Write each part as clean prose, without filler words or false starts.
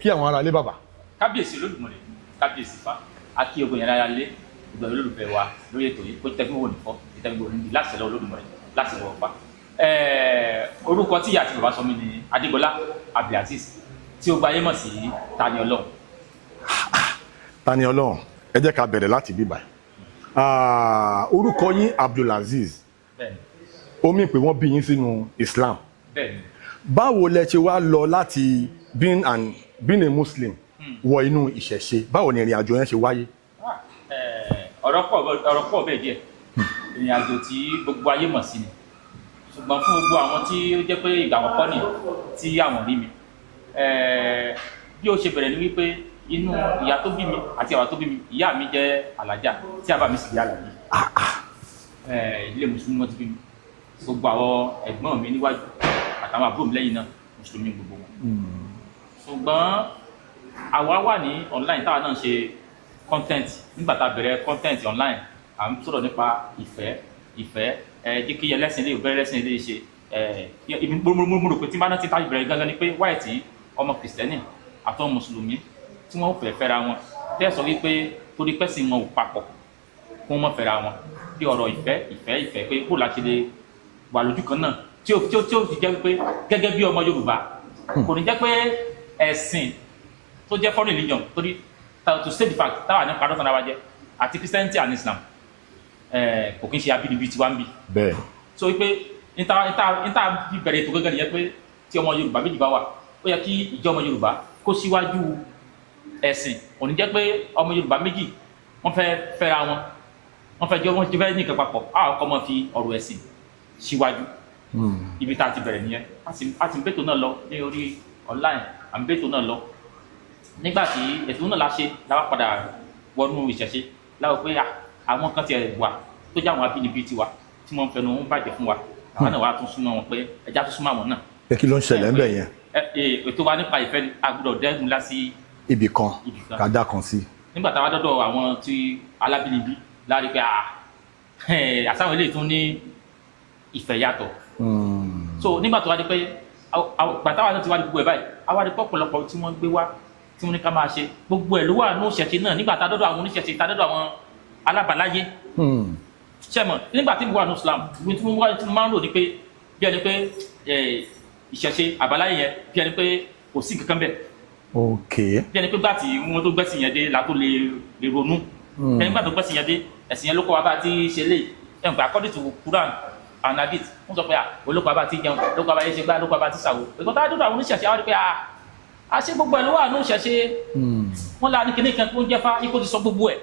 kí àwọn ará ilé bàbá. kábíyèsí Olódùmarè kábíyèsí fa akí ogun yẹn ara lé ìgbà olólùfẹ́ wa lórí ètò yìí kó tẹ́gbẹ́ wò nìfọ́ ìtẹ́gbẹ́ wò níbi láti lọ Olódùmarè láti lọ fa. orúkọ tí ìyá àti bàbá sọ mí ni Adégbọlá Abdulaziz tí ó gba ayé mọ̀ sí Tani Olohun. Tani Olohun ẹ jẹ́ ká bẹ̀rẹ̀ láti bíbá orúkọ yín Abdulaziz ó mì pé wọ́n bí yín sínú Islam. Báwo lẹ ṣe wá lọ láti being a Muslim wọ inú ìṣẹ̀ṣe, báwo ni ìrìn àjò yẹn ṣe wáyé? ọ̀rọ̀ pọ̀ bẹ́ẹ̀ díẹ̀ ìrìn àjò tí gbogbo ayé mọ̀ sí ni ṣùgbọ́n fún gbogbo àwọn tí ó jẹ́ pé ìgbà àkọ́kọ́ nì tí àwọn rí mi bí ó ṣe bẹ̀rẹ̀ ni wípé inú ìyá tó bí mi àti àwa tó bí mi, ìyá mi jẹ́ alájà tí àbá mi sì jẹ́ alájì ilé mùsùlùmí wọn ti bí mi, gbogbo àwọn ẹ̀gbọ́n mi níwájú àtàwọn àbúrò mi lẹ́yìn náà mùsùlùmí gbogbo wọn. ṣùgbọ́n àwa wà ní online táwa náà ṣe content. Nígbà tá a bẹ̀rẹ̀ content online à ń sọ̀rọ̀ nípa ìfẹ́ jẹ́ kí ẹlẹ́sìn ilé ìbẹ̀rẹ̀ ẹlẹ́sìn ilé ṣe mo rò pé tí máa ń ti táyì bẹ̀rẹ̀ gangan ni pé wáyé tí ọmọ kìrìsìtẹ́nì àtọ́ mùsùlùmí tí wọ́n fẹ́ fẹ́ra wọn tẹ́ sọ wípé torí pẹ́sìn wọn ò papọ̀ kó wọ́n fẹ́ra wọn bí ọ̀rọ̀ ìfẹ́ pé kó láti lè wà lójú kan náà tí ó fi jẹ́ pé gẹ́gẹ́ bí ọmọ Yorùbá kò ní jẹ́ pé ẹ̀sìn tó jẹ́ foreign religion torí to say the fact táwa ní padà sanra wa jẹ́ àti Christianity and Islam kò kí n ṣe abínibí tiwa ń bì. bẹ́ẹ̀. so wípé níta bí bẹ̀rẹ̀ ètò gẹ́gẹ́ nìyẹn pé tí ọmọ Yorùbá méjì bá wà ó yẹ kí ìjọ ọmọ Yorùbá kó síwájú ẹ̀sìn kò ní jẹ́ pé ọmọ Yorùbá méjì wọ́n fẹ́ fẹ́ra wọn wọ́n fẹ́ jọ wọ́n ti fẹ́ ní nǹkan papọ̀ àwọn ọkọ máa fi ọ̀rọ̀ ẹ̀sìn síwájú. ibi tá a ti bẹ̀rẹ̀ nìyẹn a ti ń bẹ́tò náà lọ ní orí online à ń bẹ́tò náà lọ nígbà tí ètò náà la ṣe láwa padà wọnú ìṣẹ̀ṣe láwọn pé àwọn kan tiẹ̀ wà tó jẹ́ àwọn abínibí tiwa tí wọ́n ń fẹnu ń bàjẹ́ fún wa àwọn náà wà tún súnmọ́ wọn pé ẹja tó súnmọ́ àwọn náà. ẹ kí ló ń ṣẹlẹ̀ ń bẹ̀ yẹn. ètò wa nípa ìfẹ́ agbọ́dọ̀ dẹ́gun lá sí ibì kan kàdá kan sí. nígbà táwa dọ́dọ̀ àwọn tí alábínibí láti pé àsáwọn eléyìí tún ní ìfẹ́ yàtọ̀. so nígbà tó wá di pé gbàtàwà náà ti wá di gbogbo ẹ̀ báyìí àwa di pọ̀pọ̀lọpọ̀ tí wọ́n gbé wá tí wọ́n ní ká máa ṣe gbogbo ẹ̀ ló wà ní òṣèṣe náà nígbà tá a dọ́dọ̀ àwọn oníṣẹ̀ṣe tá a dọ́dọ̀ àwọn alábàláyé. ṣẹ́mọ̀ nígbà tí mo wà ní Islam ibi tí mo máa ń rò ní pé bí ẹni pé ìṣẹ̀ṣe àbáláyé yẹn bí ẹni pé kò sí kankan bẹ́ẹ̀. ok. bí ẹni pé gbà tí wọ́n tó gbẹ́sìn yẹn dé látó lè ronú. ẹni gbà tó gbẹ́sìn yẹn dé ẹ̀sìn yẹn ló kọ́ wa bá ti ṣe lé ẹ̀ ń gbà according to Quran and hadith wọ́n sọ pé olóko abá ti jẹun olóko abá yẹn ṣe gbá olóko abá ti ṣàwò èkó tá a dúdú àwọn oníṣẹ̀ṣe àwọn pé a ṣe gbogbo ẹ̀ ló wà ní òṣẹ̀ṣe wọ́n la ní kíní kan tó ń jẹ́ fá ikú ti sọ gbogbo ẹ̀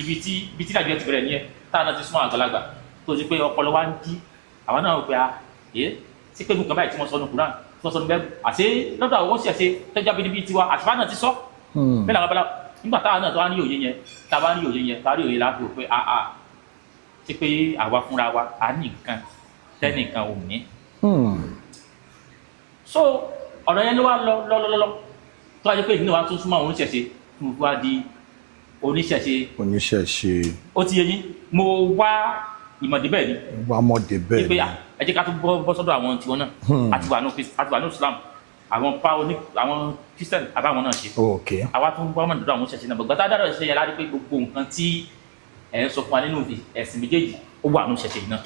ibi tí nàìjíríà ti bẹ̀rẹ̀ nìyẹn tá a náà ti súnmọ́ àgbàlagbà tó ti pé ọpọlọ wa ń dí àwọn náà pé sí pé nǹkan báyìí tí wọ́n sọ ní Quran tí wọ́n sọ ní bẹ́ẹ̀ àti lọ́dọ̀ àwọn òṣẹ̀ṣe tẹ́jú abínibí tiwa àtìfá náà ti sọ bẹ́ẹ̀ làwọn abala nígbà táwa náà tó wá ní òye yẹn tá a bá ní òye yẹn tá a rí òye láti rò pé ti pé àwa fúnra wa a ní nǹkan tẹ́nìkan ò ní. so ọ̀rọ̀ yẹn ló wá lọ tó wáyé pé ìdílé wa tún súnmọ́ àwọn oníṣẹ̀ṣe tó wá di oníṣẹ̀ṣe. ó ti yé yín mo wá ìmọ̀dé bẹ́ẹ̀ ni. wá mọ̀dé bẹ́ẹ̀ ni. pé ẹ jẹ́ ká tún bọ́ sọ́dọ̀ àwọn tiwọn náà àti wà ní Islam àwọn Christian àbáwọn náà ṣe. ok. àwa tún bọ́ mọ̀ dọ́dọ̀ àwọn oníṣẹ̀ṣe náà gbọ́dọ̀ dáadáa ṣe yẹ láti pé gbogbo nǹkan tí ẹ ń sọ fún wa nínú ẹ̀sìn méjèèjì ó wà ní ìṣẹ̀ṣe náà.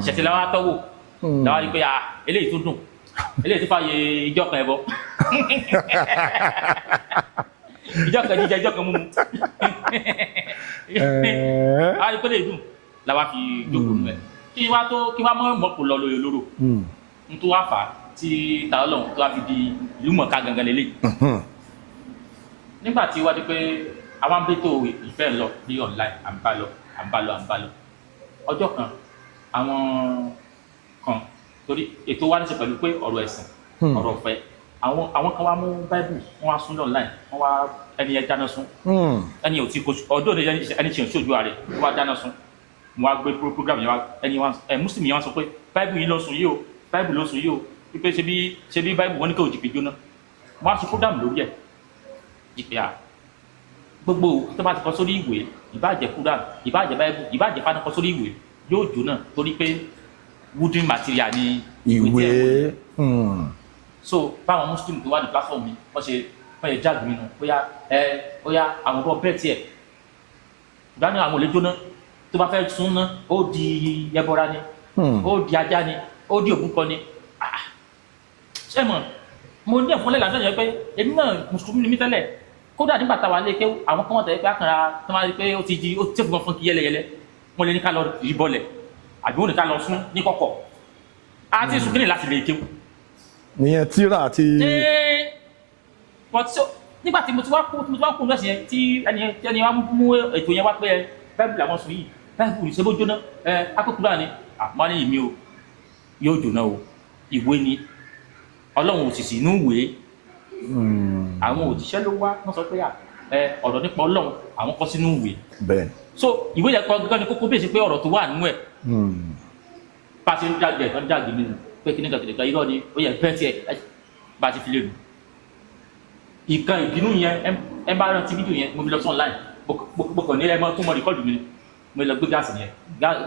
ìṣẹ̀ṣe làwọn atọ́wò làwọn rí pé eléyìí tó dùn eléyìí tó fààyè ìjọ kan ẹbọ ìjọ kan jíjẹ ìjọ kan mímu àwọn rí pé eléyìí dùn làwọn fi jókòó nù ẹ kí wá mọ́ mọ́kò lọ lóye lóró n tó wá fà á tí Tani Olohun tó wá fi di ìlú mọ̀ọ́ká gangan lélẹ̀ nígbà tí wá di pé àwọn abẹ́tò ìfẹ́ lọ ní online à ń bá lọ ọjọ́ kan àwọn kan torí ètò wa ní ṣe pẹ̀lú pé ọ̀rọ̀ ẹ̀sìn ọ̀rọ̀ ọ̀fẹ́ àwọn kan wá mú báíbù wọ́n wá sún online wọ́n wá ẹni yẹn dáná sun ẹni ò tí kò ọdún ẹni tí ò ṣojú rẹ̀ wọ́n wá dáná sun mo wá gbé program yẹn wá ẹni wá muslim yẹn wá sọ pé báíbù yìí ló sùn yìí o báíbù ló sùn yìí o wípé ṣe bí báíbù wọn ní kò jìpé jóná mo wá sọ program lórí ẹ̀ jìpé gbogbo tó bá ti kọ sórí ìwé ìbàjẹ́ Quran ìbàjẹ́ Bible ìbàjẹ́ fana kọ sórí ìwé yóò jóná torí pé wooden material ni ìwé so báwọn muslim tó wà ní platform mi wọ́n ṣe jáde mi nù bóyá àwọn ọ̀rọ̀ bẹ́ẹ̀ tiẹ̀ ìdáná àwọn olè jóná tó bá fẹ́ sún ná ó di ẹbọra ni ó di ajá ni ó di òbúkọ ni ṣé mọ̀ mo ní ẹ̀fọn lẹ́la sọ́yìn pé èmi náà mùsùlùmí ni mí tẹ́lẹ̀ kódà nígbà táwa lé ké àwọn kan wọ́n tẹ̀lé pé àkàrà tó máa rí pé ó ti tẹ́fù fún kí yẹlẹyẹlẹ wọ́n lè ní ká lọ rí bọ́lẹ̀ àbí wọ́n lè ká lọ sún ní kọ̀kọ̀ á ti sùn kíni láti lè kéwù. nìyẹn tíra àti. nígbà tí mo ti wá kú lọ́sìn yẹn tí ẹni wá mú ètò yẹn wá pé báyìí làwọn sùn yìí báyìí ìṣe bó jóná akókò náà ni àmọ́ ní ìmí o yóò jóná o ìwé ni ọlọ́run òṣìṣì inú ìwé àwọn òjíṣẹ́ ló wá wọ́n sọ pé ọ̀rọ̀ nípa ọlọ́run àwọn kọ sínú ìwé bẹ́ẹ̀ so ìwé yẹn kọ gẹ́gẹ́ ni kókó bí èsì pé ọ̀rọ̀ tó wà nínú ẹ̀ bá a ti ń jáde ẹ̀tọ́ ń jáde nínú pé kí ní kàkìrìkà irọ́ ni ó yẹ bẹ́ẹ̀ tiẹ̀ bá a ti fi lè lù ìkan ìbínú yẹn ẹ bá rántí fídíò yẹn mo fi lọ sí online gbọkàn ní ẹ mọ tó mọ rìkọ́dù mi mo lọ gbé gáàsì yẹn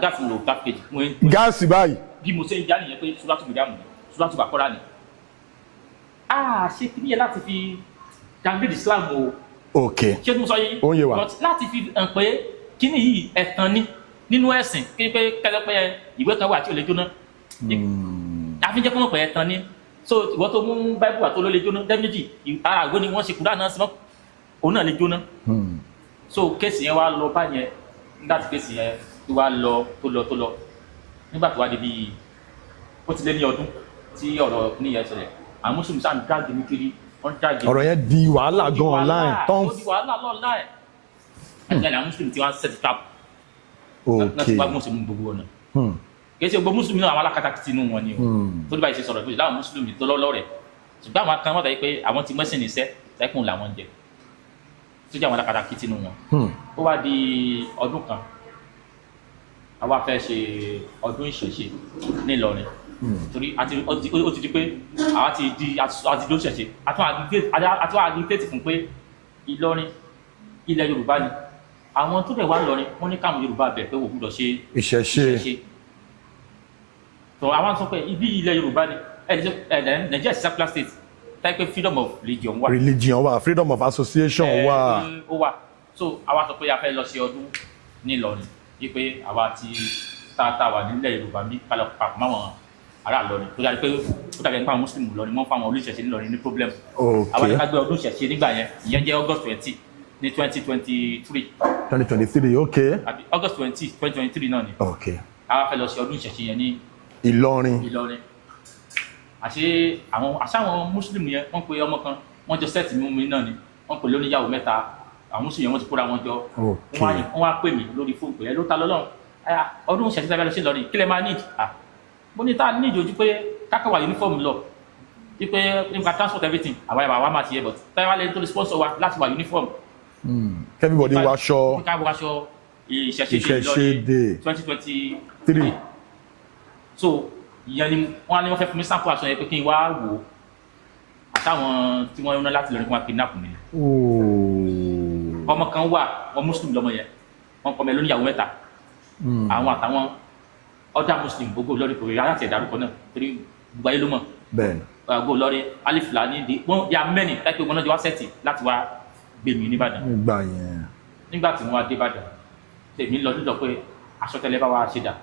gáàsì mo lò gáàsì gáàsì báyìí bí mo ṣe ń já nìyẹn pé sùlátù gbèdá mu sùlátù bàkọ́rà ni ṣe kí nìyẹn láti fi downgrade Islam o ok ṣé mo sọ yìí ó yé wa láti fi hàn pé kí ni yìí ẹ̀tàn ni nínú ẹ̀sìn pé kẹ́lẹ́pẹ́ ìwé kan wà tí ò lè jóná àfi jẹ́ kó mọ̀ pé ẹ̀tàn ni so ìwọ́n tó mú báíbù àti olólè jóná dẹ́méjì ara ìwé ni wọ́n ṣe kúrò náà sí mọ́ òun náà lè jóná so kéèsì yẹn wá lọ báyẹn nígbà tí kéèsì yẹn tó wá lọ tó lọ nígbà tó wá débi ó ti lé ní ọdún tí ọ̀rọ̀ níyẹn ṣẹlẹ̀ àwọn mùsùlùmí sáà ń dáàgé ní kiri wọ́n dáàgé ọ̀rọ̀ yẹn di wàhálà gan online ó di wàhálà online ẹ̀jẹ̀ ni àwọn mùsùlùmí ti wá set trap ok náà ti wá mùsùlùmí gbogbo ọ̀nà kì í ṣe gbogbo mùsùlùmí náà àwọn alákatakítí inú wọn ni o tó ní báyìí ṣe sọ̀rọ̀ ìgbésẹ̀ láwọn mùsùlùmí tó lọ́lọ́ rẹ̀ ṣùgbọ́n àwọn kan wọ́n tàbí pé àwọn ti mẹ́sìn níṣẹ́ sẹ́kùn làwọn jẹ tó jẹ́ àwọn alákatakítí inú wọn ó wá di ọdún kan àwa fẹ́ ṣe ọdún ìṣẹ̀ṣe ní Ìlọrin torí ó ti di pé àwa ti dó ṣẹ̀ṣe àtúwà agitate fún pé Ìlọrin ilẹ̀ Yorùbá ni àwọn tó dẹ̀ wá Ìlọrin wọ́n ní káwọn Yorùbá bẹ̀ pé wò gbúdọ̀ ṣe ìṣẹ̀ṣe so àwọn sọ pé ibi ilẹ̀ Yorùbá ni Nigeria is secular state táyé pé freedom of religion wà freedom of association wà ó wà so àwa sọ pé a fẹ́ lọ ṣe ọdún ní Ìlọrin yí pé àwa ti tá wà nílẹ̀ Yorùbá bí kálọ̀ papọ̀ máwọn ará Ìlọrin tó dájú pé ó dàgbẹ́ nípa àwọn Muslim Ìlọrin wọ́n fáwọn olùṣẹ̀ṣe ní Ìlọrin ní problem àwa ní ká gbé ọdún ìṣẹ̀ṣe nígbà yẹn ìyẹn jẹ́ August 20 ní 2023 ok August 2023 náà ni ok àwa fẹ́ lọ ṣe ọdún ìṣẹ̀ṣe yẹn ní Ìlọrin àṣàwọn Muslim yẹn wọ́n pe ọmọ kan wọ́n jọ sẹ́ẹ̀tì mímú mi náà ni wọ́n pè lóníyàwó mẹ́ta àwọn Muslim yẹn wọ́n ti kóra wọn jọ wọ́n wá pè mí lórí fóònù pé ẹ ló ta lọ́lọ́run ọdún ìṣẹ̀ṣe tẹ́lẹ̀ lọ sí Ìlọrin kí lẹ máa need mo ní tá ní ìdòjú pé kákẹ́ wà uniform lọ wípé nípa transport everything àwọn ẹ̀bà wa máa ti yẹ but táyà lẹ́yìn tó lè sponsor wa láti wà uniform. everybody wáṣọ ìṣẹ̀ṣe dé 2023 so ìyẹn ni wọ́n á ní wọ́n fẹ́ fún mi sample aṣọ yẹn pé kí n wá wò ó àtàwọn tí wọ́n ń ná láti lọ ní kí wọ́n kidnap mi. ọmọ kan wà wọn Muslim lọmọ yẹn wọn kọ́ mi lóníyàwó mẹ́ta àwọn àtàwọn ọjà Muslim gbogbo lórí kò rí aláṣẹ ìdárúkọ náà torí gbogbo ayé ló mọ̀ gbogbo lórí alifila ní di wọn ya mẹ́ni láti wọn náà jọ wá sẹ́ẹ̀tì láti wá gbé mi nìbàdàn. nígbà tí wọ́n wá dé Ìbàdàn tèmi lọ lílọ pé aṣọ tẹ́lẹ̀ bá wa ṣe dà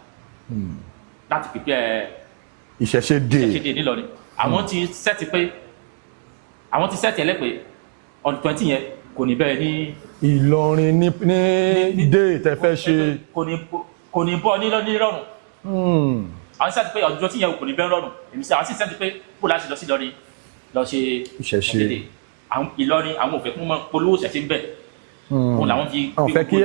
láti pípẹ́ ìṣẹ̀ṣe dé nílọrin àwọn ti sẹ́ẹ̀tì pé àwọn ti sẹ́ẹ̀tì ẹlẹ́pẹ́ on 20 yẹn kò ní bẹ́ẹ̀ ní Ìlọrin ní dé tẹ́fẹ́ ṣe kò ní bọ́ ní rọrùn àwọn sẹ́ẹ̀tì pé ọjọ́ tí yẹn kò ní bẹ́ẹ̀ rọrùn èmi sí àwọn sì sẹ́ẹ̀tì pé kó láti lọ sí Ìlọrin lọ ṣe ìṣẹ̀ṣe Ìlọrin àwọn òfẹ́ fún polówó ìṣẹ̀ṣe ń bẹ̀ wọn làwọn fi gbé kí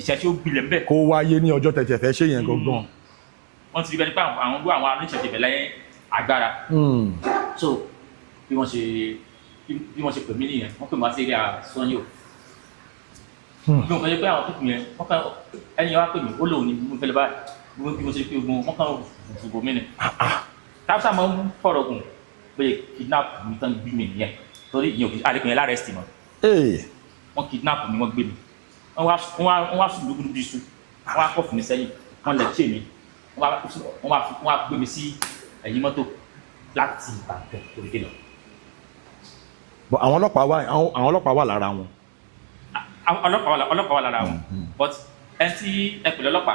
ìṣẹ̀ṣe ó gbilẹ̀ ń bẹ̀ kó wáyé ní ọjọ́ tẹ̀tẹ̀ fẹ́ ṣe yẹn gangan wọ́n ti rí bẹ́ẹ̀ nípa àwọn gbọ́ àwọn aníṣẹ̀ṣe bẹ̀lẹ́ agbára so bí wọ́n ṣe pè mí nìyẹn wọ́n pè mí wá sí eré àsọ́yò bí wọ́n kọ́ pé àwọn pípìn yẹn wọ́n kàn ẹni yẹn wá pè mí ó lòun ní mo fẹ́ lọ báyìí bí wọ́n ṣe pé wọ́n kàn fùfù mí ni tábìsà máa ń fọ̀rọ̀ gùn pé kidnap mi tán bí mi nìyẹn torí ìyẹn òkè àdékùn yẹn lárẹ́sìtì mọ́ wọ́n kidnap mi wọ́n gbé mi wọ́n wá sùn lógún bí sùn wọ́n wá kọ́ fún mi sẹ́yìn wọ́n lẹ̀ ṣe mi wọ́n wá gbé mi sí ẹ̀yìn mọ́tò láti Ìbàdàn lókè lọ. àwọn ọlọ́pàá wà lára wọn. ọlọ́pàá wà lára wọn but ẹni tí ẹ pèlè ọlọ́pàá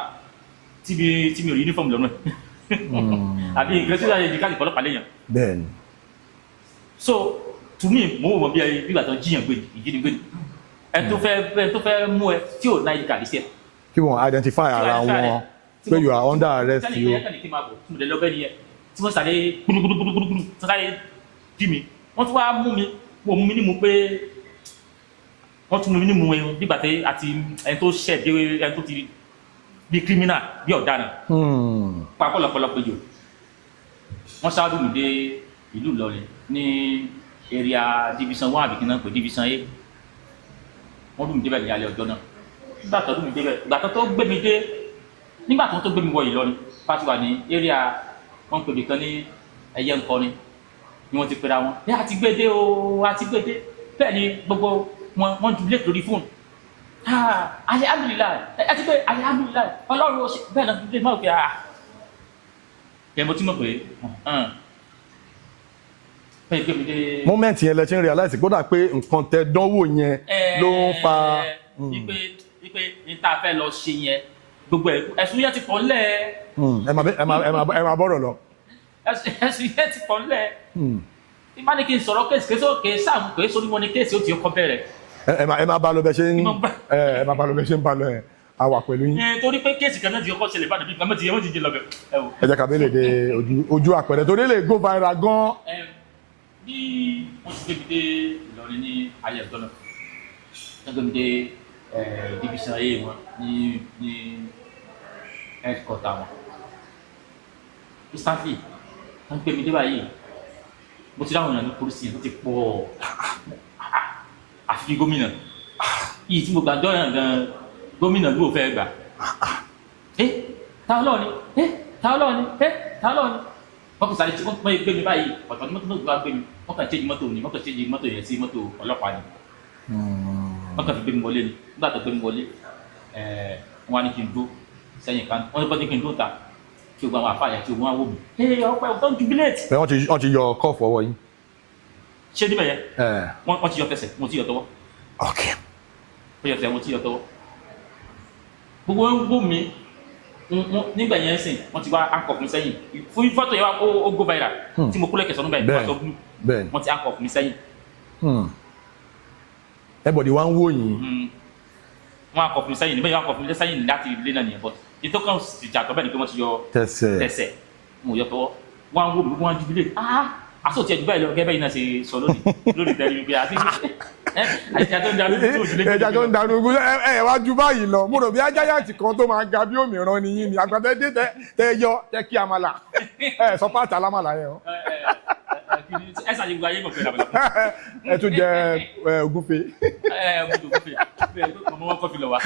tí mi ò rí uniform lọ́nà àbí nǹkan tí ó yẹ káàdì ọlọ́pàá léèyàn. bẹ́ẹ̀ni. so to me mo wò bí ìgbà tó jíyàn gbé ìjínigbé ẹni tó fẹ́ mú ẹ tí ò náà yí kàdí sí ẹ. kí wọ́n identify ara wọn pé you are under arrest yìí o. tẹ́lẹ̀ yẹn kàn ní kí n máa bọ̀ tí mo lè lọ bẹ́ẹ̀ ni yẹn tí wọ́n sáré gbúdúgbúdúgbúdú tí wọ́n sáré dì mí wọ́n tún wá mú mi wọ́n mú mi ní mu pé wọ́n tún mú mi ní mu ẹ nígbà tí àti ẹni tó ṣẹ̀ dé ẹni tó ti bí criminal bí ọ̀daràn papọ̀ lọ́pọ̀lọpọ̀ jù wọ́n ṣáájú mi dé ìlú Ìlọrin ní area division 1 àbíkí náà pé division A wọ́n dùn mí débẹ̀ ní alẹ́ ọjọ́ náà nígbà tó dùn mí débẹ̀ ìgbà tó gbé mi dé nígbà tó gbé mi wọ Ìlọrin pàtó wà ní area wọ́n pè mí kan ní ẹyẹ nkọrin ni wọ́n ti pera wọn bí a ti gbé dé o a ti gbé dé bẹ́ẹ̀ ni gbogbo wọn ju lẹ́tọ̀ lórí fóònù alihamdulilayi ẹ ti pé alihamdulilayi Ọlọ́run bẹ́ẹ̀ náà lè má òkè kẹ́ mo ti mọ̀ pé mọ́mẹ́ǹtì yẹn lẹ ti ń realize gbọ́dọ̀ pé nǹkan tẹ dánwò yẹn ló ń fa. wípé ní tá a fẹ́ lọ ṣe yẹn gbogbo ẹ̀sùn yẹn ti pọ̀ ńlẹ̀. ẹ máa bọ̀rọ̀ lọ. ẹ̀sùn yẹn ti pọ̀ ńlẹ̀. ìbá ní kí n sọ̀rọ̀ kéèsì kèé sórí wọn ni kéèsì ó ti kọ́ bẹ̀rẹ̀. ẹ máa bá lọ bẹ ṣe ń bá lọ ẹ a wà pẹ̀lú yín. torí pé kéèsì kan náà ti kọ́kọ́ ṣẹlẹ̀ bá dàbí nǹkan méjì ti jẹ lọ bẹ̀. ẹ jẹ́ ká bẹ́ẹ̀ lè dé ojú àpẹẹrẹ torí lè go viral gan. bí wọ́n ti gbé mi dé Ìlọrin ní ayé ẹ̀dọ́ náà wọ́n gbé mi dé division A wọn ní headquarter wọn instantly wọ́n gbé mi dé báyìí mo ti dáhùn ìrìn ní polisi yẹn tó ti pọ̀ àfi gómìnà yìí tí mo gbàjọ́ yàn gan gómìnà ló fẹ́ gbà táwọn lọ́ọ̀ ni táwọn lọ́ọ̀ ni wọ́n kò sáré tí wọ́n gbé mi báyìí ọ̀tọ̀ ní mọ́tò náà gbé mi wọ́n kàn change mọ́tò ni wọ́n kàn change mọ́tò yẹn sí mọ́tò ọlọ́pàá ni wọ́n kàn fi gbé mi wọlé ni nígbà tó gbé mi wọlé wọ́n wá ní kí n dó sẹ́yìn kan wọ́n bọ́ ní kí n dó ta kí o gba àwọn àfáàyà kí o wọ́n á wò mí ọpẹ́ ọ̀tọ́ ń jubilate. wọ́n ti yọ kọ́ọ̀fù ọwọ́ yín. ṣé níbẹ̀ yẹn wọ́n ti yọ tẹsẹ̀ wọ́n ti yọ tọwọ́. ok. wọ́n yọ tẹsẹ̀ wọ́n ti yọ tọwọ́. gbogbo ń wò mí nígbà yẹn sìn wọ́n ti wá ankọ̀fù mi sẹ́yìn fún fọ́tò yẹn wá ó go viral tí mo kúlẹ̀ kẹsàn-án nígbà yẹn wọ́n sọ blue wọ́n ti ankọ̀fù mi sẹ́yìn. everybody wá ń wò yín. wọ́n ankọ̀fù mi sẹ́yìn níbẹ̀ yẹn ankọ̀fù mi sẹ́yìn láti ilé náà nìyẹn but ètò kan ìjà tó bẹ́ẹ̀ ni pé wọ́n ti yọ tẹsẹ̀ mo yọ tọwọ́ wọ́n á wò mí wọ́n á jubilé àsòtì ẹ̀jú báyìí lọ gẹ́gẹ́ bẹ́ẹ̀ náà ṣe sọ lónìí tẹ́lẹ̀ wípé àti ẹja tó ń darúgbó tó òjúlé. ẹja tó ń darúgbó ẹ wá ju báyìí lọ mo rò bí ajáyàtì kan tó máa ga bí òmíràn ni yín ni àgbàdo dé tẹ yọ tẹ kí àmàlà ẹ sọ pàtà alámàlà yẹn o. ẹ ṣàyè gbogbo ayé mọ̀ pé làbàlà. ẹ tún jẹ ògúnfe. ògúnfe ọmọ wọn kọ́ fi lọ wa.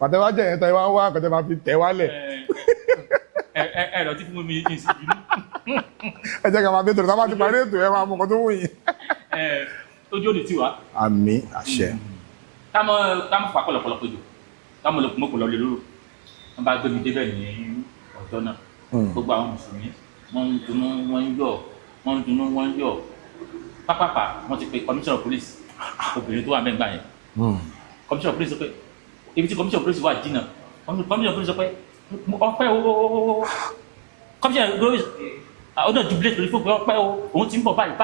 pàtẹ́ wá jẹ́ yẹn tẹ́ wá ń wá àkọ́tẹ́ máa fi tẹ̀ wálẹ̀. ẹ lọ tí fún mi ní ìsìn ìbínú. ẹ jẹ́ ká máa bẹ́ẹ̀ tó tá a bá ti parí ètò ẹ máa mọ̀ nǹkan tó wù yín. ojú ò ní tiwa. àmín àṣẹ. ká mọ̀ pàkọ́ lọ́pọ̀lọpọ̀ jù ká mọ̀ lọ́pọ̀ lọ́lẹ̀ lóru wọ́n bá gbé mi débẹ̀ ní ọ̀dọ́ náà gbogbo àwọn mùsùlùmí wọ́n ń dunnú wọ́n ń yọ̀ pápápá wọ́n ti pe commissioner of police obìnrin tó wà mẹ́gbà yẹn commissioner of police sọ pé ibi tí commissioner of police wà jìnnà commissioner of police sọ pé ọpẹ́ o commissioner of police ó náà jubilate lórí fún pé ọpẹ́ o òun ti ń bọ̀ báyìí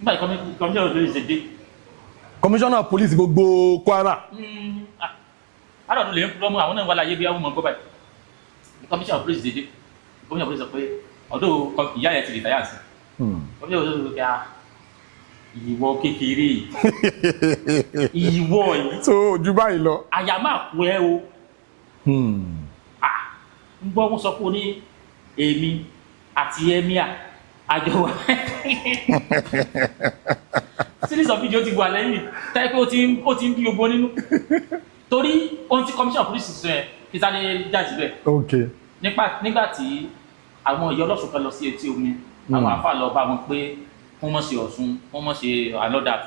nígbà tí commissioner of police dé. commissioner of police gbogbo Kwara. àdàdún lè ń kúrọ́ mọ́ àwọn náà wà láyé bí àwọn ọmọ gbọ́ báyìí commissioner of police dé commissioner of police sọ pé ọ̀dọ́ ìyá yẹn ti lè táyà sí commissioner of police sọ pé ìwọ kékeré ìwọ yìí. so ojú báyìí lọ. àyà máa kú ẹ o. ń gbọ́ wọ́n sọ pé o ní èmi àti emir àjọ wa. series of video ti wà lẹ́yìn táyé pé ó ti ń bí ogbó nínú. torí ohun tí commissioner of police sọ ẹ kí sáré jáde bẹ́ẹ̀. ok. nígbà tí àwọn ìyá ọlọ́sùn kan lọ sí etí omi àwọn àfáà lọ bá wọn pé wọ́n mọ̀ ṣe Ọ̀ṣun wọ́n mọ̀ ṣe another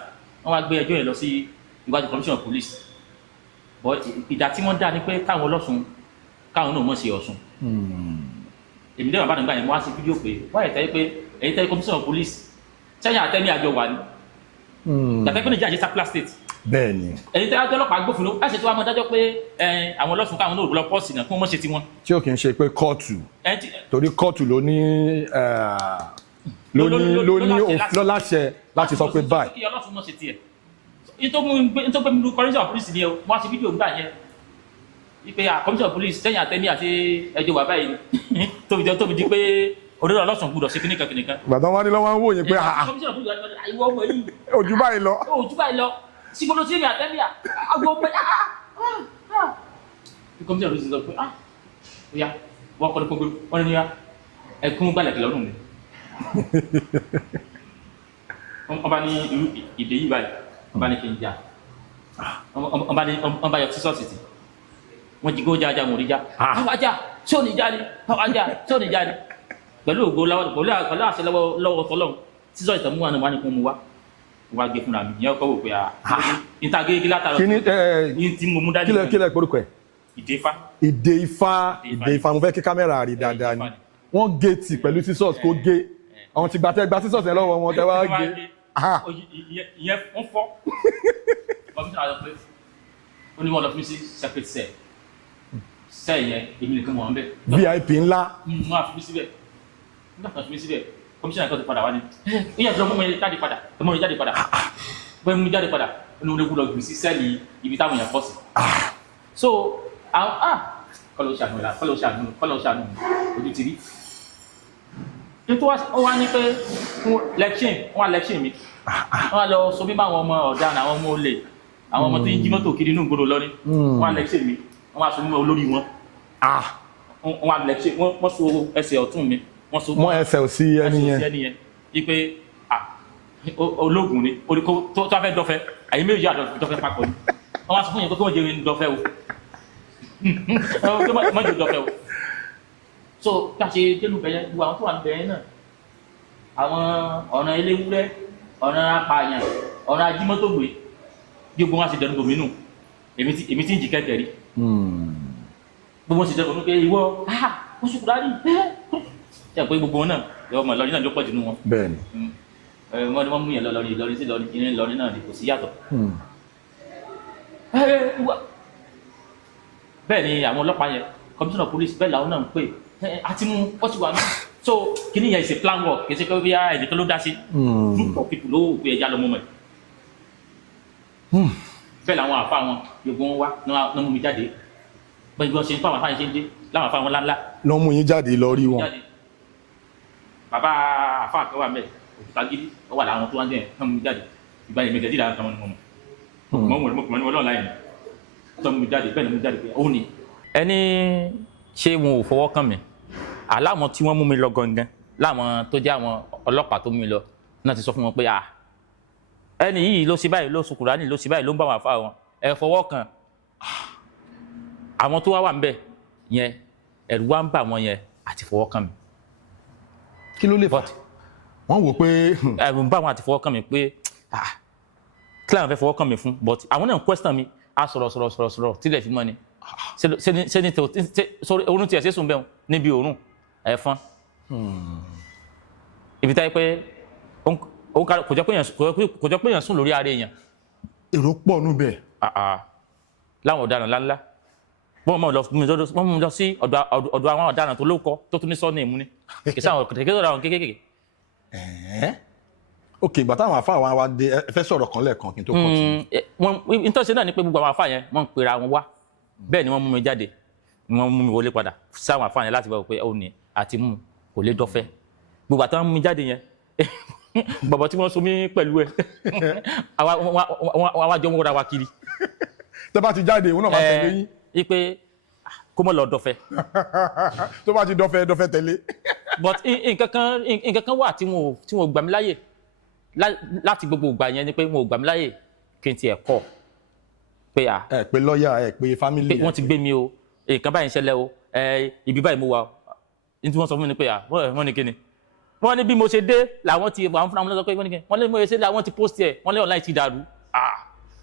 wọ́n wá gbé ẹjọ́ yẹn lọ sí iwájú commissioner of police but ìdá tí wọ́n dá ni pé káwọn Ọlọ́ṣun káwọn náà mọ̀ sí Ọ̀ṣun. èmi dẹ́wọ̀n bá nígbà yẹn mo wá sí fídíò pé wáyé tẹ́ pé èyí tẹ́ commissioner police sẹ́yìn àtẹ́ni àjọ wà ní. gàtẹ́ pé Nàìjíríà jẹ́ secular state. bẹ́ẹ̀ni. èyí tẹ́ àjọ ọlọ́pàá gbófinró láti ṣètò àwọn adájọ́ pé àwọn ọlọ́sùn káwọn náà lọ pọ́ọ̀sì náà kí wọ́n mọ̀ ṣe tiwọn. tí ó kì í ṣe pé kóòtù torí kóòtù ló ní láṣẹ láti sọ pé báyìí. kí ọlọ́sùn mọ̀ ṣe tiẹ̀ nítorí pé mi lu commissioner police ni ẹ wọ́n á ṣe fídíò gbà yẹn ipe commissioner police sẹ́yìn àtẹ́ni àti ẹjọ́ bàbá yìí tóbi di pé òdòdó ọlọ́sùn gbúdọ̀ ṣe kíníkan kíníkan. gbàtàn wá ní lọ́wọ́ ń wò yín pé commissioner police ìwọ ọmọ yìí ojú báyìí lọ. ojú báyìí lọ sígbóná sí èmi àtẹ́ni àgbo ọmọ yìí commissioner police sọ pé ó yá wọ́n kọ́ ní gbogbo wọ́n ní yá ẹkún gbàlẹ̀ kìlọ̀ ọ̀nù mi. wọ́n bá ní irú ìdè yìí báyìí wọ́n bá ní kí n jà wọ́n bá yọ sísọ́ọ̀sì tì wọ́n jí kó jájá mò rí já àwọn ajá tí ò ní já ni àwọn ajá tí ò ní já ni pẹ̀lú ògo pẹ̀lú àṣẹ lọ́wọ́ tọ́lọ́run sísọ ìtàn mú wa ní kún mu wá wá gé fúnra mi ìyẹn kọ́ wò pé níta gé látara tí mo mú dání. kílẹ̀ porúkọ ẹ̀. Ìdè Ifá mo fẹ́ kí kámẹ́rà rí dáadáa ni wọ́n gé tì pẹ̀lú sísọ́ọ̀sì kó gé àwọn ti gba sísọ́ọ̀sì ẹ̀ lọ́wọ́ wọn tẹ́ wá gé. ìyẹn wọ́n fọ́ kọ́míṣánná lọ pé ó ní wọ́n lọ fún mi sí separate cell sẹ́ẹ̀ yẹn èmi nìkan mọ̀ ọ́n bẹ́ẹ̀. VIP ńlá. wọ́n á fi mí síbẹ̀ nígbà tó fi mí síbẹ̀ kọmíṣánná kan ti padà wá ní. ìyá ìjọba mú mi jáde padà mú mi jáde padà bẹ́ẹ̀ mú mi jáde padà inú ológun lọ gbèsè sẹ́ẹ̀lì ibi táwọn èèyàn pọ̀ sí. so àwọn kọ́lọ́ ṣàánú ojú ti rí. ètò wa ní pé wọ́n á lẹ́kṣìn mi wọ́n á lọ sọ bí báwọn ọmọ ọ̀daràn àwọn ọmọ olè àwọn ọmọ tó ń jí mọ́tò kiri inú ìgboro lọ́ní wọ́n á lẹ́kṣìn mi wọ́n á so mímọ́ olórí wọn. wọ́n á lẹ́kṣìn wọ́n so ẹsẹ̀ ọ̀tún mi wọ́n so mọ́ ẹsẹ̀ òsì ẹni yẹn wípé ológun ni tó fẹ́ dọ́fẹ́ àyè méjì àdọ́fẹ́ papọ̀ ni wọ́n á sọ fún yẹn pé kí wọ́n jẹ́ ní dọ́fẹ́ o má jẹ́ dọ́fẹ́ o. so bí a ṣe dénú bẹ̀yẹn gbogbo àwọn tó wà bẹ̀yẹn náà àwọn ọ̀nà eléwúrẹ́ ọ̀nà apààyàn ọ̀nà ajímọ́tògbè gbogbo wọn á ṣe dẹnu domínú èmi tí ń jì kẹ́kẹ́ rí gbogbo wọn ṣe dẹnu domínú pé ìwọ oṣù kúrárì ṣe pé gbogbo wọn náà ọmọ Ìlọrin náà ló pọ̀ jù nínú wọn. bẹ́ẹ̀ni. wọ́n ní wọ́n mú yẹn Ìlọrin sí Ìlọrin náà kò sí yàtọ̀. bẹ́ẹ̀ ni àwọn ọlọ́pàá yẹn commissioner police bẹ́ẹ̀ làwọn náà ń pè àti mú wọ́n ti wà ní. so kìíní yẹn ṣe plan work kì í ṣe pé bí ẹnìkan ló dá sí. group of people ló gbé ẹja lọ mọ́ mọ́ ẹ̀. bẹ́ẹ̀ làwọn àfa wọn gbogbo wọn wá náà mú mi jáde bẹ́ẹ̀ bí wọ́n ṣe ń fáwọn àfa yẹn ṣe ń dé láwọn àfa wọn ńláńlá. lọ́ mú yín jáde lọ rí wọn. bàbá àfa àkọwà mẹ òkúta gidi ó wà láwọn tó wá ń dẹ̀ kán mú mi jáde ìgbà yẹn mi tẹ̀sí ìdáhùn kan mọ́ mo ní ọlọ́run láyé tó mú mi jáde bẹ́ẹ̀ ni mú mi jáde pé ó ní. ẹni ṣé wọn ò fọwọ́ kàn mí aláwọn tí wọ́n mú mi lọ gangan láwọn tó jẹ́ àwọn ọlọ́pàá tó mú mi lọ náà ti sọ fún wọn pé ẹni yìí ló ṣe báyìí ló sùn Kùránì ló ṣe báyìí ló ń bá wọn àfa wọn ẹ fọwọ́ kàn àwọn tó wà ń bẹ̀ yẹn ẹ̀rù wá ń bà wọ́n yẹn àti fọwọ́ kàn mí. kí ló lè fà wọ́n wò pé. ẹ̀rù ń bá wọn àti fọwọ́ kàn mí pé kí làwọn fẹ́ fọwọ́ kàn mí fún but àwọn náà ń question mi á sọ̀rọ̀ tílẹ̀ fi mọ́ ni sẹ́ni orun tiẹ̀ ṣe sùn bẹ́ẹ̀ níbi òórùn ẹ̀fọn ibi táyé pé kò jọ pé èèyàn sùn lórí ara èèyàn. èrò pọ̀ nù bẹ́ẹ̀. láwọn ọ̀daràn ńláńlá wọ́n mú lọ sí ọ̀dọ̀ àwọn ọ̀daràn tó lóko tó tún ní sọ́ọ̀nì ìmú ni kì í sáwọn kékeré ọ̀daràn àwọn kékeré. ok ìgbà táwọn afá wa dé ẹ fẹ́ sọ̀rọ̀ kan lẹ́ẹ̀kan kí n tó kọ́ tí. ìtọ́sí náà ni pé gbogbo àwọn afá yẹn wọ́n ń pera wọn wá bẹ́ẹ̀ ni wọ́n mú mi jáde wọ́n mú mi wọlé padà sáwọn afá yẹn láti bá wọ pé ó ní àti mú kò lè dọ́fẹ́ gbogbo àtàwọn mú mi jáde yẹn bọ̀bọ̀ tí wọ́n so mí pẹ̀lú ẹ̀ àwa jọ ń wọ́ra wa kiri. tẹ́ bá ti jáde òun náà máa tẹ̀lé yín. ipe kó mọ̀ lọ dọ́fẹ́. tó bá ti dọ́fẹ́ tẹ̀lé. but nǹkan kan wà tí wọn ò gbà mí láyè láti gbogbo ìgbà yẹn ni pé wọn ò gbà mí láyè kí n tiẹ̀ kọ́ pé ẹ pé lọ́ọ̀yà ẹ pé fámìlì. wọ́n ti gbé mi o nǹkan báyìí ń ṣẹlẹ̀ o ibi báyìí mo wà o ní tí wọ́n sọ fún mi ni pé wọ́n ní kíni wọ́n ní bí mo ṣe dé làwọn ti wà fúnra wọn lọ́sọ pé wọ́n ní kíni wọ́n lé mo ṣe làwọn ti post ẹ̀ wọ́n lé online ti dàrú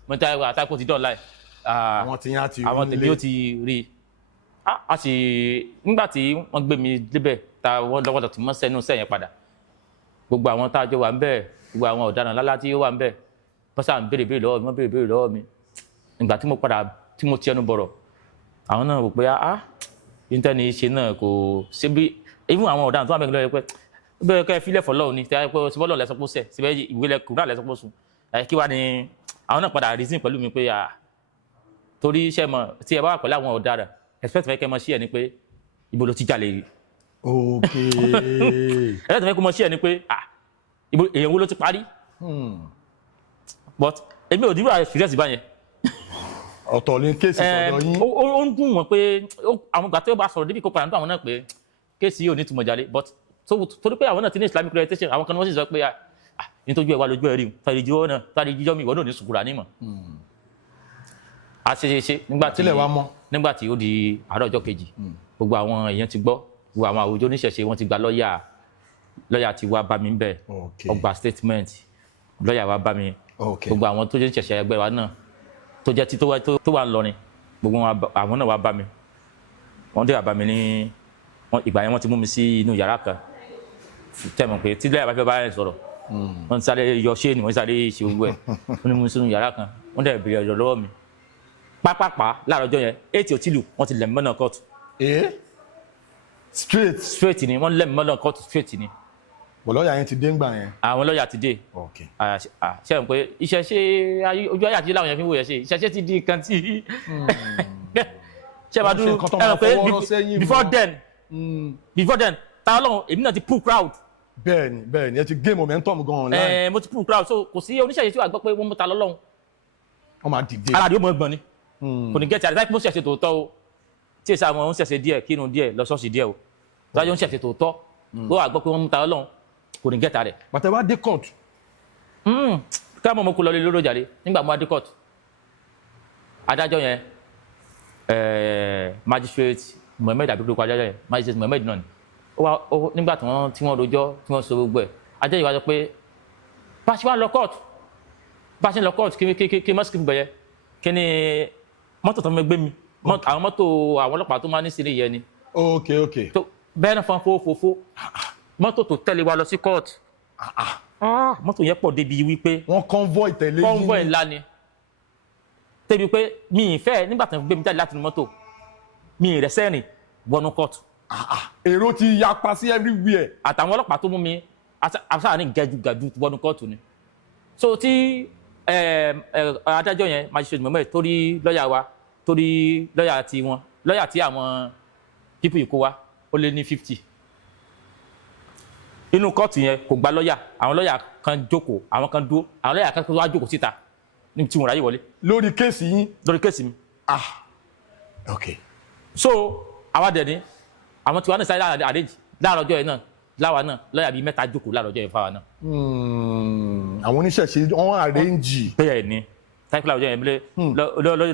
mo ta àtàkùn ti dán online àwọn tèmi ó ti rí a sì nígbà tí wọ́n gbé mi débẹ̀ ta wọ́n lọ́wọ́ tí wọ́n sẹ́nu sẹ́yìn padà gbogbo àwọn tá a jọ wà ń bẹ̀ gbogbo àwọn ọ̀daràn lálá tí ó wà ń bẹ̀ bọ́sà ń béèrè lọ́wọ́ mi wọ́n béèrè lọ́wọ́ mi ìgbà tí mo padà tí mo ti ẹnu bọ̀rọ̀ àwọn náà rò pé íńtẹ́ni ṣe náà kò ṣe bí even àwọn ọ̀daràn tó wà bẹ́ẹ̀ lọ́wọ́ pé bẹ́ẹ̀ kẹ́ fílẹ̀ fọlọ́ọ̀ ni tẹ́ pé síbọ́lọ̀ lẹ́sọ̀pọ̀ sẹ̀ síbẹ̀ ìwé kùrà lẹ́sọ̀pọ̀ sùn kí wá ni àwọn náà padà reason pẹ̀lú mi pé torí iṣẹ́ mọ̀ tí ẹ bá wà pẹ̀lú àwọn ọ̀daràn expect fẹ́ kẹ́ mọ sí ẹ ni pé ibo ló ti jalè rí. ok ẹ̀rọ tó fẹ́ kó mọ sí ẹ ni pé ibo èèyàn wo ló ti parí. but èmi ò dúró àìsírẹ́sì báyẹn. ọ̀tọ̀ ni kéèsì sọ̀rọ̀ yín. ó ń dùn wọ́n pé àwọn ìgbà tó bá sọ̀rọ̀ débi kó padà ń dún àwọn náà pé kéèsì yìí ò ní túmọ̀ jalè but torí pé àwọn náà ti ní Islamic orientation àwọn kan ní wọ́n sì sọ pé nítorí ẹ̀ wá lójú ẹ̀ rí tàbí jíjọ́ náà tàbí jíjọ́ mi ìwọ náà ní sùkúrà nímọ̀. a ṣe nígbà tí ó di àárọ̀ ọjọ́ kejì gbogbo àwọn èèyàn ti gbọ́ gbogbo àwọn àwùjọ oníṣẹ̀ṣe wọ́n ti gba lọ́ọ̀yà ti wá bá mi bẹ̀ ọgbà statement lọ́ọ̀yà wá bá mi gbogbo àwọn tó jẹ́ ìṣẹ̀ṣẹ̀ ẹgbẹ́ wa náà tó jẹ́ tó wà ńlọrin gbogbo àwọn náà wá bá mi wọ́n dé wá bá mi ní ìgbà yẹn wọ́n ti mú mi sí inú yàrá kan tẹ̀mọ̀ pé tí lọ́ọ̀yà bá fẹ́ bá yẹn sọ̀rọ̀ wọ́n sáré yọ ṣéènì wọ́n sáré ṣe gbogbo ẹ̀ wọ́n ní mú mi sínú yàrá kan wọ́n dẹ̀ bèrè ọ̀rọ̀ lọ́wọ́ mi pápápá láàárọ̀ ọjọ́ yẹn 8 òtílù wọ́n ti lẹ̀ mí mọ́nà kóòtù. straight ni wọ́n lẹ̀ mí mọ́nà kóòtù straight ni. bọ̀ lọ́ọ̀yà yẹn ti dé ńgbà yẹn. àwọn lọ́ọ̀yà ti dé. ṣe é pé iṣẹ́ ṣe ojú ayé àti láwọn yẹn fi ń wò yẹn ṣe iṣẹ́ ṣe ti di nǹkan tí. ṣe máa dúró ẹ mọ̀ pé before then ta Ọlọ́run èmi náà ti pull crowd. bẹ́ẹ̀ni ẹ ti gain momentum gan-an láì. mo ti pull crowd so kò sí oníṣẹ̀ṣe tí wàá gbọ́ pé wọ́n mú ta lọ́lọ́run. wọ́n máa dìde. aládìí ó mọ̀ gbọ́n ni kò ní gẹ́tì àdìsáì mo ṣẹ̀ṣẹ̀ tòótọ́ o tí èsì àwọn ṣẹ̀ṣẹ̀ díẹ̀ kínú díẹ̀ lọ ṣọ́ọ̀ṣì díẹ̀ o lájọ́ ń ṣẹ̀ṣẹ̀ tòótọ́ ó wà gbọ́ pé wọ́n mú ta Ọlọ́run kò ní gẹ́tà rẹ̀. bàtà wá dé court. ká mọ̀ mo kú lọlé lóró jàre nígbà mo wá dé court adájọ́ yẹn magistrate Mohammed abiy lóko adájọ́ yẹn magistrate Mohammed náà ni nígbà tí wọ́n rojọ́ tí wọ́n sọ gbogbo ẹ̀ adájọ́ yìí wá sọ pé bá a ṣe wá lọ court bá a ṣe lọ court kí mọ́sìkì bẹ̀yẹ kí ni mọ́tò tó ń gbé mi àwọn mọ́tò àwọn ọlọ́pàá tó máa ní sílé yẹn ni. ok tó bẹ́ẹ̀ náà fọ́n fòfò mọ́tò tó tẹ̀lé wa lọ sí court mọ́tò yẹn pọ̀ débi wípé. wọ́n convoy tẹ̀lé yín. convoy ńlá ni débi pé mi ì fẹ́ nígbà tó ń gbé mi jáde láti inú mọ́tò mi ì rẹ́sẹ̀ rìn wọnú court. èrò ti yapa sí everywhere. àtàwọn ọlọ́pàá tó mú mi àṣà ní gàdú wọnú court ni so tí adájọ́ yẹn magistrate Mohammed torí lọ́ọ̀yà wa torí lọ́ọ̀yà tí wọn lọ́ọ̀yà tí àwọn people yìí kó wa ó lé ní 50 inú kóòtù yẹn kò gba lọ́ọ̀yà àwọn lọ́ọ̀yà kan jókòó àwọn kan dúró àwọn lọ́ọ̀yà kan tó wá jókòó síta ní tí wọn ráyè wọlé. lórí kéèsì yín. lórí kéèsì mi. ok. so àwa dẹ̀ ni àwọn tí wọn náà sáré àdéjì láàárọ̀ ọjọ́ yẹn náà láwa náà lọ́ọ̀yà bíi 3 jókòó láàárọ̀ ọjọ́ yẹn fáwa náà. àwọn oníṣẹ̀ṣe wọ́n àrẹ́ǹjì. bẹ́ẹ̀ ni táìpì láàárọ̀ ọjọ́ yẹn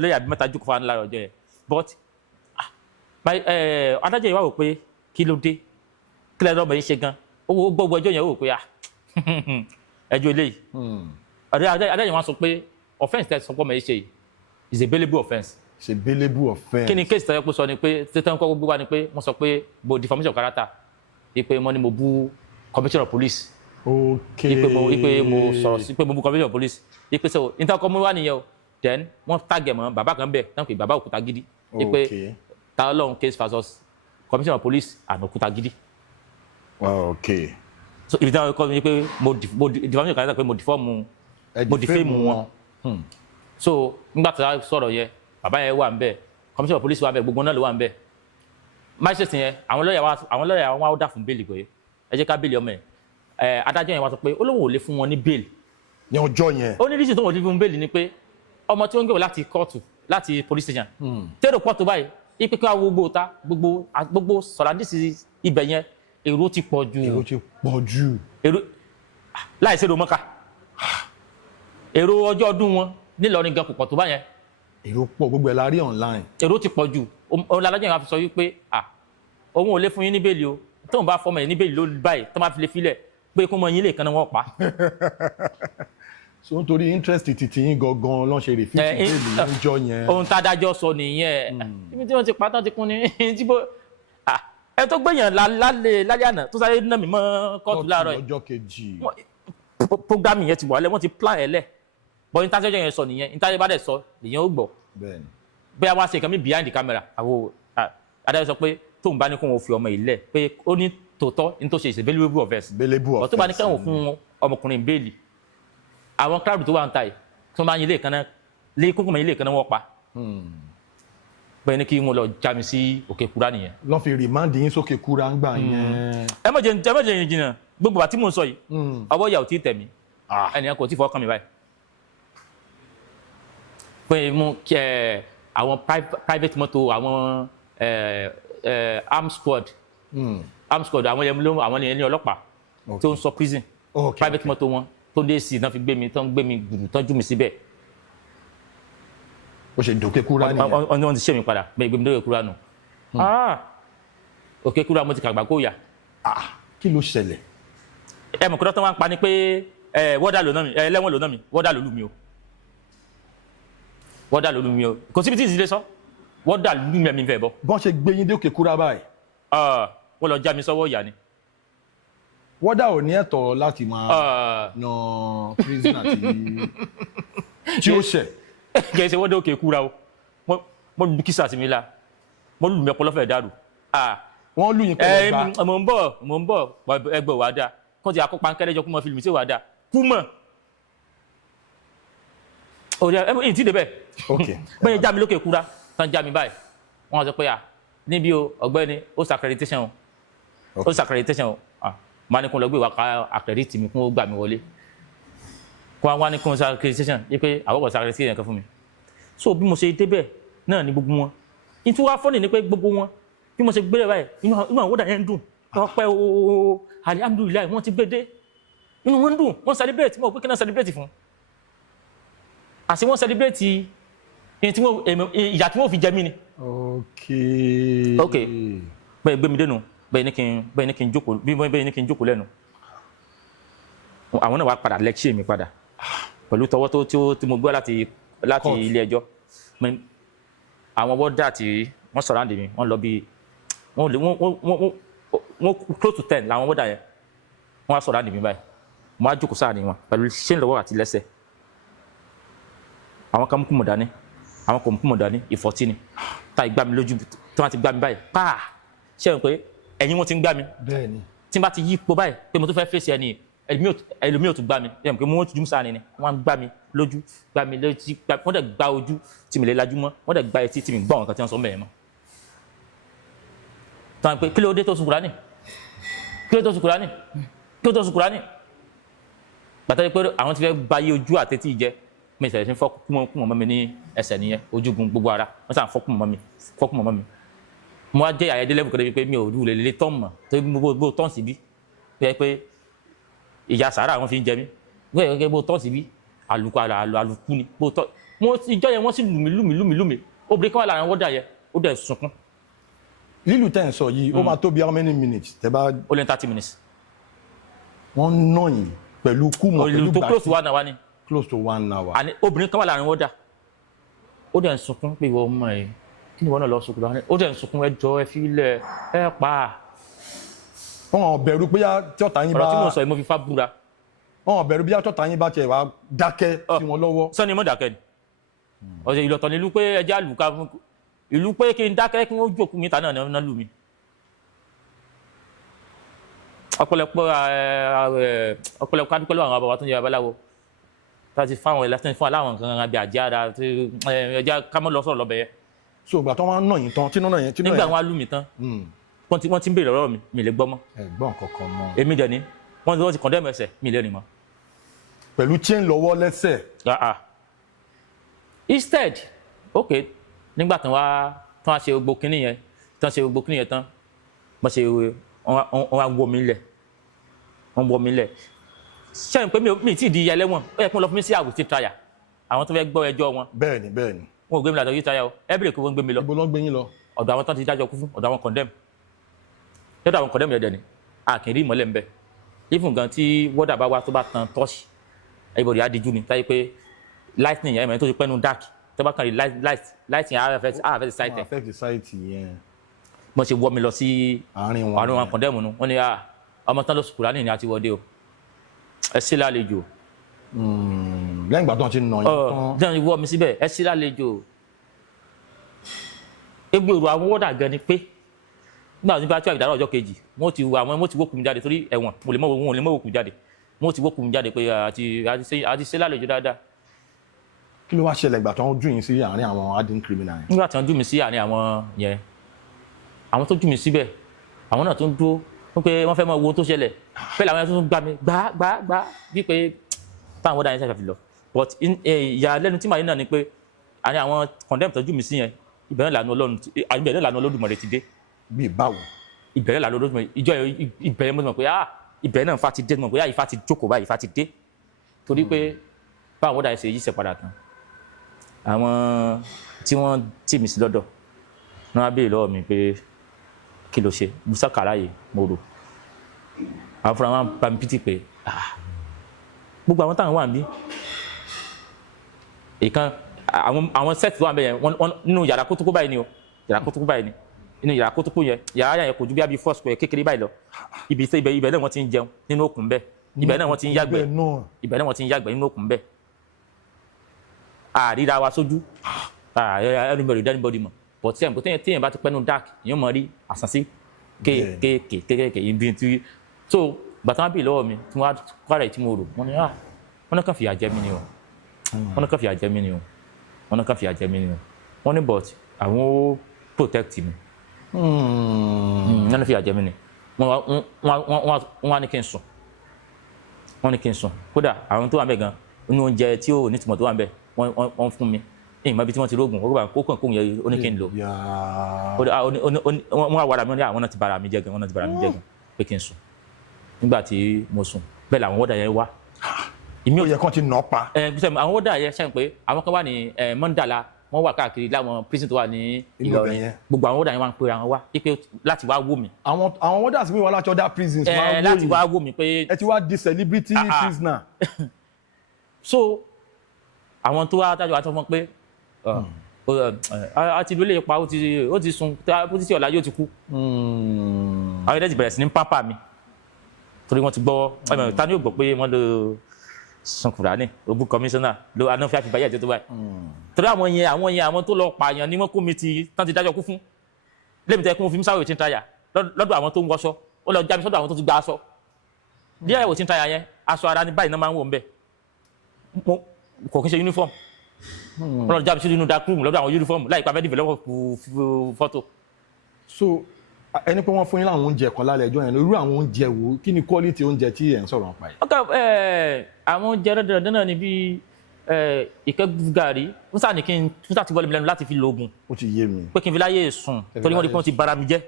lọ́ọ̀yà bíi 3 jókòó fáwa náà láàárọ̀ ọjọ́ yẹn but adájọ́ yìí wá wò pé kí ló dé kí lẹ́nu ọmọ yìí ṣe gan owó gbogbo ẹjọ́ yẹn wò pé ẹjọ́ eléyìí adájọ́ yẹn wá sọ pé offence tẹ́ sọ pé ọmọ yìí ṣe is a bailable offence. is a bailable offence. kí ni kéèsì tẹ́lẹ̀ pé sọ ni pé tẹ́tẹ́ ń kọ́ gbogbo wa ni pé wọ́n sọ pé bo defamation of character ipe mo ni mo bú commissioner of police. ok ipe mo sọ̀rọ̀ sí pé mo bú commissioner of police ipe so intercom mo wá nìyẹn o then wọ́n tàgẹ̀ mọ́ bàbá kan bẹ̀ náà pé bàbá Òkútagidi ipe ta Ọlọ́run case versus commissioner of police and Òkútagidi. ok. so ibi tí wọ́n kọ́ mi pé mo defamation of character pé mo defame wọn. so nígbà tí wọ́n sọ̀rọ̀ yẹn bàbá yẹn wà ń bẹ̀ commissioner of police wà ń bẹ̀ gbogbo náà ló wà ń bẹ̀ máṣẹ́sì yẹn àwọn lọ́ọ̀yà wọn wá dà fún bẹ́ẹ̀lì pé ẹ jẹ́ ká bẹ́ẹ̀lì ọmọ ẹ̀ adájọ́ yẹn wá sọ pé ó lóun ò lè fún wọn ní bẹ́ẹ̀lì. ní ọjọ́ yẹn. ó ní rísì tó wọ́n ti fún bẹ́ẹ̀lì ni pé ọmọ tí wọ́n ń gbé wọ láti kóòtù láti police station tẹ́rọ pọ̀ tó báyìí ipe kí wọ́n wo gbogbo ta gbogbo sọ̀rọ̀dísì ibẹ̀ yẹn èrò ti pọ̀ jù. èrò ti pọ̀ jù. èrò láì ṣe èrò mọ́ka èrò ọjọ́ ọdún wọn nílọrin gan kò pọ̀ tó báyẹn. èrò pọ̀ gbogbo ẹ̀ la rí online. èrò ti pọ̀ jù ọ̀làlájọ́ yẹn wá fi sọ wípé òun ò lè fún yín ní bẹ́ẹ̀lì o tóun bá fọmọ yẹn ní bẹ́ẹ̀lì ló báyìí tó máa fi lè filẹ̀ pé kó mọ yín lè kan náà wọ́n pa. so nítorí interest titi yín gangan lọ́n ṣe rèfíìsì bẹ́ẹ̀lì níjọ́ yẹn. ohun tá a dájọ́ sọ nìyẹn ibi tí wọ́n ti pátá ti kún ni jíbó ẹ tó gbẹ̀yàn lálẹ́ àná tó sáré náà mi mọ́ kóòtù láàárọ̀ ọjọ́ kejì. program yẹn ti wà lẹ́ wọ́n ti plan ẹ̀ lẹ̀ bọ́ intanẹ́tì yẹn sọ nìyẹn intanẹ́tì bá dẹ̀ sọ lèyẹn ó gbọ́ bẹ́ẹ̀ wá ṣe nǹkan mi behind the camera àwọn adájọ́ sọ pé tóun bá ní kó wọn fi ọmọ yìí lẹ̀ pé ó ní tòótọ́ ní tó ṣe is available offence ọ̀ tó bá ní káwọn fún ọmọkùnrin bẹ́ẹ̀lì àwọn crowd tó wà ń ta yìí tó máa ń yin ilé ìkànnà lé kókó mọ ilé ìkànnà wọn pa bẹ́ẹ̀ ni kí wọ́n lọ já mi sí òkè kúrá nìyẹn. lọ́ fi rìmáàdì yín sókè kúrá ń gbà yẹn. ẹ má jẹ́ yín jìnnà gbogbo àti mò ń sọ yìí ọwọ́ ìyà ò tí ì tẹ̀ mí ẹnìyàn kò tí ì fọwọ́ kàn mí báyìí. pé mú kí àwọn private motor àwọn armed squad àwọn yẹn ní ọlọ́pàá tó ń sọ prison private motor wọn tó dé sí náà fi gbé mi tán gbé mi gbùdù tán jù mí síbẹ̀. ó ṣe dòkè kúrá nìyẹn. wọ́n ti ṣe mi padà bẹ́ẹ̀ gbé mi dókè kúrá nù. òkè kúrá mo ti kàgbà kó yà. kí ló ṣẹlẹ̀. ẹ mọ̀ kí lọ́tọ́ máa ń pa ni pé wọ́dà ló ná mi ẹlẹ́wọ̀n ló ná mi wọ́dà ló lù mí o. wọ́dà ló lù mí o kò síbi tí ìdílé sọ wọ́dà lù mí ẹ̀mí fẹ́ bọ́. bọ́n ṣe gbé yín dókè kúrá báyìí. wọ́n lọ já mi sọ́wọ́ ìyá ni. wọ́dà ò ní ẹ̀tọ́ láti máa na prison àti tí ó ṣẹ̀. kìí ṣe wọ́dà òkè kúra o mo lu kísà sí mi la mo lù mí ọpọlọfẹ dàrú. wọ́n lù yín pẹ̀lú ẹgbàá. mo ń bọ̀ ẹgbẹ́ wàá dà kó ti àkópa ń kẹ́lẹ́jọ kó mọ fílmù tí wàá dà kú mọ̀. èyí ti débẹ̀ bẹ́ẹ̀ já mi lókè kúra tán já mi báyìí wọ́n sọ pé níbi o ọ̀gbẹ́ni ó sàkẹ́rẹ́tẹ́sán o máa ní kó lọ gbé ìwà ká accredit mi kó gbà mí wọlé kó wá ní kó accreditation yí pé àwọ̀kọ̀ accreditation yẹn kan fún mi so bí mo ṣe débẹ̀ náà ní gbogbo wọn ìtú wá fọ́nì ní pé gbogbo wọn bí mo ṣe gbélé báyìí inú àwọn òwúdà yẹn ń dùn wọ́n pẹ́ ooo alhamdulilayi wọ́n ti gbé dé inú wọn ń dùn wọ́n celebrate mo pé kí náà celebrate fún àti wọ́n celebrate ìyà tí wọ́n fi jẹ mí ni. ok bẹ́ẹ̀ gbé mi dénú bẹ́ẹ̀ ní kí n jókòó bẹ́ẹ̀ ní kí n jókòó lẹ́nu àwọn náà wá padà lecture mi padà pẹ̀lú tọwọ́ tí mo gbọ́ láti ilé ẹjọ́ àwọn wọ́dà tí wọ́n surround mi wọ́n lọ bí wọ́n close to 10 làwọn wọ́dà yẹn wọ́n wá surround mi báyìí mo á jókòó sáà ní wọn pẹ̀lú ṣé ń lọ́wọ́ àti lẹ́sẹ̀ àwọn kan mú kú mọ̀ dání àwọn kò mú kú mọ̀ dání ìfọ̀tí ni tá ìgbà mi lójú tí wọ́n ti gbà mí báyìí pàà ṣé ń pé ẹ̀yin wọn ti ń gbà mí tí n bá ti yí ipò báyìí pé mo tún fẹ́ fèsì ẹni ẹlòmíì ò tún gbà mí ẹ̀yìn pé mo wọ́n tún jùmọ̀ sáà ni wọ́n á gbà mí lójú wọ́n dẹ̀ gba ojú tí mi lè lajú mọ́ wọ́n dẹ̀ gba etí tí mi gbọ́ nǹkan tí wọ́n sọ mẹ́rin mọ́. tọ́wọ́n pé kí ló dé tó sùn Kùránì kí ló tó sùn Kùránì kí ló tó sùn Kùránì gbàtà pé àwọn ti fẹ́ ba yé ojú àtẹ́tí jẹ́ mi ìṣẹ̀lẹ̀ sí fọ́kùnmọ̀ mọ́ mi ní ẹsẹ̀ nìyẹn ojúgun gbogbo ara wọ́n sàn fọ́kùnmọ̀ mọ́ mi mo wá jẹ́ àyẹ̀dẹ́ lẹ́bùkọ́ débi pé mi ò rú lè tọ́ mọ̀ tó bó tọ́ sí bí pé ìyá sàárà wọn fi ń jẹ mí gẹ́gẹ́ bó tọ́ sí bí àlùkù ni bó tọ́ mo ìjọ yẹn wọ́n sì lù mí obìnrin kan wà láàrin wọ́dà yẹn ó dẹ̀ sunkún. lílù tẹ́ ń sọ yìí ó máa tó bí how many minutes tẹ́ bá. ó lé 30 minutes. wọ́n ń nà yín pẹ̀lú kúmọ̀ pẹ̀lú gbàtí. close to 1 hour ni. close to 1 hour. àní obìnrin kan wà láàrin wọ́dà ó dẹ̀ sunkún pé ìwọ ọmọ ẹ̀ kí ni wọ́n náà lọ sunkún lọ́wọ́ ó dẹ̀ sunkún ẹjọ́ ẹ fi ilẹ̀ ẹ pa. wọ́n bẹ̀rù pé tíọ́ta yín bá. ọ̀rọ̀ tí mo sọ yìí mo fi fá búra. wọ́n bẹ̀rù bí tíọ́ta yín bá tiẹ̀ wá dákẹ́ sí wọn lọ́wọ́. sọ́ni mo dákẹ́ ni ọ̀sẹ̀ ìlọ̀tọ̀ nílùú pé ẹja lùkà ìlú pé kí n dákẹ́ kí wọ́n jókòó mi ta náà lù mí. ọ̀pọ̀lọpọ̀ adúpẹ́ lọ́wọ́ àwọn bàbá tó ń jẹ babaláwo láti fáwọn ẹlẹ́sìn fún aláwọn nǹkan bí àjẹ́ ara ẹja kámọ́ lọ sọ̀rọ̀ lọ́bẹ̀ yẹn. so ìgbà tó wọn nà yín tán tí náà yẹn. nígbà wọn á lù mí tán wọ́n ti ń béèrè ọ̀rọ̀ mi lè gbọ́ mọ́. ẹ̀gbọ́n kankan mọ́. èmi dẹ̀ ni wọ́n ti kọ̀ndẹ́mù ẹsẹ̀ mi lè rìn mọ́. pẹ̀lú chain lọ́wọ́ lẹ́sẹ̀. instead ok nígbà tán wá ṣe gbogbo kinní yẹn tán wọ́n ṣe wọ́n wá wọ́ mi lẹ̀ ṣé n pé mi tí ì di ẹlẹ́wọ̀n ó yẹ kí wọ́n lọ fún mi sí àwòtí trial àwọn tó fẹ́ gbọ́ ẹjọ́ wọn. bẹ́ẹ̀ni. wọn ò gbé mi lọ àdójú trial ẹ bèrè kí wọ́n gbé mi lọ. ibo ló ń gbé yín lọ. ọ̀dọ̀ àwọn tán ti dájọ́ kú fún ọ̀dọ̀ àwọn condemn lọ́dọ̀ àwọn condemn yẹn dẹ̀ ni a kì í rí ìmọ́lẹ̀ ń bẹ even gan tí wọ́dà bá wá tó bá tan tọ́ọ̀ṣì everybody á dijú ni táyé pé lightning yẹn mẹ́rin tó ti pẹ́nu dark tó bá kàn rí light yẹn á fẹ́ site ẹ̀. affect the site yẹn. wọ́n ṣe wọ́ mi lọ sí àárín wọn kọ̀ndẹ́mù nu wọ́n ní ọmọ tán ló sùkúrà ní àti wọ́dé o ẹ sí lálejò. lẹ́yìn ìgbà tó ń ti nà yín tán. wọ́ mi síbẹ̀ ẹ sí lálejò. egbò èrò àwọn wọ́dà gan ni pé nígbà tí bá tí àgbàdo ọjọ́ kejì wọ́n ti wókùn mi jáde torí ẹ̀wọ̀n mo lè mọ̀ wókùn jáde wọ́n ti wókùn mi jáde pé àti ṣe lálejò dáadáa. kí ló wá ṣẹlẹ̀ ìgbà tó ń jù yín sí àárín àwọn hardened criminal yẹn. nígbà tí wọ́n jù mí sí àárín àwọn yẹn àwọn tó jù mí síbẹ̀ àwọn náà tó ń dúró wípé wọ́n fẹ́ mọ owó tó ṣẹlẹ̀ pẹ̀lú àwọn yẹn tó ń gbá mi gbá bí pé táwọn wọ́dà yẹn ṣàfihàn lọ but ìyàlẹ́nu tí màá yín náà ni pé àárín àwọn condemn tó jù mí sí yẹn ìbẹ̀rẹ̀ lànà Olódùmarè ti dé. bí báwo. ìbẹ̀rẹ̀ lànà Olódùmarè ìjọ ìbẹ̀rẹ̀ mo mọ̀ pé ìbẹ̀rẹ̀ náà Ifá ti dé mo mọ̀ pé Ifá ti jókòó báyìí Ifá ti dé torí pé báwọn wọ́dà yẹn ṣe yíṣẹ́ padà tán àwọn tí wọ́n tì mí sí lọ́dọ̀ wọ́n á béèrè lọ́wọ́ mi pé kí ló ṣe musa kàráyè mo rò àwọn fúnra wọn bá mi pítì pé gbogbo àwọn táwọn wà níbí ìkan àwọn sẹ́ẹ̀tì tó wà bẹ́ẹ̀ yẹn nínú yàrá kótópó báyìí ni o yàrá kótópó báyìí ni nínú yàrá kótópó yẹn yàrá yẹn kò ju bí abí fọ́ọ̀sì pẹ̀ kékeré báyìí lọ ibẹ̀ náà wọ́n ti ń jẹun nínú òkun bẹ́ẹ̀ ibẹ̀ náà wọ́n ti ń yàgbẹ́ ibẹ̀ náà wọ́n ti ń yàgbẹ́ nínú òkun bẹ́ẹ̀ àríra wa sójú anybody mọ̀ but tí èèyàn bá ti pẹ́nu dark èèyàn mọ̀ rí àsánsí kéèké ibi tí so bàtà wọn bí lọ́wọ́ mi tí wọ́n kọ́ra tí mo rò wọ́n ní wọ́n náà kàn fìyà jẹ mí ni o wọ́n náà kàn fìyà jẹ mí ni o wọ́n náà kàn fìyà jẹ mí ni o wọ́n ní but àwọn ó protect mi wọ́n náà fìyà jẹ mí ni wọ́n wá ní kí n sùn wọ́n ní kí n sùn kódà àwọn tó wà bẹ́ẹ̀ gan inú oúnjẹ tí ó nítumọ̀ tó wà bẹ́ẹ̀ wọ́n fún mi ìmọ̀ ibi tí wọ́n ti rógùn ó kàn kóhùn yẹn ó ní kí n lò wọ́n wá wàrà mi ní àwọn náà ti bara mi jẹ́ gan wọ́n náà ti bara mi jẹ́ gan pé kí n sùn nígbà tí mo sùn bẹ́ẹ̀ làwọn wọ́dà yẹn wá. ó yẹ kán ti nà pa. àwọn wọ́dà yẹn ṣe pé àwọn kan wà ní Mọ́ndàlá wọ́n wà káàkiri láwọn prison tó wà ní Ìlọrin gbogbo àwọn wọ́dà yẹn wá ń pe àwọn wá pé láti wá wò mí. àwọn wọ́dà sì mi wà láti other prisons láti wá wò mí pé. ẹ ti wá di celebrity prisoner. so àwọn tó wá dájọ́ àti ọmọ pé àti ìlú ilé ipa ó ti sun ó ti sí ọ̀la yóò ti kú. àwọn ẹ̀dẹ́ ti bẹ̀rẹ̀ sí ní pápá mi torí wọ́n ti gbọ́ ta ni yóò gbọ́ pé wọ́n lo sun Kùránì òbú kọmíṣánná lo anáfíà fi báyà jẹ́ tó báyìí. torí àwọn tó lọ pààyàn ni wọ́n kó mi tán ti dájọ́ kú fún lẹ́mi tẹ́ kún fún mi sáwọ́ ìtì ń tayà lọ́dọ̀ àwọn tó ń wọṣọ ó lọ já mi sọ́dọ̀ àwọn tó ti gba aṣọ díẹ̀ ìwò tí ń tayà yẹn aṣọ ara ní báyìí náà máa ń wò ń bẹ̀ kò kí n ṣe uniform wọn lọ jábí sí inú dark room lọ́dọ̀ àwọn uniform láì pa fẹ́ develop photo. so ẹni pé wọ́n fún yín láwọn oúnjẹ kan lálẹ́ ẹjọ́ yẹn irú àwọn oúnjẹ wo kí ni quality oúnjẹ tí ẹ̀ ń sọ̀rọ̀ nípa yìí. ok àwọn oúnjẹ dandan náà ni bí ìkẹ́gùn gàrí ń sà ní kí n tún sàti wọlé mi lẹ́nu láti fi lo oògùn. ó ti yé mi. pé kí n fi láyé sùn torí wọ́n rí pé wọ́n ti bara mi jẹ́.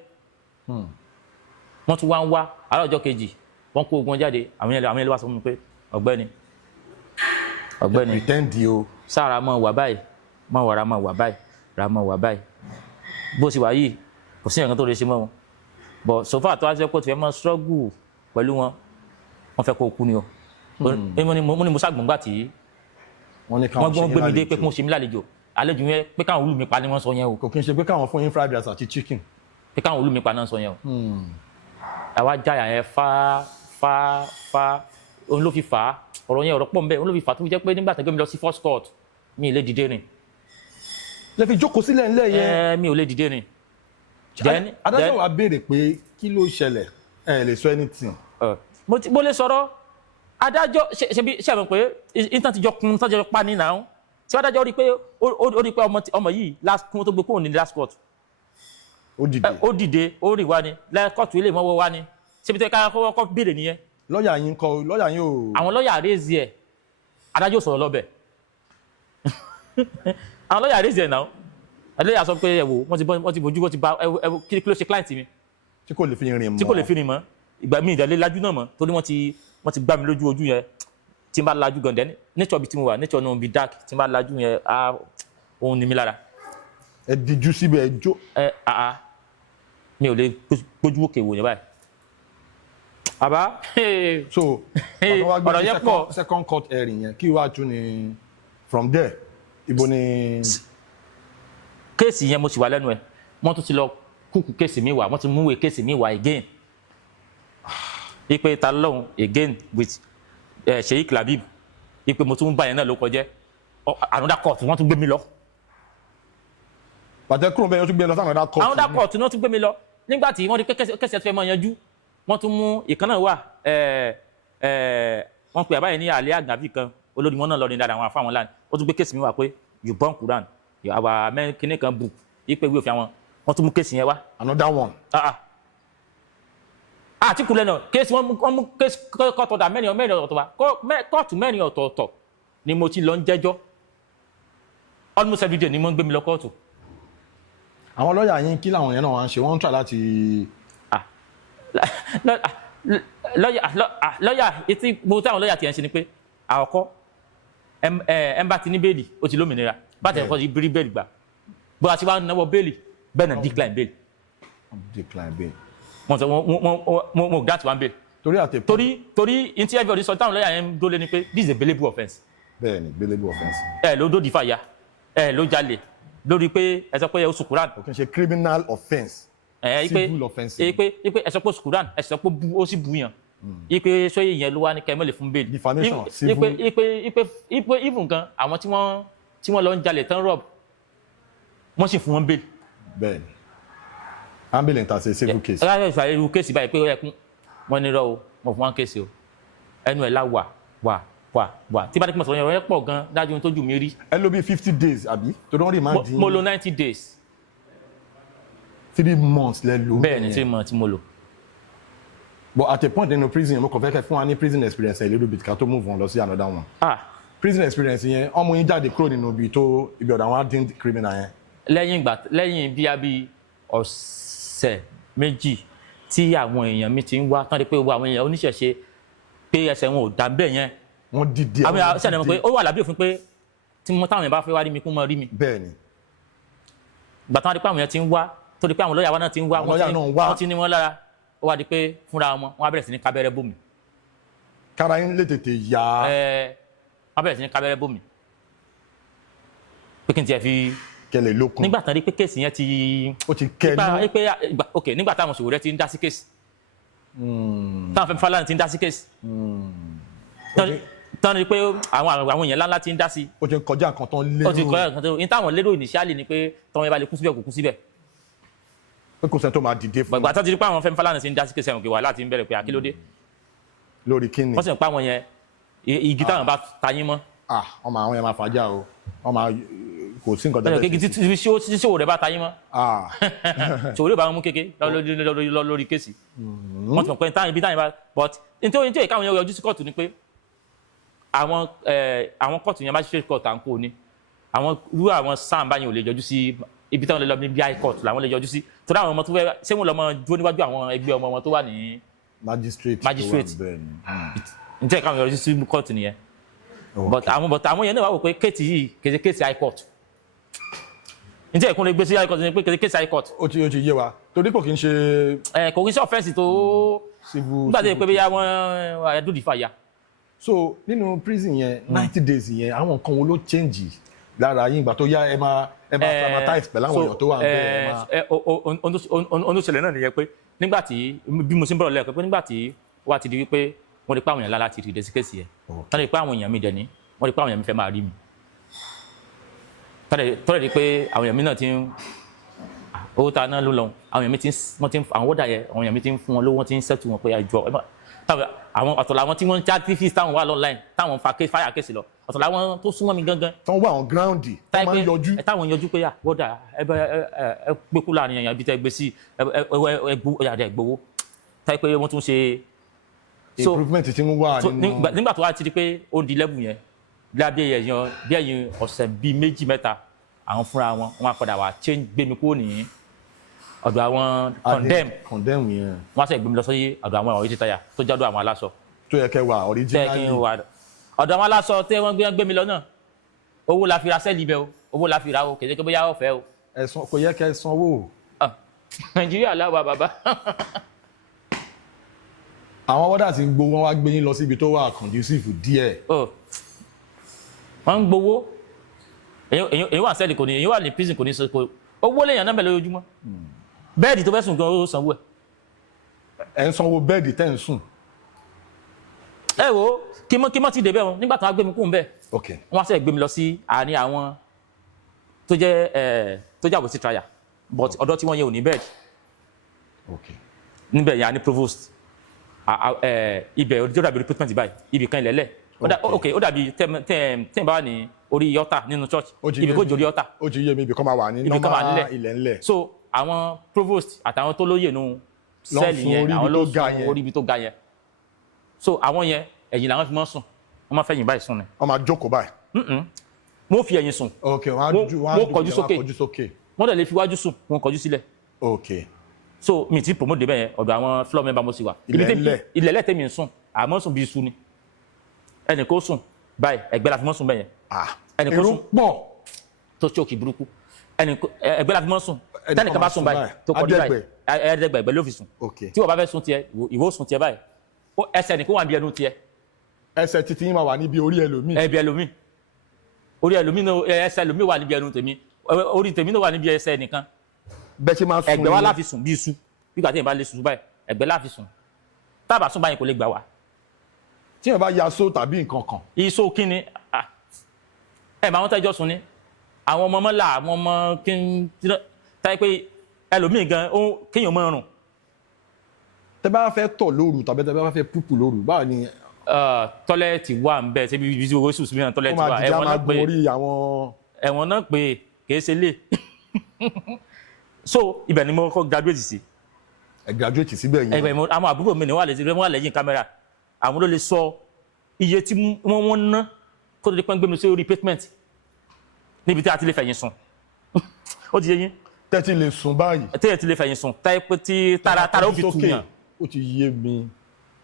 wọ́n tún wá ń wá àárọ̀ ọjọ́ kejì wọ́n kó oògùn jáde àwọn yẹn lè wá sọ fún mi pé ọ̀gbẹ́ni pretend o sára mọ wà báyìí mọ wàrà mọ wà báyìí ra mọ wà báyìí bó ti wà yìí kò sí nǹkan tó lè ṣe mọ́ wọn bọ̀ sọ́fà tó wá sí pé tí wọ́n máa struggle pẹ̀lú wọn wọ́n fẹ́ kó kú ni o mo ní mo ṣàgbọ̀ngbà tí wọ́n gbé mi dé pé kí wọ́n ṣe mí lálejò àlejò yẹn pé káwọn olú mi pa ni wọ́n sọ yẹn o. kò kí n ṣe pé káwọn fún yín fried rice àti chicken. pé káwọn olú mi pa náà sọ yẹn o. àwa jáyà yẹn fa òun ló fi fà á ọ̀rọ̀ yẹn ọ̀rọ̀ pọ̀ ń bẹ òun ló fi fà á tó fi jẹ́ pé nígbà tó gbé mi lọ sí first court mi ò lè dìde rìn. lè fi jókòó sílẹ̀ ńlẹ̀ yẹn. mi ò lè dìde rìn. adájọ́ wa béèrè pé kí ló ṣẹlẹ̀ ẹ lè sọ anything. mo lè sọ̀rọ̀ adájọ́ ṣe mọ̀ pé intan ti jọ kun tán jọ pa ní náà tí adájọ́ rí pé ó rí pé ọmọ yìí kún tó gbé kúrò ní last court. ó dìde ó rì wá ni lẹ́kọ̀tù ilé ìmọ̀wọ́ wá ni ṣébi tẹ́ ká kọ́kọ́ béèrè nìyẹn. lọ́ọ̀yà yín kọ́ lọ́ọ̀yà yín ò. àwọn lọ́ọ̀yà rèézi ẹ̀ adájọ́ sọ̀rọ̀ lọ́bẹ̀ àwọn lọ́ọ̀yà rèézi ẹ̀ náà adájọ́ sọ pé ẹ̀wò wọ́n ti bójú wọ́n ti bá ẹ̀wò kí ló ṣe client mi. tí kò lè fi rìn mọ́. tí kò lè fi rìn mọ́ ìgbà mi ìdálé lajú náà mọ́ torí wọ́n ti gbá mi lójú ojú yẹn tí n bá lajú gan dẹ́ni nature bi tí mo wà nature náà bi dark tí n bá lajú yẹn òun ni mi lára. ẹ dijú síbẹ̀ ẹ jó. mi ò lè gbójú òkè wò yẹn báyìí. àbá. so ọ̀rọ̀ yẹn pọ̀. second court hearing yẹn kí wàá tún ni from there ibo ni. kéèsì yẹn mo sì wà lẹ́nu ẹ̀ wọ́n tún ti lọ kúkú kéèsì mi wá wọ́n ti múwèé kéèsì mi wá again ipe ta lọ́hùn again with Sheikh Labib ipe mo tún bá yẹn náà ló kọjẹ́ another court wọ́n tún gbé mi lọ. pàtẹ kúrò bẹ́ẹ̀ yẹn tún gbé lọ sí another court. another court ni wọ́n tún gbé mi lọ nígbà tí wọ́n rí pé kẹ́sì ẹ̀ fẹ́ mọ́ yanjú wọ́n tún mú ìkan náà wà wọ́n pe àbáyé ní àlẹ́ àgbàbí kan olórí wọn náà lọ ní dáadáa àwọn afáwọn láàrin ó tún gbé kéèsì mi wá pé you burn Quran àwa mẹ́kínní kan book ipe ìwé òfin àwọn wọ́n tún mú kéèsì yẹn wá. another one. àti kulẹ̀ náà kéèsì wọ́n mú kéèsì kọ́tọ̀dà mẹ́rin ọ̀tọ̀ wa kóòtù mẹ́rin ọ̀tọ̀ọ̀tọ̀ ni mo ti lọ ń jẹ́jọ́ almost every day ni mo ń gbé mi lọ kóòtù. àwọn lọ́ọ̀yà yín kí làwọn yẹn náà wá ń ṣe wọ́n ń try láti. lọ́ọ̀yà etí gbogbo táwọn lọ́ọ̀yà ti ẹ̀ ń ṣe ni pé àkọ́kọ́ ẹ̀ ń bá ti ní bẹ́ẹ̀lì ó ti lómìnira bá tẹ̀ ẹ̀kọ́ ti bí bẹ́ẹ̀lì gbà bó a ti wá náwó bẹ́ẹ̀lì bẹ́ẹ̀ náà decline bẹ́ẹ̀lì. decline bẹ́ẹ̀lì. wọ́n sọ mo grant one bail. torí àtẹ. torí ntí everybody sọ táwọn lọ́ọ̀yà yẹn ń dólé ni pé this is a bailable offence. bẹ́ẹ̀ni bailable offence. ló dó dìfàyà ló jalè lórí pé ẹ sọ pé ó sùn Quran. o kì í ṣe criminal offence. civil offence. ipe ẹ sọ pé ó sùn Quran ẹ sọ pé ó sì bu yàn. ipe sọyẹ yẹn ló wá ní kẹmẹ́lẹ̀ fún bẹ́ẹ̀lì. defamation civil. ipe even gan àwọn tí wọ́n lọ ń jalè tán rob wọ́n sì fún wọn bẹ́ẹ̀lì. bẹ́ẹ̀ni ambulance ta ṣe civil case. ẹ ẹ ṣàlàyé irú kéèsì báyìí pé ó yẹ kún wọn ní rọ o wọn fún wọn kéèsì o ẹnu ẹ la wà tí bá dé kí n sọ yẹn pọ̀ gan dájú ohun tójú mi rí. ẹ lò bí 50 days àbí tó dán rí máa dín. mo lò 90 days. 3 months lẹ lò. bẹ́ẹ̀ni 3 months mo lò. but at a point nínú prison mo kàn fẹ́ kẹ́ fún wa ní prison experience a little bit ká tó move on lọ sí another one. prison experience yẹn ọmọ yín jáde kúrò nínú ibi ọ̀dọ̀ àwọn hardened criminal yẹn. lẹ́yìn bí ọ̀sẹ̀ méjì tí àwọn èèyàn mi ti ń wá tán di pé àwọn èèyàn oníṣẹ̀ṣe pé ẹsẹ̀ wọn ò dá bẹ́ẹ̀ yẹn. wọ́n dìde àwọn èèyàn ṣẹ̀dẹ̀ mọ̀ pé ó wà lábẹ́ òfin pé tí mo táwọn èèyàn bá fẹ́ wá rí mi kún mọ́ rí mi. bẹ́ẹ̀ni. ìgbà táwọn di pé àwọn èèyàn ti ń wá tó di pé àwọn lọ́ọ̀yà wa náà ti ń wá wọ́n ti ní wọn lára ó wá di pé fúnra wọn á bẹ̀rẹ̀ sí ní kábẹ́rẹ́ bò mí. kára yín lè tètè yá. wọ́n bẹ̀rẹ̀ sí ní kábẹ́rẹ́ bò mí pé kí n tiẹ̀ fi kẹlẹ lókun. nígbà tán rí pé kéèsì yẹn ti. ó ti kẹnu. ok nígbà táwọn ṣòwò rẹ ti ń dá sí kéèsì. táwọn Fẹ́mi Fálànà ti ń dá sí kéèsì. tán rí pé àwọn èèyàn ńláńlá ti ń dá sí. ó ti kọjá nǹkan tán lérò. ó ti kọjá nǹkan tán ní táwọn lérò initially ni pé tọ́wọ́n yẹn bá lè kú síbẹ̀ kò kú síbẹ̀. pé kò sẹ́ni tó máa dìde fún. gbàgbà tó ti rí pé àwọn Fẹ́mi Fálànà ti ń dá sí kéèsì ẹ̀wọ̀n kí wà láti ń bẹ̀rẹ̀ pé àkílódé. lórí kíni. wọ́n sì ń pa àwọn yẹn igi táwọn bá tayín mọ́. ọmọ àwọn yẹn máa fàájà o ọmọ kò sí nǹkan tẹ́lẹ̀. kékeré tí ṣòwò rẹ̀ bá tayín mọ́. ṣòwò rẹ̀ bá mú kéke lórí kéèsì. wọ́n ti mọ̀ pé ibi táyìn bá but nítorí káwọn yẹn yọjú sí kóòtù ni pé àwọn kóòtù yẹn magistrate court à ń kó ni àwọn irú àwọn sáàmbá yẹn ò lè yọjú sí ibi táwọn lè lọ ní high court làwọn lè yọjú sí torí àwọn ọmọ tó fẹ́ ṣé wọn lọ mọ dúró níwájú àwọn ẹgbẹ́ ọmọ wọn tó wà ní magistrate nítorí káwọn yọjú sí kóòtù nìyẹn but àwọn yẹn náà wà wò pé kéèsì yìí kéde kéèsì high court nítorí ìkúnlẹ̀ gbé sí high court ni pé kéde kéèsì high court. ó ti yé wa torí kò kí n ṣe. kò kí n ṣe offence tó nígbà tó yẹ pé bóyá wọ́n ẹ̀dùn ìfà ya. so nínú prison yẹn 90 days yẹn àwọn nǹkan wo ló change lára yín ìgbà tó yá ẹ máa traumatize pẹ̀lú àwọn èèyàn tó wà níbẹ̀. oníṣẹ̀lẹ̀ náà nìyẹn pé nígbà tí bí mo ṣe ń bọ̀rọ̀ lẹ́ẹ̀kan pé nígbà tí wọ́n ti di wípé wọ́n rí pé àwọn èèyàn lára ti rìndé sí kéèsì yẹn wọ́n rí pé àwọn èèyàn mi dẹ̀ ní wọ́n rí pé àwọn èèyàn mi fẹ́ máa rí mi tọ́lẹ̀ rí pé àwọn èèyàn mi náà ti ń owó ta náà ló lọ àwọn èèyàn mi ti ń àwọn wọ́dà yẹn àwọn èèyàn mi ti ń fún wọn lówó wọ́n ti ń sẹ́tù wọn pé àjọ àwọn ọ̀tọ̀ làwọn tí wọ́n ń chat fífi táwọn wà online táwọn fa fáyà kéèsì lọ ọ̀tọ̀ làwọn tó súnmọ́ mi gangan. táwọn wà on ground tó máa ń yọjú. táwọn yọjú pé wọ́dà ẹ gbẹ́kú láàrin èèyàn ibi tẹ́ gbé sí ẹ gbowó táyé pé wọ́n tún ṣe. improvement ti ń wà nínú. nígbà tó wá ti di pé ó di level yẹn lábẹ́ ẹ̀yìn ọ̀sẹ̀ bíi méjì mẹ́ta àwọn fúnra wọn wọn padà wá change gbé mi kúrò ní ọ̀dọ̀ àwọn condemn yẹn. wọ́n á sọ ìgbé mi lọ sí ọ̀dọ̀ àwọn ọ̀rẹ́ títàyà tó jádọ̀ àwọn aláṣọ. tó yẹ kẹ́ wà originally. ọ̀dọ̀ àwọn aláṣọ tí wọ́n gbé mi lọ náà owó la fi ra sẹ́ẹ̀lì bẹ́ẹ̀ o owó la fi ra o kèdè kí bóyá ọ̀fẹ́ o. ẹ̀sán kò yẹ kẹ́ sanwó. Nàìjíríà láwa bàbá. àwọn wọ́dà tí ń gbowó wọn wá gbé yín lọ síbi tó wà conducive díẹ̀. wọ́n ń gbowó èyí wà sẹ́ẹ̀lì kò ní èyí wà ní prison kò ní sọ owó lèèyàn náà bẹ̀rẹ̀ lójoojúmọ́ bẹ́ẹ̀dì tó fẹ́ sùn gan ó sanwó ẹ̀. ẹ̀ ń sanwó bẹ́ẹ̀dì tẹ́ ń sùn. ẹ wo kí mọ́ ti débẹ̀ wọn nígbà tí wọ́n gbé mi kúrò bẹ́ẹ̀ wọ́n sẹ́ gbé mi lọ sí àárín àwọn tó jẹ́ àbòsí trial but ọ̀dọ̀ tí wọ́n yẹ ò ní bẹ́ẹ̀dì níbẹ̀ yà ní provost ibẹ̀ ó dàbí recruitment báyìí ibì kan ilẹ̀lẹ̀ ó dàbí tẹ́ bá wà ní orí yọ́tà nínú church ibi kó jòrí yọ́tà ó ti yé mi ibì kan máa wà ní normal ilẹ̀ ńlẹ̀. so àwọn provost àtàwọn tó lóyè nù sẹ́ẹ̀lì yẹn àwọn ló sùn orí ibi tó ga yẹn so àwọn yẹn ẹ̀yìn làwọn fi mọ́ sùn wọ́n máa fẹ̀yìn báyìí sùn ni. wọ́n máa jókòó báyìí. wọ́n fi ẹ̀yìn sùn wọ́n kọjú sókè wọ́n dẹ̀ lè fi wájú sùn wọ́n kọjú sílẹ̀. so mi ti promote débẹ̀ yẹn ọ̀dọ̀ àwọn floor member mo sì wà. ilẹ̀ ẹlẹ́tẹ̀ mi ń sùn àmọ́ sùn bí iṣu ni ẹnì kó sùn báyìí ẹgbẹ́ la fi mọ́ sùn bẹ́ẹ̀ yẹn. ẹnì kó sùn pọ̀ tó ṣókì burúkú ẹgbẹ́ la fi mọ́ sùn tẹ́nì kan bá sùn báyìí tó kọjú báyìí ẹ̀ẹ́dẹ́gbẹ̀ ló fi sùn tí wọ́n bá fẹ́ sùn tiẹ̀ ìwọ sùn tiẹ̀ báyìí ẹsẹ̀ nìkan wà bí ẹnu tiẹ̀. ẹsẹ̀ títí yín máa wà níbi orí ẹlòmíì. ẹbí ẹlòmíì orí ẹlòmíì náà ẹsẹ̀ ẹlòmíì wà níbi ẹnu tèmi orí tèmi náà wà níbi ẹsẹ̀ nìkan. bẹ́ẹ̀ ṣe máa sùn ẹgbẹ́ wa láfi sùn bí iṣu nígbà tí èèyàn bá lè sùn báyìí ẹgbẹ́ láfi sùn tábà sùn báyìí kò lè gbà wá. tí èèyàn bá ya so tàbí nǹkan kan. iṣó kíni ẹ máa wọn tẹjọ sùn ni àwọn ọmọ mọ́là àwọn ọmọ kí n táyé pé ẹlòmíì gan kéèyàn mọ́ ọrùn. tẹ bá fẹ́ tọ̀ lóru tàbí tẹ bá fẹ́ púpù lóru báwo ni. tọ́lẹ́ẹ̀tì wà ń bẹ̀ ṣé bí owó sùn sí mìíràn tọ́lẹ́ẹ̀tì wà ẹ̀wọ̀n náà pé kìí ṣe lé so ibẹ̀ ni mo kọ́ graduate sí. ẹ graduate síbẹ̀ yẹn. àwọn àbúrò mi ni wọ́n wà lẹ́yìn kámẹ́rà àwọn ló lè sọ iye tí wọ́n ná kó tó di pẹ́ gbé mi sí orí pavement níbi tí a ti lè fẹ̀yìn sùn ó ti yé yín. tẹ́tí lè sùn báyìí. tẹ́tí lè fẹ̀yìn sùn táyé pé tí tara ó fi tu yàn. ó ti yé mi.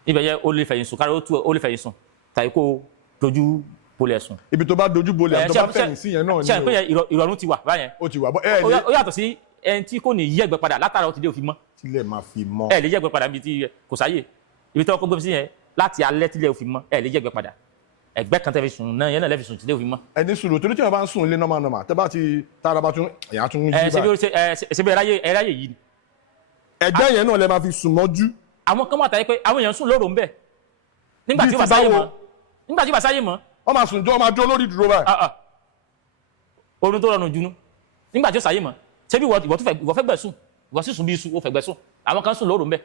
ibẹ̀ yẹ ó lè fẹ̀yìn sùn kára ó lè fẹ̀yìn sùn tàbí kó dojú bolẹ̀ sùn. ibi tó bá dojú bolẹ̀ tó bá fẹ̀yìn sí yẹn náà ni. ṣe àpẹyẹ ìrọ̀rùn ti wà báyẹn. ó ti wà bọ́ ó yàtọ̀ sí ẹni tí kò ní yẹ̀gbẹ́ padà látara ó ti dé òfin mọ́. tílẹ̀ máa fi mọ́. ẹ lè yẹ̀gbẹ́ padà níbi tí kò sáyè ibi tí wọ́n kó gbé sí yẹn láti alẹ́ tílẹ̀ òfin mọ́ ẹ lè yẹ̀gbẹ́ padà ẹgbẹ́ kan tẹ́ fi sùn náà yẹn náà lẹ́ fi sùn tílẹ̀ òfin mọ́. ẹni sùúrù torí tí wọn bá ń sùn ilé normal tẹ́ bá ti tára bá tún ẹ̀yà tún yí báyìí. ṣe bí ẹráyè yìí ni. ẹgbẹ́ yẹn náà lẹ máa fi sùn mọ́jú. àwọn kan wà táyé pé àwọn èèyàn sùn lóru ń bẹ̀ nígbà tí ó bá sáyé mọ́ wọ́n máa sùn jọ máa dúró lórí ìdúró báyìí. oorun tó rọrùn junú nígbà tí ó sáyé mọ́ ṣé bí ìwọ fẹ́ gbẹ̀ sùn ìwọ sì sùn bí iṣu ó fẹ́ gbẹ̀ sùn àwọn kan sùn lóru ń bẹ̀.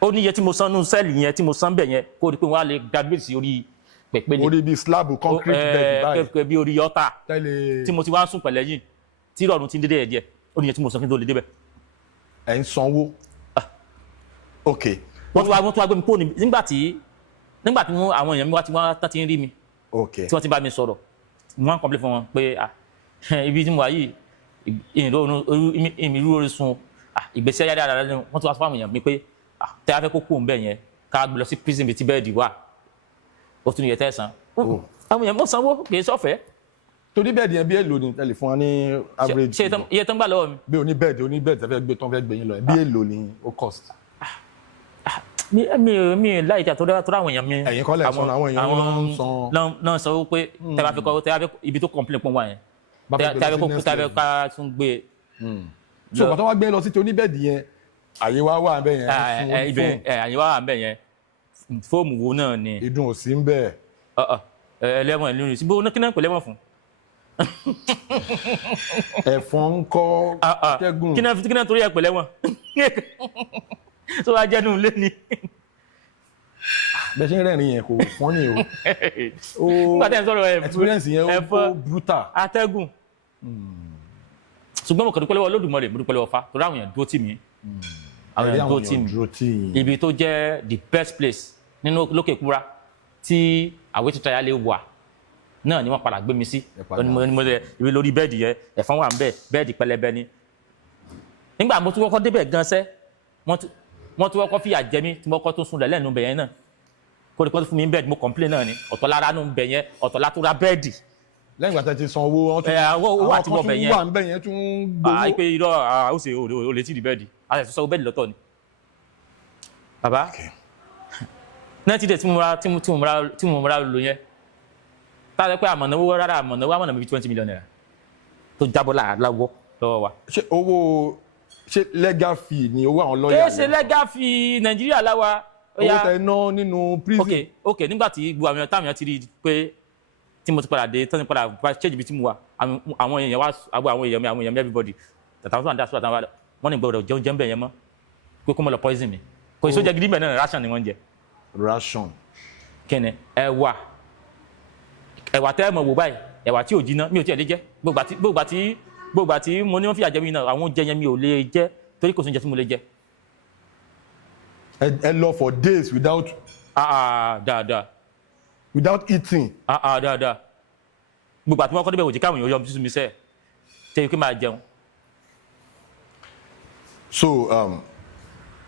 ó ní iye tí mo san nínú sẹ́ẹ̀lì yẹn tí mo san bẹ̀ yẹn kó o rí pé wọ́n á lè graduate sí orí pèpele. orí bíi slab concrete bed báyìí. bí orí yọ́tà tí mo ti wá ń sùn pẹ̀lẹ́ yìí tí ìrọ̀rùn ti ń dédé díẹ̀ ó ní iye tí mo san kí n tó lè débẹ̀. ẹ̀ ń sanwó. ok. wọ́n tún wá gbé mi kó nígbà tí àwọn èèyàn mi wá tí wọ́n tán ti ń rí mi tí wọ́n ti bá mi sọ̀rọ̀ wọ́n kọ́ńplé fún wọn pé ibi tí mo wà yìí ìmìrú orí sun ìgbésí ayé dáadáa lẹ́nu wọ́n tún wá fún àwọn èèyàn mi pé tẹ́ a fẹ́ kó kó ń bẹ̀ yẹn ká gbé lọ sí prison bíi tí bẹ́ẹ̀dì wà ó tún yẹ tẹ́sán àwọn èèyàn mọ̀ sanwó kì í sọ̀fẹ́. torí bẹ́ẹ̀dì yẹn bí èlò ni tẹ́lẹ̀ fún wa ní average. ṣe iye tó ń gbà lọ́wọ́ mi. bí oníbẹ́ẹ̀dì tẹ́ fẹ́ gbé yín lọ bí èlò ni ó cost. mi láì jà tó àwọn èèyàn mi. ẹ̀yin kọ́lẹ̀ sọ àwọn èèyàn náà sọ pé tẹ́ bá fẹ́ ibi tó complain pọ̀ wá yẹn tẹ́ bá ká tún gbé. so kò tó wá gbé lọ sí ti oníbẹ́ẹ̀dì yẹn àyè wá wà bẹ́ẹ̀ yẹn. àyè wá wà bẹ́ẹ̀ yẹn fóòmù wo náà ni. ìdun ò sí ń bẹ́ẹ̀. ẹlẹ́wọ̀n ìlú rẹ̀ síbó kí náà pè lẹ́wọ̀n fún. ẹ̀fọn ń kọ́ kẹ́gùn. kí náà torí ẹ̀ pè lẹ́wọ̀n tó wá jẹ́nu lé ní. bẹ́ẹ̀ ṣe ń rẹ́rìn yẹn kò fọ́n ní o. nígbà tí ẹ̀ ń sọ̀rọ̀ experience yẹn ó brutal. atẹ́gùn. ṣùgbọ́n mo kàn dúpẹ́ lọ́wọ́ Olódùmarè mo dúpẹ́ lọ́wọ́ fa torí àwọn èèyàn dúró tì mí. àwọn èèyàn dúró tì mí. ibi tó jẹ́ the best place nínú lókè kúra tí Àwítì Trial lè wà náà ni wọ́n padà gbé mi sí. ibi lórí bẹ́ẹ̀dì yẹn ẹ̀fọn wà ń bẹ̀ bẹ́ẹ̀dì pẹlẹbẹ ni. nígbà mo tún kọ́kọ́ débẹ̀ gan sẹ́ wọ́n tún kọ́kọ́ fìyà jẹ mí tí mo kọ́ tó sùn lẹ́nu bẹ̀ yẹn náà kó lè kọ́ tó fún mi bẹ́ẹ̀dì mo complain náà ni ọ̀tọ̀ lára nù bẹ̀ yẹn ọ̀tọ̀ látúrà bẹ́ẹ̀dì. lẹ́yìn ìgbà tí a ti san owó owó àti wọ bẹ̀ yẹn àwọn kan tún wà ń bẹ̀ yẹn tún gbowó. àìpé irọ́ ó ṣe o lè tí ì di bẹ́ẹ̀dì a sì sọ bẹ́ẹ̀dì lọ́tọ̀ ni. bàbá 90 days tí mo múra lò yẹn tá a lè pé àmọ̀náwó rárá àmọ̀náwó bíi 20 million naira tó jábọ́ láwọ́ lọ́wọ́ wa. ṣé legal fee ni owó àwọn lọ́ọ̀yà? ṣé legal fee Nàìjíríà láwa. owó tẹ ná nínú prison. ok nígbà tí gbogbo àwọn táwọn èèyàn ti rí i pé tí mo ti padà dé tán ní padà change ibi tí mo wà àwọn èèyàn wá àwọn èèyàn mi everybody tàtàwọn tó wà ní dasọ àtàwọn wọn ní gbọ́dọ̀ jẹun jẹun bẹ́ẹ̀ yẹn mọ́ pé kó mọ̀ lọ poison mi kò sí sóúnjẹ gidi bẹ́ẹ̀ náà ration ni wọ́n jẹ. ration. kẹ́nẹ̀ ẹ̀wà tẹ́ ẹ mọ̀ wò báyìí ẹ̀wà tí ò jiná mi ò tiẹ̀ lè jẹ gbogbo àti mo ní wọ́n fìyà jẹ mí náà àwọn oúnjẹ yẹn mi ò lè jẹ torí kò sí oúnjẹ tí mo lè jẹ. ẹ lọ for days without. dáadáa. without eating. dáadáa gbogbo àti wọn kọ́ débẹ̀ òjì káwọn èèyàn yọ sísun mi sẹ́ẹ̀ tẹ́yìn kí máa jẹun. so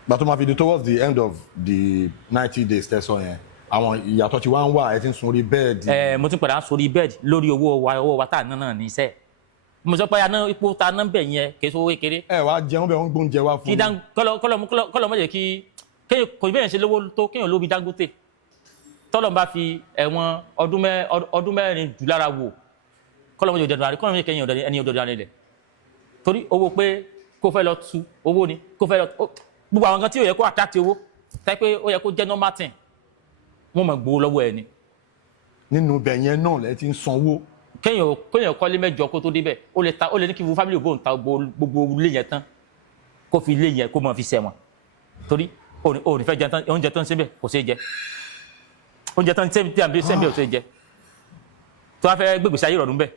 gbàtọ́ máa fi di towards the end of the 90 days tẹ́sán yẹn àwọn ìyàtọ̀ tí wọ́n ń wà ẹ ti ń sun orí bẹ́ẹ̀dì. mo ti padà ń sórí bẹ́ẹ̀dì lórí owó wa tá à náà ní sẹ́ẹ̀ mo sọ pé ipò ta náà bẹ̀ yẹn kì í sọ owó kékeré. ẹ wá jẹun bẹ́ẹ̀ wọ́n gbóúnjẹ wá fún mi. kọ́lọ̀ mọ̀ jẹ́ kí kò bẹ́ẹ̀ ṣe lówó tó kéèyàn lóbi Dangote tọ́lọ̀ bá fi ẹ̀wọ̀n ọdún mẹ́rin jù lára wò kọ́lọ̀ mọ̀ jẹ́ òdòdó àrí kọ́lọ̀ mọ̀ jẹ́ kẹ́yìn ẹni òdòdó àrí rẹ̀ torí owó pé kó fẹ́ lọ tu owó ni kó fẹ́ lọ gbogbo àwọn kan tí ó yẹ kó àtàtì owó táyé pé ó yẹ kó jẹ́ normal thing wọ́n mọ̀ gbowó lọ́wọ́ ẹni. nínú ibẹ̀ yẹn náà lẹ ti ń sanwó. kéèyàn kọ́lé mẹ́jọ kó tó débẹ̀ ó lè ní kí fún fámìlì òbóun ta gbogbo ilé yẹn tán kó fi ilé yẹn kó mọ̀ fi sẹ́wọ̀n torí òní fẹ́ jẹ tán oúnjẹ tán síbẹ̀ kò ṣeé jẹ oúnjẹ tán sẹ́ńbẹ̀ ò ṣeé jẹ tó wá fẹ́ gbègbèsè ayé ìrọ̀rùn bẹ́ẹ̀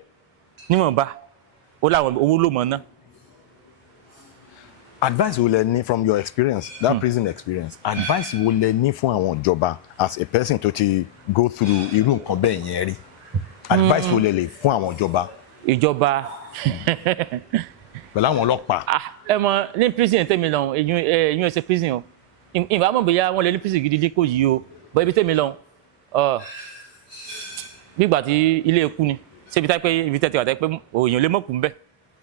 níwọ̀nba ó láwọn owó ló mọ̀ ná. advice wo lẹ ní from your experience that prison experience advice wo lẹ ní fún àwọn ìjọba as a person tó ti go through irú nǹkan bẹ́ẹ̀ yẹn rí advice wo lẹ lè fún àwọn ìjọba pẹ̀lú àwọn ọlọ́pàá. ẹ mọ̀ ní prison tẹ́mi lọ èyí ẹsẹ̀ prison o ìbá mọ̀ bóyá wọ́n lè ní prison gidi dín kò yí o bọ́ ibi tẹ́mi lọ gbígbà tí ilé ikú ni ṣé ibi táyé pé ibi tẹ́tẹ́ wà táyé pé èèyàn lè mọ̀kù ń bẹ̀.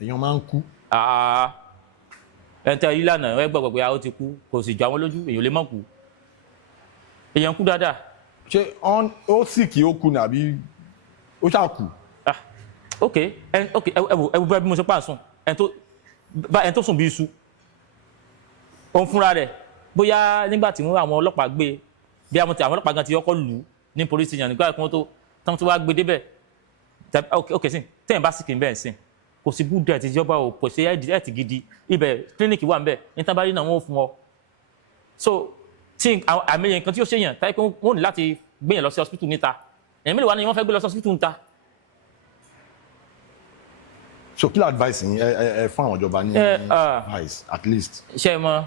èèyàn máa ń kú. ẹ̀ńtẹ́ ìlànà ẹ gbọ́ pé ó ti kú kò sì jọ àwọn lójú èèyàn lè mọ̀kù èèyàn kú dáadáa. ṣé ó sì kí ó kú ni àbí ó ṣáà kú. ok ẹ wò bẹ́ẹ̀ bí mo ṣe pàṣùn ẹni tó sùn bí iṣu òun fúnra rẹ̀ bóyá nígbà tí àwọn ọlọ́pàá gbé bí àwọn ọlọ́pàá gan ti yọkọ lù ú ní police station nígbà tí wọ́n tó wá gbé débẹ̀ ok sí tẹ́yìn bá sì kì í bẹ́ẹ̀ sìn kò sí good death ìjọba ò kò sí ẹ̀ẹ́dì gidi ibẹ̀ clinic wà níbẹ̀ ní tábàrí náà wọ́n fún ọ so tí àmì nǹkan tí ó ṣèyàn táyé pé wọ́n ní láti gbéyàn lọ sí hospital níta èèyàn mélòó wá ni wọ́n fẹ́ gbé lọ sí hospital níta. so kí ló advice yín ẹ fún àwọn ìjọba ní advice at least. ṣé ẹ mọ̀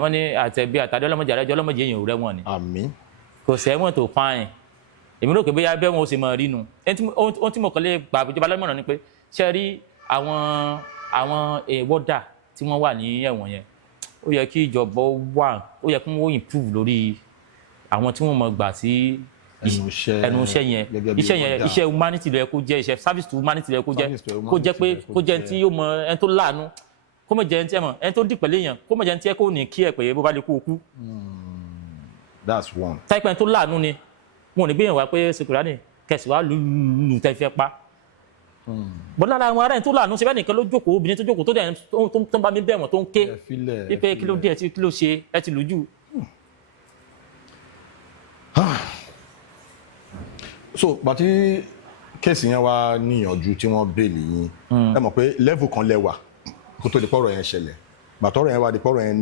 wọ́n ní àtẹ̀bí àtàdé ọlọ́mọdé àrẹ́jọ ọlọ́mọdé èèyàn ò rẹ́wọ̀n ni. àmín. kò sẹ́wọ̀n tó fáyìn èmi rò pé bóyá bẹ́ẹ̀ wọn ò sì mọ̀ rí nu ohun tí mo kàn lè gbà ìjọba lọ́mọ̀ràn ni pé ṣe rí àwọn wọ́dà tí wọ́n wà ní ẹ̀wọ̀n yẹn ó yẹ kí ìjọba wà ó yẹ kí wọ́n improve lórí àwọn tí wọ́n mọ̀ gbà sí ẹnu iṣẹ́ yẹn iṣẹ́ humanity ló yẹ kó jẹ́ iṣẹ́ service to humanity ló yẹ kó jẹ́ pé kó jẹ́ ẹni tí yóò mọ ẹni tó láàánú kó mọ̀ jẹ́ ẹni tí ẹ mọ̀ ẹni tó dìpẹ̀lẹ́ yẹn kó mọ̀ jẹ́ ẹni tí ẹ kó ní kí ẹ pé bó bá lè kú okú. that's one. táìpẹ́ ẹni tó láàánú ni wọn ò ní gbéyànjú wá pé sekurani kẹsì wá lùlù tẹ́ fẹ́ pa. bọ́n lára àwọn ará ẹni tó láàánú ṣe bẹ́ẹ̀ nìkan ló jókòó obìnrin tó jókòó tó ń bá mi bẹ̀ wọ́n tó ń ké pípé kí ló dé kí ló ṣe ẹ ti lójú. so pàtí kéèsì yẹn wá níyànjú tí wọ́n bèèlì yín ẹ mọ̀ pé level kan lẹ́wà kó tó di pọ́rọ̀ yẹn ṣẹlẹ̀ gbàtọ́rọ̀ yẹn wá di pọ́rọ̀ yẹn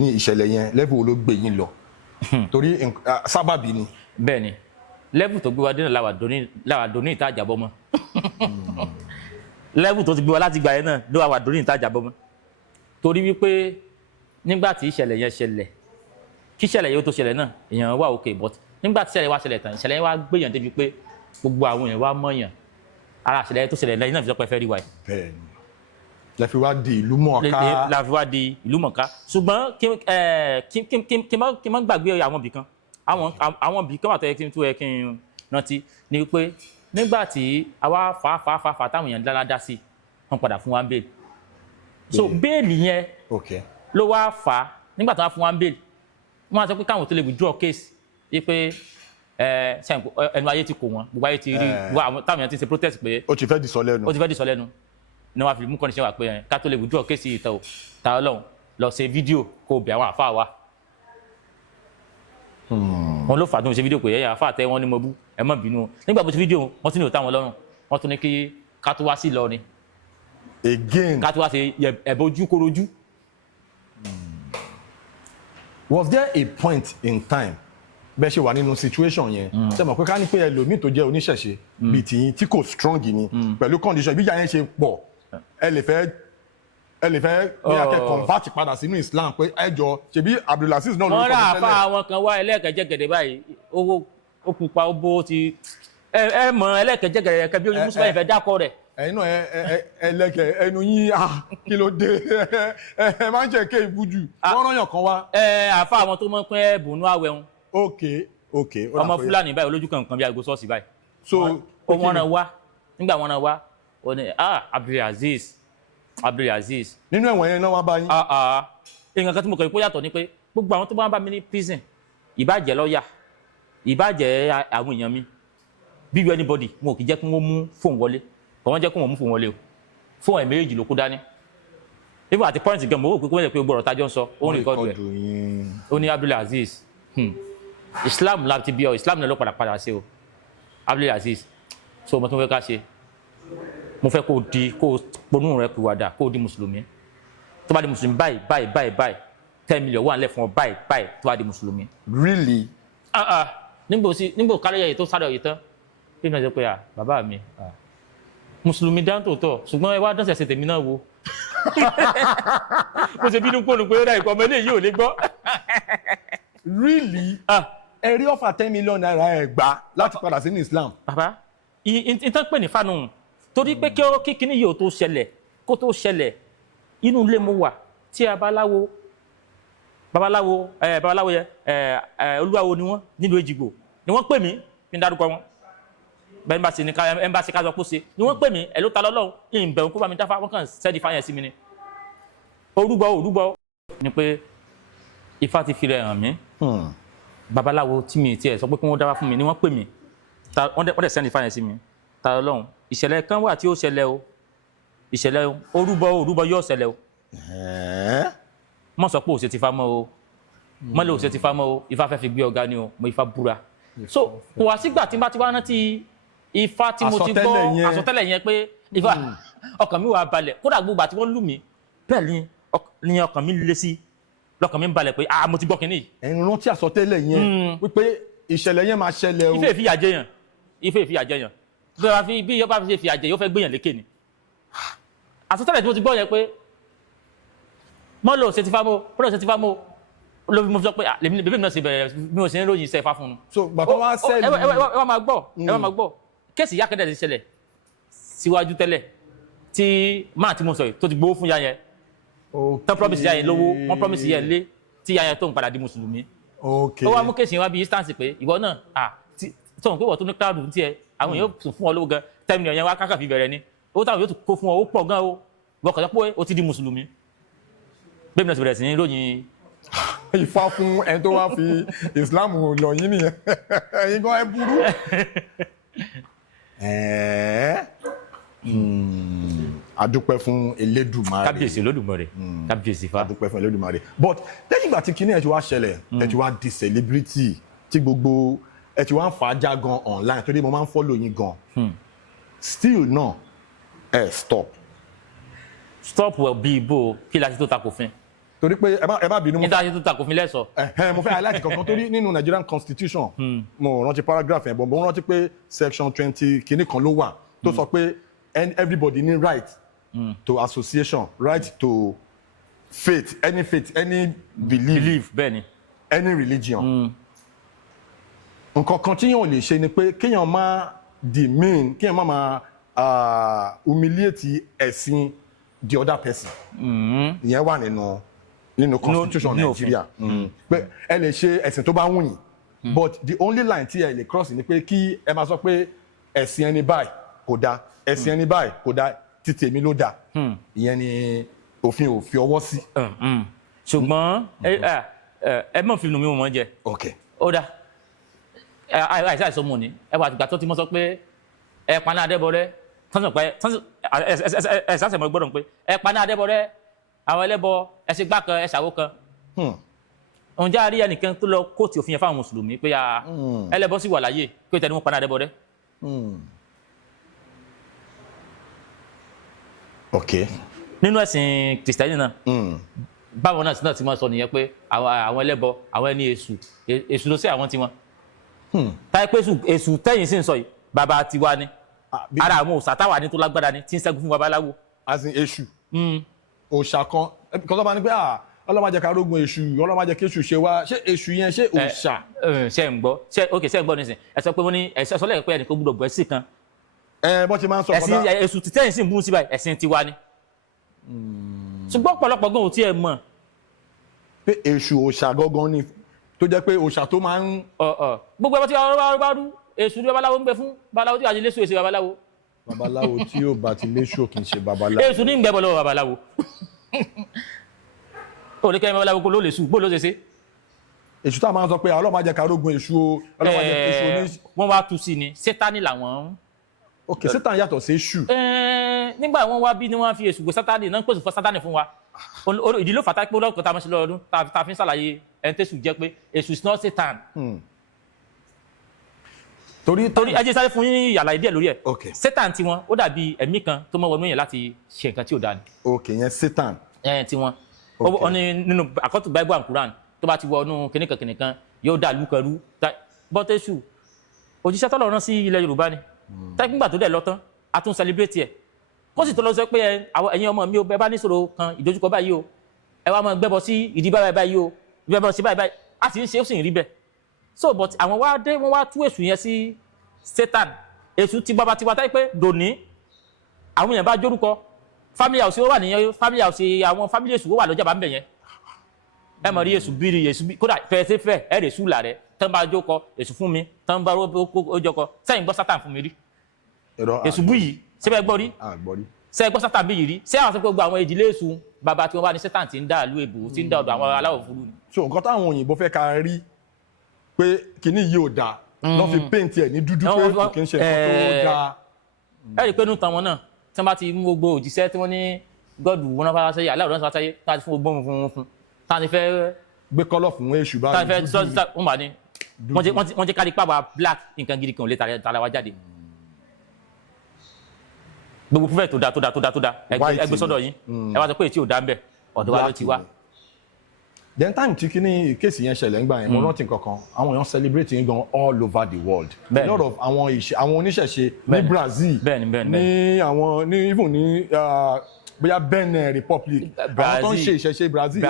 ní ìṣẹ̀lẹ̀ yẹn level wo ló gbé yín lọ torí sábàbí ni. bẹ́ẹ̀ni level tó gbé wa dínà làwà dòní ìta àjàbọ̀ mọ́ level tó ti gbé wa láti gbà yẹn náà ló wà dòní ìta àjàbọ̀ mọ́ torí wípé nígbà tí ìṣẹ̀lẹ̀ yẹn ṣẹlẹ̀ kí ìṣẹ̀lẹ̀ yẹn ó tó ṣẹlẹ̀ náà èèyàn wà okay but nígbà tí ìṣẹ̀lẹ̀ wá ṣẹlẹ̀ tán ìṣẹ̀lẹ̀ yẹn wá gbéyàn débi pé gbogbo àwọn èèyàn wá mọ̀yàn ara ìṣẹ̀lẹ̀ yẹn tó ṣẹlẹ̀ lẹ́yìn náà fi sọ pé fẹ́ rí wa yìí. bẹ́ẹ̀ni la fi wá di ìlú mọ̀ọ́ká. la fi wá di ìlú mọ̀ọ́ká ṣùgbọ́n kí n má gbàgbé àwọn ibì kan àwọn ibì kan wà tó yẹ kí n rántí ni wípé nígbà tí àwa fà táwọn èèyàn dára dá sí wọn padà fún wa ń bẹ́ẹ̀lì so bẹ́ẹ̀lì yẹn ló wá fà nígbà tí wọ́n fún wa ń bẹ́ẹ̀lì wọ́n á sọ pé káwọn tó lè withdraw case yí pé ẹnu ayé ti kò wọ́n gbogbo ayé ti rí táwọn èèyàn ti ṣe protest pé ó ti fẹ́ di sọ lẹ́nu. ó ti fẹ́ di sọ lẹ́nu ni wọ́n á fi mú condition wà pé ká tó lè withdraw case yìí tán o ta Ọlọ́run lọ ṣe fídíò kó bẹ̀ àwọn àfáà wa. wọn ló fà tó ń ṣe fídíò pé ẹ̀yà àfáà tẹ wọn ní mo bú ẹ má bínú nígbà bó ti fídíò wọn tún ní òtá wọn lọ́rùn wọn tún ní kí ká tó wá sí Ìlọrin again ká tó wá ṣe ẹ̀bọ̀jú korojú. Was there a point in time bẹ́ẹ̀ ṣe wà nínú situation yẹn ṣe mọ̀ pé ká ní pé ẹlòmíì tó jẹ́ oníṣẹ̀ṣe bíi tìyín tí kò strong ni pẹ̀lú condition ìbíjà yẹn ṣe pọ̀ ẹ lè fẹ́ bí akẹ́ convert padà sínú Islam pé ẹ jọ ṣebí Abdulaziz náà lórúkọ wọ́n rà àfa àwọn kan wá ẹlẹ́kẹ̀jẹ̀gẹ̀dẹ̀ báyìí owó ó pupa ó bó ti ẹ mọ ẹlẹ́kẹ̀jẹ̀gẹ̀dẹ̀ kẹbí ojú mùsùlùmí ìfẹ́ dákọ̀ rẹ̀. ẹ̀yin náà ẹlẹ́kẹ̀ ẹnu yín kí ló dé ẹ máa ń jẹ́ ké ìbújù wọ́n rán yàn kan wá. àfa àwọn tó mọ̀ pé bùnú àwẹ̀ wọn. ok ọmọ Fúlàní báyìí olójú kankan bí aago ṣọ́ọ̀ṣì báyìí. so wọ́n rán wá nígbà wọ́n rán wá ó ní Abdulaziz. nínú ẹ̀wọ̀n yẹn náà wá bá yín. nǹkan kan tí mo kọ̀ pé yàtọ̀ ni pé gbogbo àwọn tó bá ń bá mi ní prison ìbàjẹ́ lọ́ọ̀yà ìbàjẹ́ àwọn èèyàn mi bíbí anybody wọn ò kì í jẹ́ kí wọ́n mú fóònù wọlé kò wọ́n jẹ́ kí wọ́n mú fóònù wọlé o fóònù ẹ̀ méjì ló kó dání. even àti point gan mo wò pé kó wọ́n jẹ́ pé gbọ́dọ̀ tájọ́ ń sọ ó ń rìkọ́dù ẹ̀ ó ní Abdulaziz Islam la ti bí ọ Islam náà ló padà sí o Abdulaziz so mo tún fẹ́ ká ṣe mo fẹ́ kó ponú rẹ kúwàdà kó di mùsùlùmí tó bá di mùsùlùmí báyìí 10 million wà nílẹ̀ fún ọ báyìí tó bá di mùsùlùmí. really. nígbò kálẹ̀ yẹ tó sáré ọ̀yẹ̀ tán kí ni wọ́n ṣe pé bàbá mi mùsùlùmí dáńtò tọ̀ ṣùgbọ́n ẹ wá dáńsẹ̀ ṣe tèmi náà wo mo ṣe bínú pònú pé ó dá ìkọ́ ọmọ eléyìí ò lè gbọ́. really. ẹ rí ọ̀fà 10 million naira ẹ̀ gbà láti padà sínú Islam. bàbá ìtàn pè ní fanu torí pé kí kíní yìí ò tó ṣẹlẹ̀ kó tó ṣẹlẹ̀ inú ilé mo wà tí babaláwo yẹ olúwawo ni wọ́n nílùú Èjìgbò ni wọ́n pè mí kí n dárúkọ wọn bẹ́ẹ̀ bá ṣe ní ẹmbàṣẹ ká sọ pé ṣe ni wọ́n pè mí ẹ̀ ló ta lọ́lọ́run ìbẹ̀rù kó bá mi dáfá wọ́n kàn sẹ́ẹ̀dì fáyẹn sí mi ni orúbọ ni pé Ifá ti fi rẹ̀ hàn mí babaláwo tí mi tiẹ̀ sọ pé kí wọ́n dáfá fún mi ni wọ́n pè mí wọ́n dẹ̀ sẹ́ẹ̀dì fáyẹn sí mi ta lọ́lọ́run ìṣẹ̀lẹ̀ kan wà tí ó ṣẹlẹ̀ o ìṣẹ̀lẹ̀ orúbọ yóò ṣẹlẹ̀ o mọ̀ sọ pé òṣè ti fa mọ́ o mọ́ lè òṣè ti fa mọ́ o Ifá fẹ́ fi gbé ọ̀gá ni o mo Ifá búra so kò wá sígbà tí n bá ti wá rántí Ifá tí mo ti gbọ́ àsọtẹ́lẹ̀ yẹn pé Ifá ọkàn mi wà balẹ̀ kódà gbogbo àti wọ́n lù mí bẹ́ẹ̀ ni ọkàn mi le sí lọ́kàn mi ń balẹ̀ pé mo ti gbọ́ kinní yìí. ẹ̀ ń rántí àsọtẹ́lẹ̀ yẹn wípé ìṣẹ̀lẹ̀ yẹn máa ṣẹlẹ̀ o. Ifá ìfìyàjẹyàn bí yọba fi ṣe fi àjẹ yóò fẹ́ gbéyàn lékè ni àsọtẹ́lẹ̀ tí mo ti gbọ́ yẹn pé mọ́lò ṣe ti fá mọ́ lóbi mo fi sọ pé bèbí mi náà ṣe bẹ̀rẹ̀ mi ò ṣe ń ròyìn iṣẹ́ Ifá fún un. so gbàtọ́ wá sẹ́ẹ̀lì ẹ wá máa gbọ́ kéèsì yákẹ́dẹ̀ ti ṣẹlẹ̀ síwájú tẹ́lẹ̀ tí máà tí mo sọ yìí tó ti gbowó fún ya yẹn tán promise ya yẹn lówó wọ́n promise yẹn lé tí ya yẹn tó ń padà di mùsùlùmí. ó wá mú kéèsì yẹn wá bí instance pé ìwọ náà sọ̀rọ̀ pé wọ́n tó ní cloud ti ẹ̀ àwọn èèyàn tún fún ọ lówó gan 10 million yẹn wá kákà fi bẹ̀rẹ̀ ni owó táwọn yóò tún kó fún ọ ó pọ̀ gan o wọ́n kàn sọ pé ó ti di mùsùlùmí bẹ́ẹ̀ ni wọ́n ti bẹ̀rẹ̀ sí ní ròyìn. Ifá fún ẹni tó wá fi Islam lọ yín nìyẹn ẹ̀yin gan ẹ burú. adúpẹ́ fún Elédùmarè. kábíyèsí Olódùmarè kábíyèsí Ifá. adúpẹ́ fún Elédùmarè but lẹ́yìn ìgbà tí kinní ẹ̀ ti wá ṣẹlẹ̀ ẹ̀ ti wá di celebrity tí gbogbo ẹ̀ ti wá ń fà á já gan online torí mo máa ń follow yín gan still náà stop well bí ibo kí la ti tó takò fún. torí pé ẹ má bínú. níta ti tó takò fún lẹ́sọ̀. mo fẹ́ highlight kankan torí nínú Nigerian constitution mo rántí paragraph yẹn bọ̀ mo rántí pé section 20 kinní kan ló wà tó sọ pé everybody ní right to association right to faith any belief bẹ́ẹ̀ni any religion. nǹkan kan tí yàn lè ṣe ni pé kéèyàn má demean kéèyàn má máa humiliate ẹ̀sìn the other person. ìyẹn wà nínú constitution Nigeria pé ẹ lè ṣe ẹ̀sìn tó bá wù yín but the only line tí ẹ lè cross ni pé kí ẹ máa sọ pé ẹ̀sìn ẹni báyìí kò dáa ẹ̀sìn ẹni báyìí kò dáa títí èmi ló dáa ìyẹn ni òfin ò fi ọwọ́ sí. ṣùgbọ́n ẹ mọ̀ fi nù mí mọ̀ jẹ. ok. ó dá àìsàn àìsàn mọ̀ ni ẹ wà àtìgbà tó ti mọ́ sọ pé ẹ paná Adébọ̀rẹ́ ẹ sàṣẹ mọ́ gbọ́dọ̀ pé ẹ paná Adébọ̀rẹ́ àwọn ẹlẹ́bọ ẹ ṣe gbá kan ẹ ṣàwó kan. ǹjẹ́ a rí ẹnìkan tó lọ kóòtù òfin yẹn fáwọn mùsùlùmí pé ẹlẹ́bọ sì wà láyé pé tẹni wọn paná Adébọ̀rẹ́. ok. nínú ẹ̀sìn kìrìsìtẹ́nì náà báwọn náà ti máa sọ nìyẹn pé àwọn ẹlẹ́bọ àwọn ẹni èṣù ló sí àwọn tiwọn. táyé pé èṣù tẹ́yìn sì ń sọ yìí bàbá tiwa ni ara àwọn òòṣà táwa ní tó lágbára ni tí ń ṣẹ́gun fún babaláwo. as in èṣù òòṣà kan kọ́sọ́ bá ní pé ọlọ́màjẹ ká rógun èṣù ọlọ́màjẹ kí èṣù ṣe wá ṣé èṣù yẹn ṣé òòṣà. ṣe ń gbọ́ ṣe ń gbọ́ nísìn ẹ sọ pé wọ́n ní ẹ̀sẹ̀ sọ́lẹ̀ pé ẹnìkan gbọ́dọ̀ bọ́ ẹ̀sìn kan. bọ́n ti máa ń sọ ẹ̀sìn èṣù tẹ́yìn sì ń bú sí báyìí ẹ̀sìn tiwa ni. ṣùgbọ́n ọ̀pọ̀lọpọ̀ gan ò tí ẹ mọ̀. pé èṣù òòṣà gangan ni tó jẹ́ pé òòṣà tó máa ń. gbogbo ẹbọ tí wọ́n bá rú èṣù ní babaláwo ń gbẹ fún babaláwo tí wàá ti léṣu èṣù babaláwo. babaláwo tí yóò bá ti léṣu kì í ṣe babaláwo. èṣù ní gbẹbọ lọ́wọ́ babaláwo. ó ní kẹ́mi babaláwo kó ló lè sùn bó ló ṣe ṣe. èṣù tá a máa ń sọ pé ọlọ́màjẹ ká rógun èṣù o ọlọ́màjẹ kí èṣù oní. wọ́n wá tu sí ni sátánì làwọn. ok sátánì yàtọ̀ sí èṣù. nígbà wọn wá bí ni wọ́n fi èṣù gbé sátánì náà ń pèsè fún sátánì fún wa ìdí ló fàtà pé olóòkú tá a máa ṣe lọ́dún tá a fi ń ṣàlàyé ẹni tẹ́sù jẹ́ pé èṣù is not Satan. torí ẹ jẹ́ sáré fún yín àlàyé díẹ̀ lórí ẹ̀. Satan tiwọn ó dàbí ẹ̀mí kan tó mọ́ wọnú yẹn láti ṣe nǹkan tí ò dáa ni. ok yẹn Satan. tiwọn ó ní nínú according to Bible and Quran tó bá ti wọnú kìnìkan yóò dà lùkàrú bọ́tẹ́sù òjíṣẹ́ tọ́lọ̀ rán sí ilẹ̀ Yorùbá ni tẹ́gbìngbà tó dẹ̀ lọ tán a tún celebrate ẹ̀ kó sì tó lọ sọ pé ẹ̀yin ọmọ mi ò bẹ bá níṣòro kan ìdojúkọ báyìí o ẹ wá máa gbẹ́bọ sí ìdí báyìí o gbẹ́bọ sí báyìí a sì ń ṣe ó sì ń rí bẹ́ẹ̀ so but àwọn wá dé wọ́n wá tú èṣù yẹn sí Satan èṣù ti bàbá tiwa táyé pé dòní àwọn èèyàn bá jórúkọ family house ó wà nìyẹn family house àwọn family èṣù ó wà lọ́jà bá ń bẹ̀ yẹn ẹ mọ̀ rí èṣù bírí èṣù bí kódà fẹ́ẹ́sẹ́fẹ́ ẹ rè sùn là rẹ tán bá jókọ èṣù fún mi tán bá ó jọkọ sẹ́yìn gbọ́ Satan fún mi rí èṣù bú yìí síbẹ̀ gbọ́ rí ṣe gbọ́ Satan bí yìí rí ṣé àwọn sọ pé gbogbo àwọn ìdílé èṣù bàbá tí wọ́n bá ní Satan ti ń dá ìlú èbò tí ń dá ọ̀dọ̀ àwọn aláwọ̀ fúru ni. so nǹkan táwọn òyìnbó fẹ́ ká rí pé kinní yìí ò dáa lọ́ fi paint ẹ̀ ní dúdú pé kì í ṣe nǹkan tó dáa. ẹ rí i pé inú tan wọn náà tí wọ́n bá ti mú gbogbo òjíṣẹ́ tí wọ́n ní gọ́ọ̀dù wọn náà sáyé aláwọ̀ náà sáyé tá a ti fún gbogbo fún tá a ti fẹ́ gbé kọ́lọ̀ fún èṣù báyìí. tá a ti fẹ́ sọ́ọ́ wọ́n bá ní wọ́n jẹ́ kárí pàbà black nǹkan gidi kan ò lè tara wa jáde gbogbo fúnfẹ́ tó da ẹgbẹ́ sọ́dọ̀ yín ẹ wá sọ pé èyí tí ò dá ń bẹ̀ ọ̀dọ̀ wa ló ti wá. then time tí kíní kéèsì yẹn ṣẹlẹ̀ ńgbà yẹn mo rántí kankan àwọn èèyàn celebrate yín gan all over the world a lot of àwọn oníṣẹ̀ṣe ní Brazil ní àwọn ní even ní bóyá Benin Republic àwọn tó ń ṣe ìṣẹ̀ṣe Brazil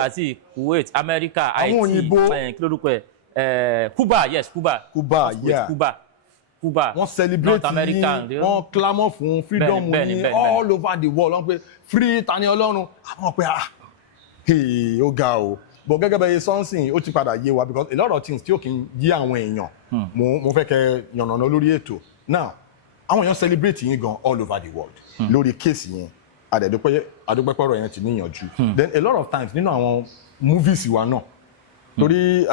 Kuwait America Haiti àwọn òyìnbó kí lórúkọ ẹ̀ Cuba yes Cuba wọ́n celebrate yín wọ́n clamor fún freedom ní all over the world wọ́n pe free Tani Olohun àwọn pe ó ga o but gẹ́gẹ́ bẹ́ẹ̀ sọ́nsìn ó ti padà yé wa because a lot of things tí ó kì í yé àwọn èèyàn mo fẹ́ kẹ́ yànnàná lórí ètò now àwọn èèyàn celebrate yín gan all over the world lórí kéèsì yẹn adúpẹ́pọ̀rọ̀ yẹn ti níyànjú then a lot of times nínú àwọn movies wa náà torí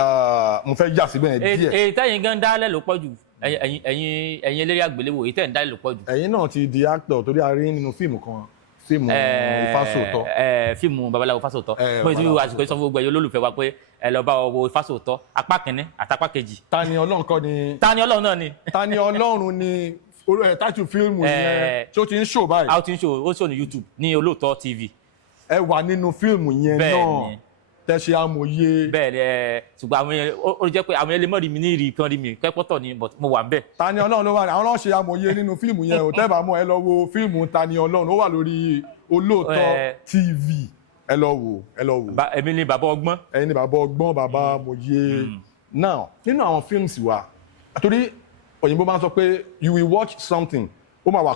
mo fẹ́ yà síbẹ̀ díẹ̀. èyí tẹ́yìn gan dálẹ̀ ló pọ̀ jù ẹ̀yin eléré àgbéléwò èyí tẹ́yìn dálẹ̀ ló pọ̀ jù. ẹ̀yin náà ti di actor torí a rí nínú fíìmù kan fíìmù Ifásòótọ́. fíìmù babaláwo Ifásòótọ́ mo ti wí àsìkò sọ fún gbogbo ẹ̀yin olólùfẹ́ wa pé ẹ lọ bá wo Ifásòótọ́ apá kìíní àtàpá kejì. Tani Olohun kọ́ ni. Tani Olohun náà ni. Tani Olohun ni táìtù fíìmù yẹn tí ó ti ń show báyìí. a ti ń show ó show ní YouTube ní Olóòtọ́ TV. ẹ wà nínú fíìmù yẹn náà tẹ̀sí amòye. bẹ́ẹ̀ni ṣùgbọ́n àwọn yẹn ó jẹ́ pé àwọn yẹn lè mọ̀ rí mi ní ìrì kan rí mi kẹ́pọ́tọ̀ ni but mo wà ń bẹ̀. Tani Olohun ló wà ní àwọn náà ṣe amòye nínú fíìmù yẹn ò tẹ́bà mọ́ ẹ lọ wo fíìmù Tani Olohun ó wà lórí Olóòtọ́ TV ẹ lọ wò. èmi ni bàbá ọgbọ́n. ẹ̀yin ni bàbá ọgbọ́n bàbá amòye. now nínú àwọn fíìmù wa àtòrí òyìnbó máa ń sọ pé you will watch something ó máa wà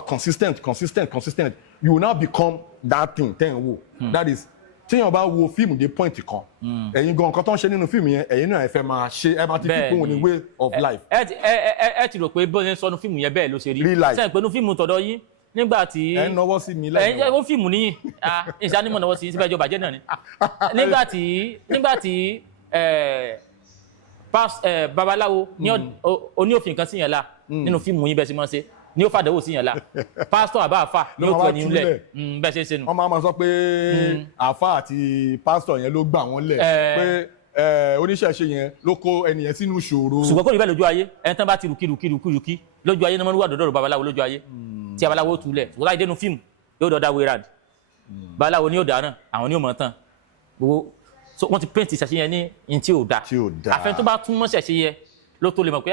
consistent you will now become that thing tẹ́ ẹ̀ ń wò that is tíyàn bá wo fíìmù dé point kan ẹ̀yin gan nǹkan tó ń ṣe nínú fíìmù yẹn ẹ̀yin náà ẹ fẹ́ máa ṣe ẹ máa ti fi kún ní way of life. ẹ ti rò pé bó ṣe ń sọ nu fíìmù yẹn bẹ́ẹ̀ ló ṣe rí sẹ́yìn pé nu fíìmù tọ̀dọ̀ yín nígbà tí ẹ ń nọwọ́ sí mi lẹ́yìn ẹ ń fíìmù níyìn ìṣànímọ̀ nọwọ́ sí síbẹ̀ ìjọba jẹ́ náà ni nígbà tí babaláwo ní òfin kan síyàn la nínú fíìmù yín bẹ́ẹ̀ sí máa ń ṣe ní ó fàdánwò síyàn la pásítọ̀ àbá àfà ní ó tu ẹni ńlẹ̀ bẹ́ẹ̀ ṣe ń ṣe nù. wọ́n máa sọ pé àfà àti pásítọ̀ yẹn ló gbà wọ́n lẹ̀ pé oníṣẹ̀ṣe yẹn ló kó ẹni yẹn sínú ìṣòro. ṣùgbọ́n kò ní bẹ́ẹ̀ lójú ayé ẹni tán bá ti rùkí lójú ayé náà wọ́n wà dọ́dọ̀ babaláwo lójú ayé tí babaláwo tu lẹ̀ ṣùgbọ́n láì dénú fíìmù yóò dọ̀dá wéradì babaláwo ni yóò dáná àwọn ni yóò mọ̀ tán gbogbo so wọ́n ti paint ìṣẹ̀ṣe yẹn ní in tí ò da àfẹn tó bá tún mọ́ ṣẹ̀ṣe yẹn ló tó lè mọ̀ pé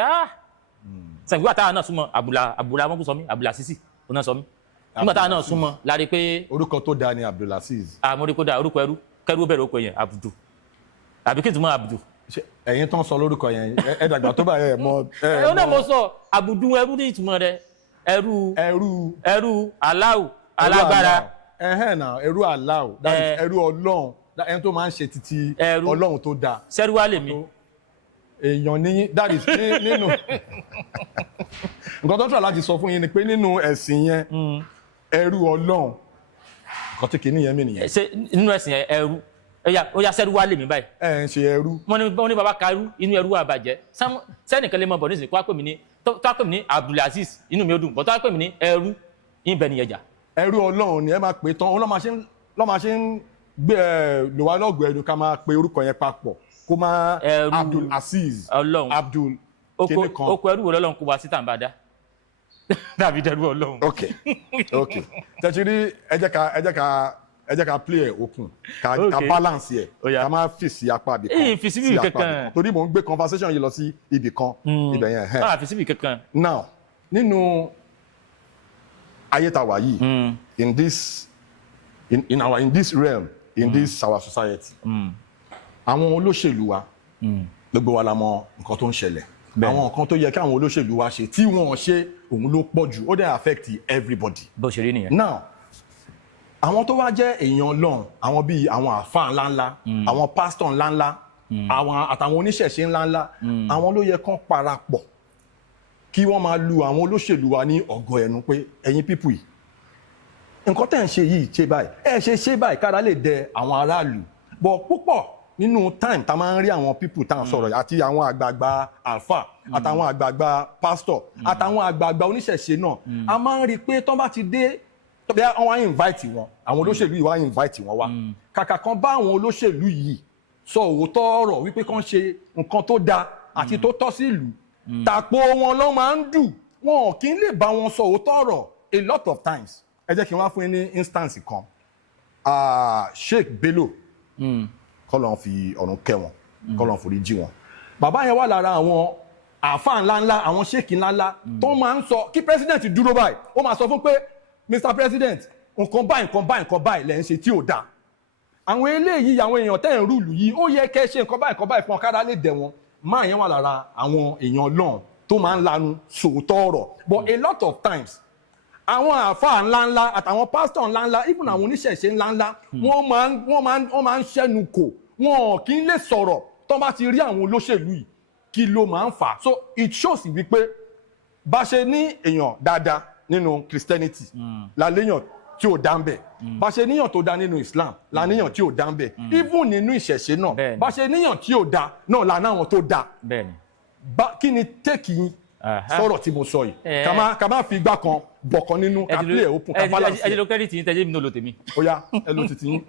sẹ̀gbẹ́ àtàwọn náà súnmọ́ àbùlà mọ́kù sọmí àbùlà sísì ó náà sọmí nígbà táwọn náà súnmọ́ lárí pé. orúkọ tó dáa ni Abdulaziz. àmọ́ orúkọ dáa orúkọ kẹrù bẹ̀rẹ̀ orúkọ yẹn Abdu àbí kí n tún mọ Abdu. ẹ̀yin tán sọ lórúkọ yẹn ẹ dàgbà tó bá yẹ mọ. ó náà mo sọ Abudu ẹrú ní ìtumọ̀ rẹ̀ ẹrú Allahu alágbára. ẹrú Allahu ẹrú Ọlọ́run ẹni tó máa ń ṣe títí Ọlọ́run tó dáa. sẹ́rú wa lèmi. èèyàn ní that is nínú nǹkan tó tọ́ láti sọ fún yín ni pé nínú ẹ̀sìn yẹn ẹrú Ọlọ́run nǹkan tí kìíní yẹn mí nìyẹn. nínú ẹ̀sìn yẹn ẹrú ó yá sẹ́rú wa lèmi báyìí. ẹ ń ṣe ẹrú. wọ́n ní baba karú inú ẹrú wa bàjẹ́ sẹ́nìkan lè mọ bọ̀ nísìnyí kó wá pè mí ní Abdulaziz inú mi ó dùn bọ́ tó wá pè mí ní ẹrú ìbẹ̀ nìyẹn jà. ẹrú Ọlọ́run ni ẹ máa pè tán lọ́ máa ṣe ń gbé lòwà lọ́gọ̀ ẹnu ká máa pe orúkọ yẹn papọ̀ kó máa Abdulaziz Abdul kíní kan. oko ẹrú wo lọ́lọ́run kó wa sí tàǹbàdá dàbí dẹrú Ọlọ́run. ok tẹ̀sírí ẹ jẹ́ ká play ẹ̀ okun ká balance ẹ̀ ká máa fèsì apá ibì kan sí apá ibì kan torí mò ń gbé conversation yìí lọ sí ibì kan ibẹ̀ yẹn. fi síbi kankan. now nínú ayé tá wà yìí in this realm in this our society àwọn olóṣèlú wa gbogbo wa la mọ̀ nǹkan tó ń ṣẹlẹ̀ àwọn nǹkan tó yẹ kí àwọn olóṣèlú wa ṣe tí wọ́n ṣe òun ló pọ̀ jù ó dẹ̀ affect everybody. bó ṣe rí nìyẹn. now àwọn tó wá jẹ́ èèyàn Ọlọ́run àwọn bíi àwọn àfáà ńláńlá àwọn pásítọ̀ ńláńlá àtàwọn oníṣẹ̀ṣe ńláńlá àwọn ló yẹ kán parapọ̀ kí wọ́n máa lu àwọn olóṣèlú wa ní ọ̀gọ̀ ẹnu pé ẹ̀yin pípù yìí nǹkan tẹ́ ń ṣe yìí ṣe báyìí ṣe báyìí kára lè dẹ àwọn aráàlú bọ̀ púpọ̀ nínú time tá máa ń rí àwọn pípù tá à ń sọ̀rọ̀ àti àwọn àgbààgbà alfa àtàwọn àgbààgbà pásítọ̀ àtàwọn àgbààgbà oníṣẹ̀ṣe náà a máa ń rí i pé tán bá ti dé bí wọ́n wá invite wọn àwọn olóṣèlú yìí wá invite wọn wá kàkà kan bá àwọn olóṣèlú yìí sọ òótọ́ ọ̀rọ̀ wípé kán ṣe nǹkan tó dáa àti tó tọ́ sí ìlú tàpó wọn ló máa ń dù wọn kì í lè bá wọn sọ òótọ́ ọ̀rọ̀ a lot of times ẹ jẹ́ kí n wá fún yín ní instance kan Sheikh Bello kọ́lọ́n fi ọ̀run kẹ́ wọn kọ́lọ́n forí jì wọn bàbá yẹn wà lára àwọn àáfàá ńláńlá àwọn sheikh ńláńlá tó máa ń sọ kí president dúró báyìí ó máa sọ fún pé Mr. President nǹkan báyìí lẹ́ ń ṣe tí ò dáa àwọn eléyìí àwọn èèyàn tẹ́ ń rúùlù yìí ó yẹ kẹ́ ṣe nǹkan báyìí fún ọ̀kadà lè dẹ̀ wọn máa yẹn wà lára àwọn èèyàn Ọlọ́run tó máa ń lanu sòótọ́ ọ̀rọ̀ but a lot of times àwọn àáfàá ńláńlá àtàwọn pásítọ̀ ńláńlá even àwọn oníṣẹ̀ṣe ńláńlá wọ́n máa ń ṣẹ́nu kò wọn kì í lè sọ̀rọ̀ tó bá ti rí àwọn olóṣèlú yìí kí ló máa ń fà so it shows wípé bá ṣe ní èèyàn dáadáa nínú Christianity la léèyàn tí ò dá ń bẹ̀ bá ṣe níyàn tó dá nínú Islam la níyàn tí ò dá ń bẹ̀ even nínú ìṣẹ̀ṣe náà bá ṣe níyàn tí ò dá náà la náwọn tó dá kí ni tẹ́kì yín sọ̀rọ̀ tí mo sọ yìí ká má fi igbá kan bọ̀kan nínú ká play open ká balance. ẹ jẹ́ ló kẹ́rìtì yín tẹ́jẹ́ mi náà ló tèmi. ó yá ẹ ló ti ti yín.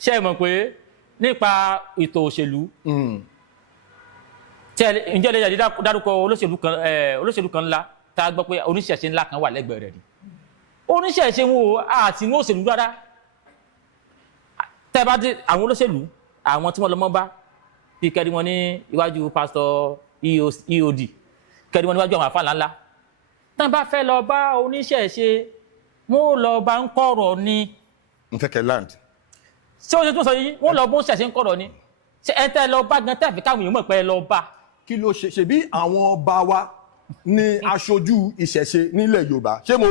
ṣé ẹ mọ̀ pé nípa ètò òṣèlú ǹjẹ́ lè dárúkọ olóṣèlú kan ńlá tá a gbọ́ pé oníṣẹ̀ṣe ńlá kan wà lẹ́gbẹ̀ẹ́ rẹ̀ ni oníṣẹ̀ṣe wo àti ní òṣèlú rárá tẹ́ bá dé àwọn olóṣèlú àwọn tí wọ́n lọ mọ́ bá bí kẹ́rí wọn ní iwájú pásítọ̀ EOD kẹ́rí wọn níwájú àwọn àfáà ńláńlá tán bá fẹ́ lọ bá oníṣẹ̀ṣe wọ́n lọ bá ń kọ̀rọ̀ ni. n tẹ́kẹ̀ land. ṣé o ṣe tún sọ yìí wọ́n lọ bó ń ṣẹ̀ṣe ń kọ̀rọ̀ ni ṣé ẹ tẹ́ lọ bá gan tẹ́ẹ̀fì káwọn èèyàn mọ̀ pé ẹ lọ bá. kí ló ṣe bí àwọn ọba wa ní aṣojú ìṣẹ̀ṣe nílẹ̀ Yorùbá ṣé mo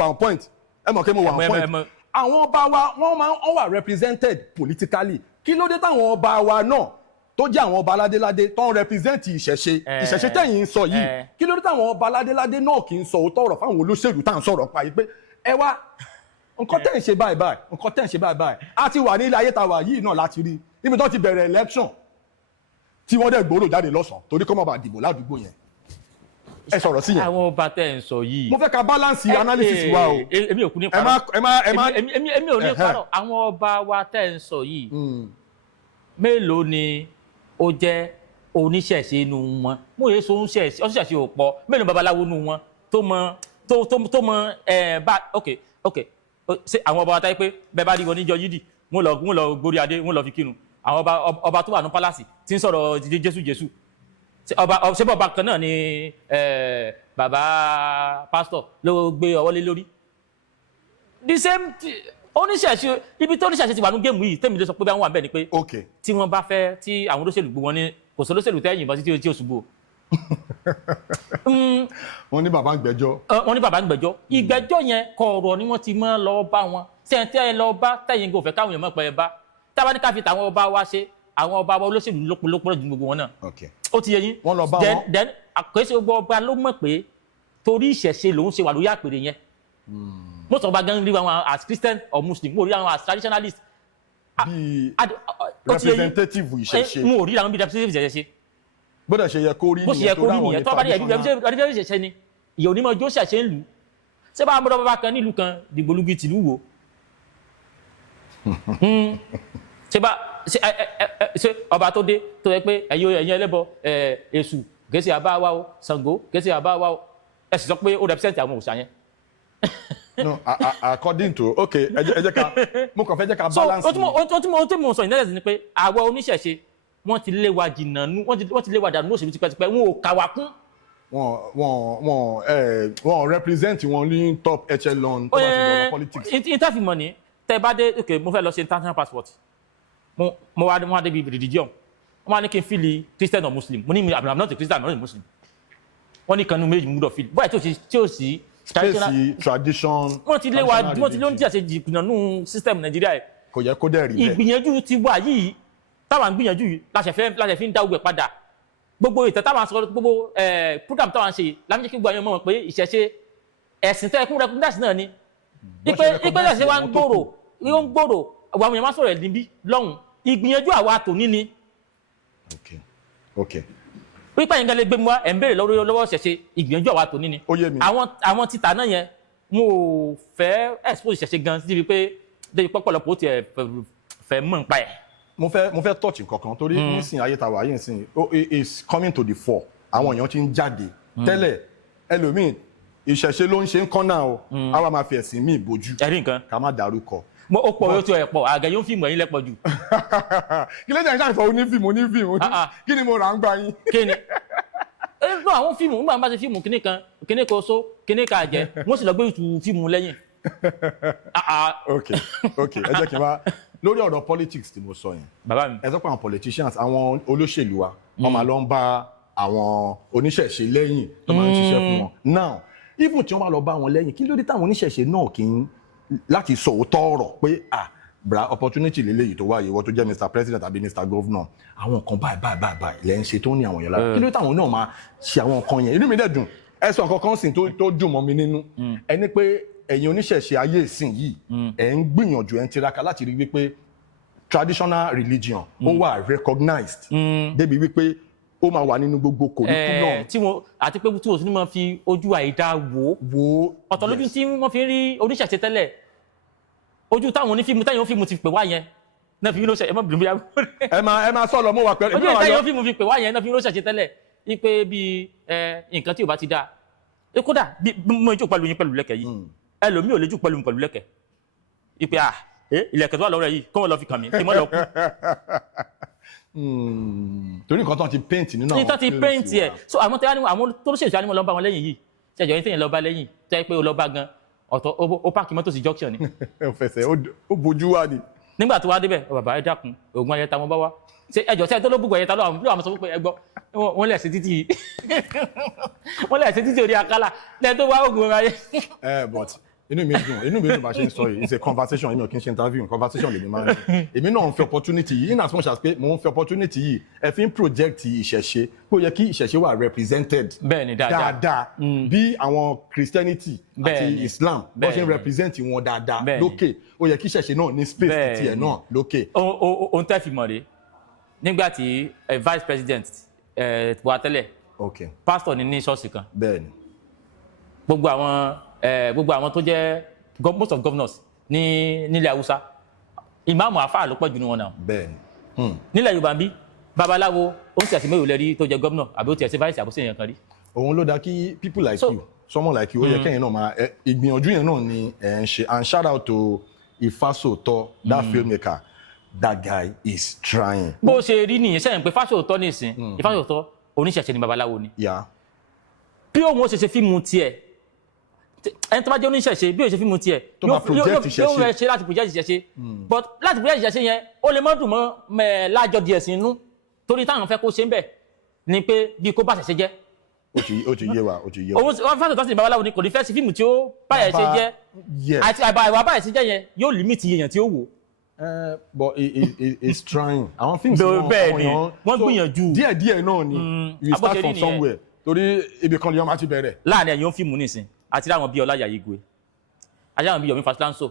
wà on point ẹ mọ̀ kí mo wà on point àwọn ọba wa wọ́n wà represented politically kí ló dé táwọn ọba wa náà tó jẹ́ àwọn ọba aládéládé tó ń represent ìṣẹ̀ṣe tẹ̀yìn ń sọ yìí kí ló dé táwọn ọba aládéládé náà kì í sọ òótọ́ ọ̀rọ̀ fáwọn olóṣèlú tá à ń sọ̀rọ̀ pa yìí pé ẹ wá nǹkan tẹ̀ ń ṣe báyìí a ti wà ní ilé ayé ta wà yìí náà láti rí níbi tó ti bẹ̀rẹ̀ election tí wọ́n dẹ̀ gbòòrò jáde lọ́sàn-án torí kọ́ mọ̀ bá dìbò ládùúgbò yẹn ẹ sọ̀rọ̀ sí yẹn. àwọn ọba tẹ́ ń sọ yìí. mo fẹ́ ka balance analysis wa o. èmi ò kú ní parọ́. èmi ò ní Ẹ̀hẹ́. parọ́. àwọn ọba wa tẹ́ ń sọ yìí. mélòó ni ó jẹ́ oníṣẹ̀ṣe inú wọn? mo yẹ so oníṣẹ̀ṣe ò pọ̀. mélòó babaláwo inú wọn tó mọ bá ok ṣé àwọn ọba wa táyé pé bẹ́ẹ̀ bá rí wọn níjọ yídì wọ́n lọ gbórí adé wọ́n lọ fi kírun. àwọn ọba tó wà ní pálásì tí ń sọ̀rọ̀ Jésù ṣé bàbá kan náà ni bàbá pásítọ̀ ló gbé ọwọ́ lé lórí. The same oníṣẹ̀ṣe ibi tó oníṣẹ̀ṣe ti wà ní géèmù yìí tẹ́mi lè sọ pé báwọn wà bẹ́ẹ̀ ni pé tí wọ́n bá fẹ́ tí àwọn olóṣèlú gbé wọn ní kò sọ olóṣèlú tẹ́ yìnbọn tí ó ṣubú. wọ́n ní bàbá ń gbẹ́jọ́. wọ́n ní bàbá ń gbẹ́jọ́ ìgbẹ́jọ́ yẹn kọ̀ọ̀rọ̀ ni wọ́n ti mọ́ lọ bá wọn sẹ́ńtẹ́ ẹ lọ bá tẹ̀yìn gòfẹ́ káwọn èèyàn mọ̀ pé ẹ bá táwa ní ká fi tàwọn ọba wa ṣe àwọn ọba wa olóṣèlú lópolópó ju gbogbo wọn náà. ó ti yẹ yín. wọ́n lọ bá wọn. then àkọsí gbogbo ọba ló mọ̀ pé torí ìṣẹ̀ṣe lòun ṣe wà lórí àpèrè yẹn. mo sọ ọba gan rí wọn as Christian or Muslim mo rí àwọn as traditionalist. bíi representative ìṣẹ̀ṣe. mo rí àwọn bíi representative ìṣẹ̀ṣe. bó dẹ̀ ṣe yẹ kó rí nìyẹn. bó ṣe yẹ kó rí nìyẹn tó bá rí ẹbí representative ìṣẹ̀ṣe ni ìyẹn onímọ̀ jó ṣẹ̀ṣe ń lù. ṣé bá a mọ̀ bàbá kan nílùú kan dìgbòlugi tìlú wo. ṣé ọba tó dé tó yẹ pé ẹ̀yin ẹlẹ́bọ Èṣù gẹ̀ẹ́sì àbáwá o Ṣàngó gẹ̀ẹ́sì àbáwá o ẹ sì sọ pé ó represent àwọn òòṣà yẹn. no according to okay ẹ jẹ́ ká mo kàn fẹ́ jẹ́ ká balance. so ohun tí mo sọ ìnáyà sí ni pé àwọn oníṣẹ̀ṣe wọ́n ti lé wa jìnnà wọ́n ti lé wa dànù òṣèlú tipẹ́tipẹ́ wọn ò kà wá kún. wọ́n represent wọn ní top echelon tó bá ti dọ̀rọ̀ politics. interfimọ̀ ni tẹ́ bá dé ok mo fẹ́ lọ ṣe international passport mo wá débi religion wọ́n wá ní kí n fíìlì Christian or Muslim mo ní I'm not a Christian I'm not a Muslim wọ́n ní kanú méjì múdọ̀ fíìlì báyìí tí ó sì tradition wọ́n ti lé oúnjẹ àṣẹ jìnnà nù system Nàìjíríà ẹ̀. kò yẹ kó dẹ̀ rí bẹ́ẹ̀. ìgbìyànjú ti wà yìí táwọn gbìyànjú yìí láṣẹ fi ń dá ogun ẹ̀ padà gbogbo ìtẹ̀ táwọn sọ gbogbo program táwọn ṣe lámìjẹ́ kí gbogbo àyàn mọ̀ pé ìṣẹ̀ṣe ẹ̀sìn tó ẹkún rẹkúndàsí náà ni ìpẹ́sẹ̀ wa ń gbòòrò àwọn èèyàn máa sọ̀rọ̀ ẹ̀ níbí lọ́hùn ìgbìyànjú àwa tòní ni. pípa yẹn gan lè gbé mu wá ẹ̀ ń béèrè lọ́wọ́ ṣẹ̀ṣe ìgbìyànjú àwa tòní ni. ó yé mi. àwọn títà náà yẹn mo fẹ́ expose ṣẹ̀ṣe gan síbi pé débi pọ́pọ́lọpọ̀ ó tiẹ̀ fẹ́ mọ̀ nípa ẹ̀. mo fẹ́ touch nǹkankan torí nísìnyí ayé ta wà yìí nísìnyí is coming to the fore àwọn èèyàn ti ń jáde tẹ́lẹ̀ ẹlòmíì ìṣẹ̀ṣe ló ń ṣe ń kán náà o àwa máa fi ẹ̀sìn míì bójú ẹ̀rí nǹkan ká má dárúkọ. ó pọ̀ yóò tó ẹ̀ pọ̀ àgẹ̀ yóò fíìmù ẹ̀yìn lẹ́pọ̀ jù. kí ló dé ṣàìsàn onífíìmù kí ni mo rà ń gbà yín. kí ni no àwọn fíìmù nígbà bá ṣe fíìmù kíní kan oṣó kíní kan àjẹ́ wọ́n sì lọ gbé ìtù fíìmù lẹ́yìn. ok ẹ jẹ́ kí n bá lórí ọ̀rọ̀ politics tí mo sọ yẹn bàbá mi ẹ sọ pé àwọn politicians àwọn olóṣèlú wa wọ́n máa lọ ń bá àwọn oníṣẹ̀ṣe lẹ́yìn tó máa ń ṣiṣẹ́ fún wọn now even tí wọ́n bá lọ bá wọn lẹ́yìn kí ló dé táwọn oníṣẹ̀ṣe náà kì í láti sọ òótọ́ ọ̀rọ̀ pé bra opportunity lélẹ́yìí tó wáyé wọ́n tó jẹ́ Mr. President àbí Mr. Governor àwọn nǹkan báyìí lẹ́ ń ṣe tó ní àwọn èèyàn lára kí ló dé táwọn náà máa ṣe àwọn nǹkan yẹn inú mi dẹ̀ dùn ẹ sọ nǹkan kan sìn tó dùn mọ́ mi nínú ẹni pé ẹ̀yin oníṣẹ̀ṣe ayé ìsìn yìí ẹ̀ ń gbìyànjú ẹ̀ ń tiraka láti rí wípé traditional religion ó wà recognized débi wípé ó máa wà nínú gbogbo curriculum. àti pé tí wọ́n sì ní máa fi ojú àìdá wò ọ̀tọ̀ lójú tí wọ́n fi ń rí oníṣẹ̀ṣe tẹ́lẹ̀ ojú táwọn onífíìmù táwọn fíìmù ti pè wá yẹn náà fi ń lóṣẹ̀ ẹ má bìrì bí ẹ máa sọ lọ mọ wà pẹ̀lú ojú táwọn fíìmù fi pè wá yẹn náà fi ń lóṣẹ̀ṣe tẹ́lẹ̀ wípé bí nǹkan tí ò bá ti dáa kódà bí mo jù pẹ̀lú yín pẹ̀lú lẹ́kẹ̀ yìí ẹlòmíì ò lè jù pẹ̀lú lẹ́kẹ̀ wípé ilẹ̀kẹ̀ tó wà lọ́rọ̀ yìí kọ́ wọn lọ fi kàn mí kí wọ́n lọ kú. torí nǹkan tó ti paint nínú àwọn tó ti paint ẹ̀ so àwọn tó ṣèṣe ànímọ̀ lọ́ba wọn lẹ́yìn yìí ṣẹ̀jọ̀ yín tẹ̀yìn lọ́ba lẹ́yìn tẹ́ pé ó lọ́ba gan ọ̀tọ̀ ó pààkì mọ́tò sí junction ni. ó fẹsẹ̀ ó bojú wá ni. nígbà tó wá débẹ̀ bàbá ẹ dákun oògùn ayẹta wọn bá wá ṣe ẹjọ́ sẹ́yìn tó ló bùgbọ̀ ayẹta lọ́wọ́ àwọn sọ pé ẹ gbọ́ wọ́n lẹ̀ sí títì orí akálà lẹ́yìn tó wá oògùn ayẹ. but inú mi dùn bá ṣe ń sọ yìí it's a conversation èmi ò kí n ṣe interview conversation lèmi máa ń ní èmi náà ń fẹ́ opportunity yìí in as much as pé mo ń fẹ́ opportunity yìí ẹ fi ń project ìṣẹ̀ṣe pé ó yẹ kí ìṣẹ̀ṣe wà represented dáadáa bí àwọn Christianity àti Islam bó ṣe ń represent wọn dáadáa lókè ó yẹ kí ìṣẹ̀ṣe náà ní space tiẹ̀ náà lókè. ohun tẹ́ fi mọ̀ rèé nígbà tí vice president wà tẹ́lẹ̀ pastor ní ṣọ́ọ̀ṣì kan bẹ́ẹ̀ni gbogbo àwọn tó jẹ́ most of governors nílẹ̀ Haúsá ìmáàmù àfáà ló pọ̀ jù ní wọn náà bẹ́ẹ̀ni nílẹ̀ Yorùbá bí babaláwo ó ń ṣẹ̀sìn mẹ́rin lẹ́rí tó jẹ́ gómìnà àbí ó ti ẹ̀sìn vice àbúṣe èèyàn kan rí. òun ló dá kí people like you someone like you ó yẹ kẹ́yìn náà máa ìgbìyànjú yẹn náà ni ẹ̀ ń ṣe and shout out to Ifásòótọ́ that filmmaker that guy is trying. bó ṣe rí nìyẹn sẹ́yìn pé Fásòótọ́ nìsín Ifásòótọ́ oníṣẹ̀ṣe ni babaláwo ni. bí òun ó ṣe ṣe fíìmù tiẹ̀ ẹni tó bá jẹ́ oníṣẹ̀ṣe bí òun ṣe fíìmù tiẹ̀ yóò rẹ̀ ṣe láti project ìṣẹ̀ṣe but láti project ìṣẹ̀ṣe yẹn ó lè má dùn mọ́ lájọ díẹ̀ sí inú torí táwọn fẹ́ kó ṣe ń bẹ̀ ni pé bí kó bá ṣẹ̀ṣẹ̀ jẹ́. ó ti yé wa. òun Fásòótọ́ sì ni babaláwo ni kò ní fẹ́ sí fíìmù tí ó báyẹ̀ ṣe jẹ́ àti àbá báyẹ̀ ṣe jẹ́ yẹn yóò límìtì èèyàn tí ó wò. But it's trying. Àwọn fíìmù tí wọ́n gbìyànjú. díẹ̀ náà ni you start from somewhere torí ibi kan ni wọ́n máa ti bẹ̀rẹ̀. láàrin ẹ̀yìn ó fíìmù nìsín àti láwọn bíi Ọláyà Igwe àti láwọn bíi Yomi Fasilanso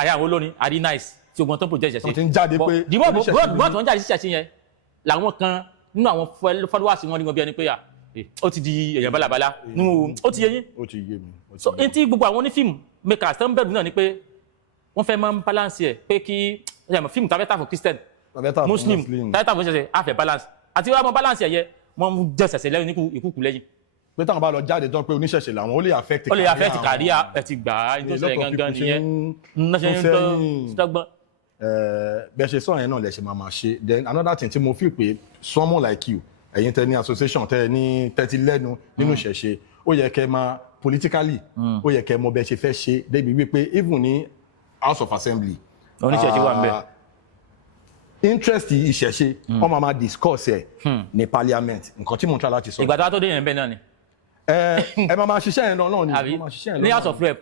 àyà àwọn olórin àrí nice tí ogun tó ń project ṣẹṣẹ. wọ́n ti ń jáde pé bọ́ọ̀ tí wọ́n jáde sí ṣẹṣẹ yẹn làwọn kan nínú àwọn followers wọn ní wọn bí ẹni pé ó ti di èèyàn bálabàlá ó ti yé yín. ó ti yé mi. so n tí gbogbo àwọn onífíìmù makers tó ń bẹ̀rù náà ni pé wọ́n fẹ́ máa ń balance ẹ̀ pé kí fíìmù tàbí tà fún Christian Muslim tàbí tà fún ṣẹṣẹ àfẹ́ balance àti wọ́n máa balance ẹ̀ yẹ wọ́n mú jẹ́ ṣẹṣẹ lẹ́yìn ní ìkúkú lẹ́yìn. pé táwọn bá lọ jáde tán pé oníṣẹ̀ṣe làwọn ó lè affect career ẹ̀ ti gbà á ní tó ṣẹlẹ̀ gangan nìyẹn bẹ́ẹ̀ ṣe sọ yẹn náà lẹ ṣe máa ṣe then another thing tí mo feel pé someone like you ẹ̀yin tẹ ní association tẹ ní tẹ́tí lẹ́nu nínú ìṣẹ̀ṣe ó yẹ kẹ́ máa politically ó yẹ kẹ́ mọ bẹ́ẹ̀ ṣe fẹ́ ṣe débi wípé even ní House of Assembly oníṣẹ̀ṣe wà ń bẹ̀ interest ìṣẹ̀ṣe wọ́n máa discuss ẹ̀ ní parliament nǹkan tí mo ń try láti sọ. ìgbà tó dé yẹn bẹ́ẹ̀ náà ni. ẹ máa ṣiṣẹ́ yẹn náà ni. ní House of Rep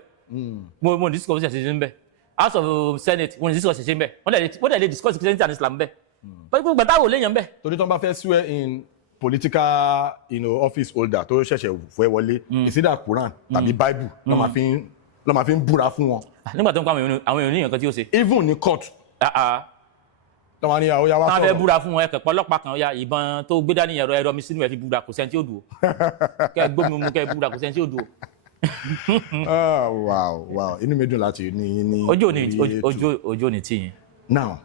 mo discuss ìṣẹ̀ṣe ń bẹ̀ House of Senate wọ́n discuss ìṣẹ̀ṣe ń bẹ̀ wọ́n dẹ̀ lè discuss Christianity and Islam ń bẹ̀ pẹ̀lú gbàtà wò léèyàn bẹ̀. torí tí wọ́n bá fẹ́ swear in political office holder tó ṣẹ̀ṣẹ̀ fẹ́ wọlé ìsídà Quran tàbí Bible ló máa fi ń búra fún wọn. nígbà tó ń kọ́ àwọn èèyàn ní nǹkan tí ó ṣe. even ní court. tọ́wọ́n ní àwọn yàrá sọ̀rọ̀. táwọn fẹ́ búra fún wọn ẹ̀kẹ́ pọ́lọ́pàá kan ya ìbọn tó gbé dání ẹ̀rọ mi sínú ẹ̀ fi búra kò sẹ́ni tí ó dùn ó kẹ́ gbómi mu kẹ́ búra kò sẹ́ni tí ó dùn ó. wow inú mi dùn láti ní yín ní. ojú ò ní tí yín. now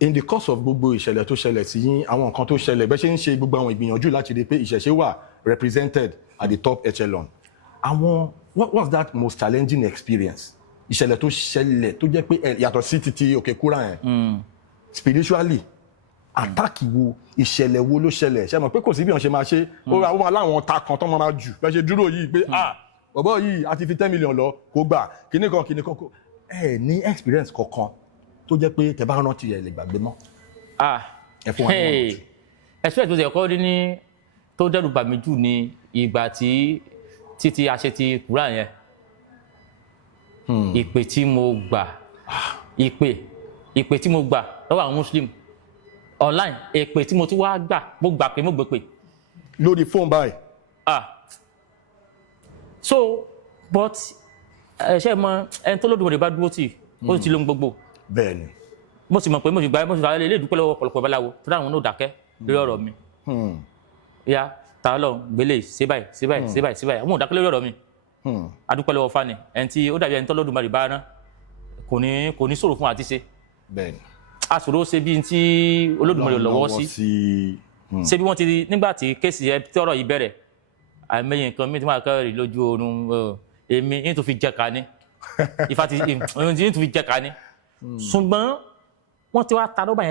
in the course of gbogbo ìṣẹ̀lẹ̀ tó ṣẹlẹ̀ sí yín àwọn nǹkan tó ṣẹlẹ̀ bẹ́ẹ̀ ṣe ń ṣe gbogbo àwọn ìgbìyànjú láti rí pé ìṣẹ̀ṣe wà represented at the top echelon what was that most challenging experience ìṣẹ̀lẹ̀ tó ṣẹlẹ̀ tó jẹ́ pé yàtọ̀ sí títí òkè kúrà yẹn spiritually attack wo ìṣẹ̀lẹ̀ wo ló ṣẹlẹ̀ ṣe mọ̀ pé kò sí bí wọ́n ṣe máa ṣe ó máa láwọn ta kan tó máa jù bẹ́ẹ̀ ṣe dúró yìí pé bọ̀bọ̀ yìí a ti fi 10 million lọ kó gbà kíní kan ní experience kankan tó jẹ́ pé tẹ́ bá rántí ẹ̀ lè gbàgbé mọ́. ẹ fún wa ní ọ̀nà. experience tó ṣe ẹ̀kọ́ rí ní tó dẹ́rù bà mí jù ní ìgbà tí títí a ṣe ti kúrà yẹn ìpè tí mo gbà ìpè tí mo gbà lọ́wọ́ àwọn Muslim online ìpè tí mo tún wá gbà mo gbà pé mo gbé pè. lórí fóònù báyìí. so but ṣe mọ ẹni tó lódùmọ̀dé bá dúró tì ó ti lóhun gbogbo. bẹ́ẹ̀ni. mo sì mọ̀ pé mo sì gbà ilé ìdúpẹ́ lọ́wọ́ ọ̀pọ̀lọpọ̀ babaláwo tó dáhùn náà dákẹ́ lórí ọ̀rọ̀ mi. ya ta lọ gbélé ṣe báyìí àwọn ò dákẹ́ lórí ọ̀rọ̀ mi. adúpẹ́ lọ́wọ́ fani ẹni tí ó dàbí ẹni tó lódùmọ̀dé bá rán kò ní ṣòro fún àti ṣe. bẹ́ẹ̀ni. aṣòro ṣe bí tí Olódùmarè lọ́wọ́ sí ṣe bí wọ́n ti nígbà tí kéèsì ẹ tí ọ̀rọ̀ yìí bẹ̀rẹ̀ àìmọye nǹkan mi tí wọ́n kọ́ rí lójú oorun èmi ní tó fi jẹ́ka ní ìfà tí ní tó fi jẹ́ka ní ṣùgbọ́n wọ́n ti wá tarọ́bà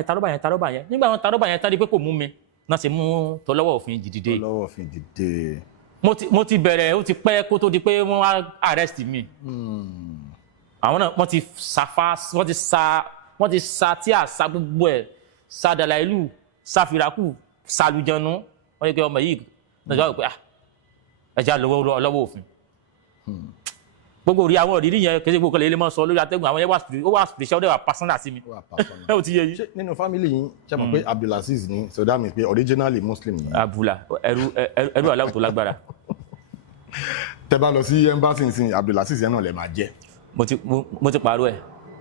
yẹn nígbà wọn tarọ́bà yẹn tán di pé kò mú mi náà ṣe mú tọlọ́wọ́ òfin dìde. tọlọ́wọ́ òfin dìde. mo ti bẹ̀rẹ̀ ó ti pẹ́ kó tó di pé wọ́n wá arrest mi àwọn náà wọ́n ti sa tí a sa gbogbo ẹ̀ sa Dàláìlù sa Fìràkù sa Àlùjànnú wọ́n yẹ kí ọmọ yìí lọ́jọ́ pé ẹja lọ́wọ́ òfin gbogbo orí àwọn òrírí yẹn kẹsí gbogbo ilé mọ́ sọ lórí atẹ́gùn àwọn yẹn wà spiritual ó dẹ̀ wà personal sí mi ẹ ò ti yẹ yìí. nínú family yìí ṣe mọ̀ pé Abdulaziz ni so that means pé originally Muslim ni. abula ẹrú aláwọ̀ tó lágbára. tẹ bá lọ sí embassy nsìn Abdulaziz yẹn náà lè máa jẹ. mo ti pààrọ̀ ẹ̀.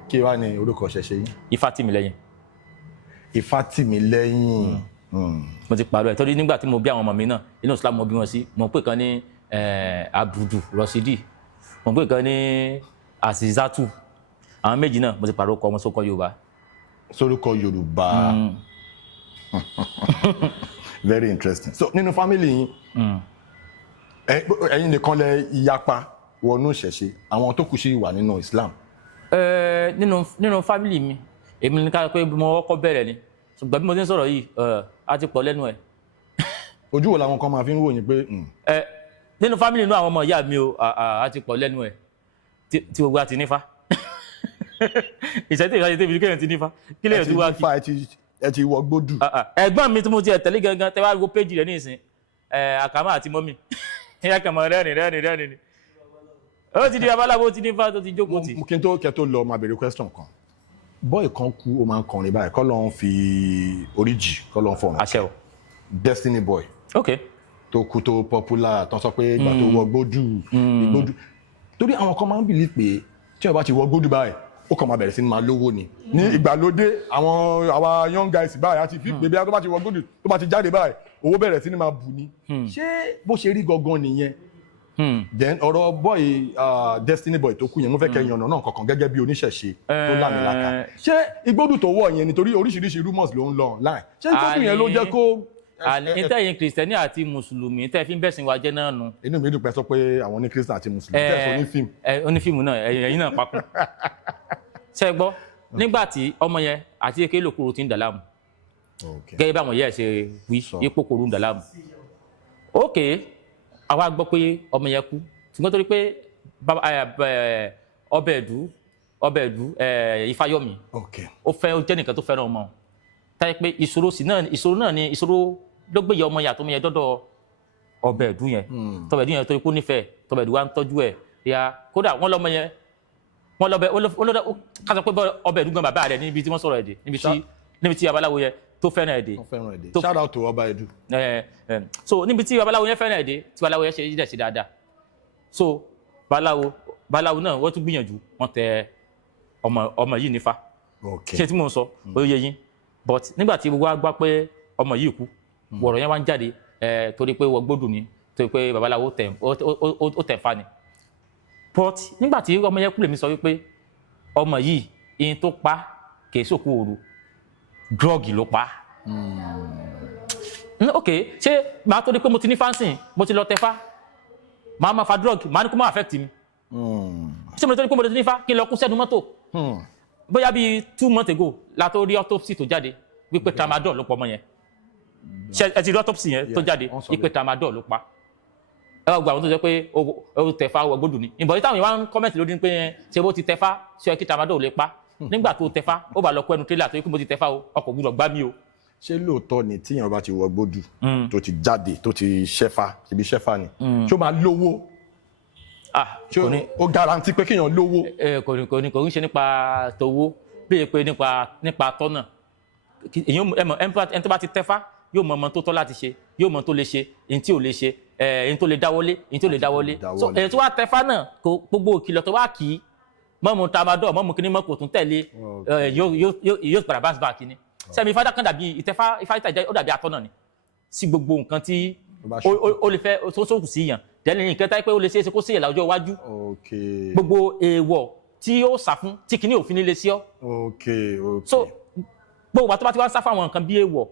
kí wàá ní orúkọ ṣẹṣẹ yìí. Ifátìmílẹ́yìn. Ifá tì mí lẹ́yìn. mo ti pàrọ̀ ẹ̀ torí nígbà tí mo bí àwọn ọmọ mi náà inú Islam mo bí wọn sí mo pè kan ní Abudu Rosidi mo pè kan ní Asizatu àwọn méjì náà mo ti pàrọ̀ ọkọ wọn sókọ Yorùbá. Sórúkọ Yorùbá. Very interesting. So nínú family yín ẹ̀yin nìkan lẹ ìyapa wọnú ìṣẹ̀ṣe àwọn tó kù sí wà nínú Islam. nínú family mi èmi ní ká pé mo kọ́kọ́ bẹ̀rẹ̀ ni ṣùgbọ́n bí mo ti ń sọ̀rọ̀ yìí a ti pọ̀ lẹ́nu ẹ̀. Ojú wo làwọn kan máa fi ń wòyìn pé. nínú family inú àwọn ọmọ ìyá mi o a ti pọ̀ lẹ́nu ẹ̀ tí gbogbo a ti nífa ìṣẹ́tì ìṣàṣẹ́ tẹ́bi kéèyàn ti nífa kí lèyàn ti wá kí. ẹ ti wọ gbódù. ẹ̀gbọ́n mi tí mo ti tẹ̀lé gangan tẹ́ wá wo péjì rẹ̀ ní ìsìn àkàmọ́ àti mọ́mì ìyá kàmọ́ rẹ́rìn ni ó ti di babaláwo ó ti nífa tó ti jókòó tì. kí n tó kẹ́ tó lọ máa béèrè question kan bọ́ọ̀ kan kú ó máa ń kọrin báyìí kọ́ ló ń fi oríjì kọ́ ló ń fọ̀rùn. àṣẹ o. Destiny Boy. ok. tó kú tó popular tó sọ pé ìgbà tó wọ gbódù ìgbódù torí àwọn kan máa ń bìlí pé tí wọ́n bá ti wọ gbódù báyìí ó kàn máa bẹ̀rẹ̀ sí ní máa lówó ni ní ìgbàlódé àwa young guys báyìí àti fi pé bí tó bá ti wọ gbódù tó bá ti jáde báyìí owó bẹ̀rẹ̀ sí ní máa bù ni ṣé bó ṣe rí gangan nìyẹn. Then ọ̀rọ̀ boy Destiny Boy tó kú yẹn mo fẹ́ kẹ́ yànnà náà kankan gẹ́gẹ́ bí oníṣẹ̀ṣe tó lámìlaka ṣé igbódù tó wọ̀ yẹn nítorí oríṣiríṣi rumors ló ń lọ online ṣé igbódù yẹn ló jẹ́ kó. ìtẹ̀yìn kìrìsìtẹ́nì àti mùsùlùmí tẹ́ fi ń bẹ̀sìn wa jẹ́ náà nù. inú mi dùn pé sọ pé àwọn ní kírísítà àti mùsùlùmí tẹ́ sọ ní fíìmù. onífíìmù náà ẹ̀yin náà papọ̀ ṣe gbọ́ nígbà tí ọmọ yẹn àti eke lòkúrò ti ń dàlámù gẹ́gẹ́ bí àwọn yẹn ṣe wí ipò kòrò ń dàlámù. ok àwa gbọ́ pé ọmọ yẹn kú ṣùgbọ́n torí pé ọbẹ̀ ẹ̀dú Ifáyọ̀mí ó jẹ́ nìkan tó fẹ́ràn ọmọ táyé pé ìṣòro náà ni ìṣòro ló gbé yẹ ọmọ yàtọ̀ ọmọ yẹn dọ́dọ̀ ọbẹ̀ ẹ̀dú yẹn tọbẹ̀ ẹ̀dú yẹn torí pé ó nífẹ̀ẹ́ tọbẹ̀ ẹ̀dú wa ń tọ́jú ẹ̀ ya kódà wọ́n lọ́mọ yẹn wọ́n lọ́bẹ̀ olódà kásán pé ọbẹ̀ ẹ̀dú gan bàbá rẹ̀ níbi tí wọ́n sọ̀rọ̀ ẹ̀dẹ̀ níbi tí babaláwo yẹn tó fẹ́ràn ẹ̀dẹ̀. shout out to ọba ẹ̀dú. so níbi tí babaláwo yẹn fẹ́ràn ẹ̀dẹ̀ tí babaláwo yẹn ṣe yídẹ̀ sí dáadáa so babaláwo náà wọ́n tún gbìyànjú wọ́n tẹ ọmọ yìí nífa ṣé tí mò ń sọ ó yé yín but nígbà tí gbogbo wa gbọ́ pé ọmọ yìí kú wọ̀rọ̀ yẹn wá ń jáde torí pé wọ́n gbódùn ni torí pé babaláwo ó tẹ̀ fa ni but nígbà tí ọmọ yẹn kú lèmi sọ wípé ọmọ yìí ihun tó pa kì í sòkú òru drọ́ọ̀gì ló pa ok ṣé màá torí pé mo ti ní fáǹsìn mo ti lọ tẹfá màá máa fa drọ́ọ̀gì màá ní kó má affect mi ṣé mo torí pé mo ti ní fá kí n lọ kú sẹ́nu mọ́tò bóyá bíi 2 months ago la tó rí autopsy tó jáde wípé tramadol ló pa ọmọ yẹn ẹ ti rí autopsy yẹn tó jáde wípé tramadol ló pa ẹ wá gba àwọn tó jẹ́ pé ó tẹ̀fá wọ gbódùn ni ìbọn táwọn ìwà ń kọ́mẹ̀tì lórí pé ṣé bó ti tẹ̀fá ṣé kí tramadol lè pa nígbà tó tẹ̀fá ó bá lọ kó ẹnu tírélà tó yẹ kó mo ti tẹ̀fá o ọkọ̀ gbúdọ̀ gbá mi o. ṣé lóòótọ́ ni tíyàn bá ti wọ gbódù tó ti jáde tó ti ṣẹ́fà ibi ṣẹ́fà ni ṣó máa lówó ó garanti pé kéèyàn lówó. kò ní ṣe nípa tówó bíi pé nípa tọ́nà ẹni tó bá ti tẹ́fá yóò mọ ọmọ tó tọ́ láti ṣe yóò mọ tó lè ṣe èyí tí ò lè ṣe èyí tó lè dáwọ́lé èyí tó lè dáwọ́lé so èyí tó wá tẹ́fá náà gbogbo ìkìlọ̀ tó wá kì í mọ́mú tramadol mọ́mú kíní mọ́kò tún tẹ̀lé yóò padà bounce back ni sẹ́mi ifá kan dàbí ìtẹ́fá ifá ìtàjẹ́ ó dàbí atọ́nà ni sí gbogbo nǹkan tí ó lè fẹ́ tó sókù sí yàn tẹ́lẹ̀ nǹkan táyé pé ó lè ṣe é ṣe kó sí yàn láwùjọ iwájú gbogbo èèwọ̀ tí ó sà fún tí kìíní òfin lè sí ọ. so gbogbo àti bá ti wá sá fún àwọn nǹkan bí èèwọ̀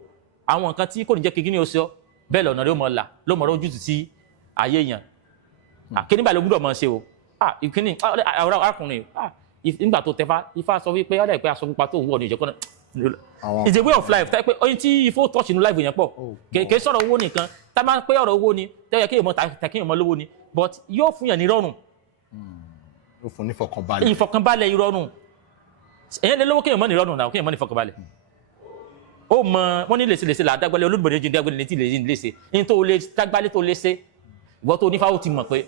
àwọn nǹkan tí kò ní jẹ́ kí kìíní ó sí ọ bẹ́ẹ̀ lọ́nà rẹ̀ ó mọ̀ là ló mọ̀ ọ́ ojútùú sí ayé yẹn kíní báyìí ló gbúdọ̀ mọ̀ ṣe o ìkíní arákùnrin nígbà tó tẹfá ifá sọ wípé ọ̀dà ìpè aṣọ pupa tó wọ̀ ní ìjẹ́kọ́ náà it's a way of life tẹ́ pé oyin tí ifó touch inú life yẹn pọ̀ kèé sọ̀rọ̀ owó nìkan tá máa ń pé ọ̀rọ̀ owó ni tẹ́yẹ kéèyàn mọ̀ tàkíyàn mọ̀ lówó ni but yóò fún yàn ní rọrùn. yóò fún ní ìfọkànbalẹ̀. ìfọkànbalẹ̀ ìrọ̀rùn èyàn lè lówó kéèyàn mọ̀ ní rọrùn náà kéèyàn mọ̀ ní ìfọkànbalẹ̀. ó mọ wọn ní lèṣe là dágbálẹ̀ olódùbọ̀dé jí dágbálẹ̀ létí lèṣe ní tó lè dágbálẹ̀ tó léṣe ìwọ tó onífáwọ́ ti mọ̀ pé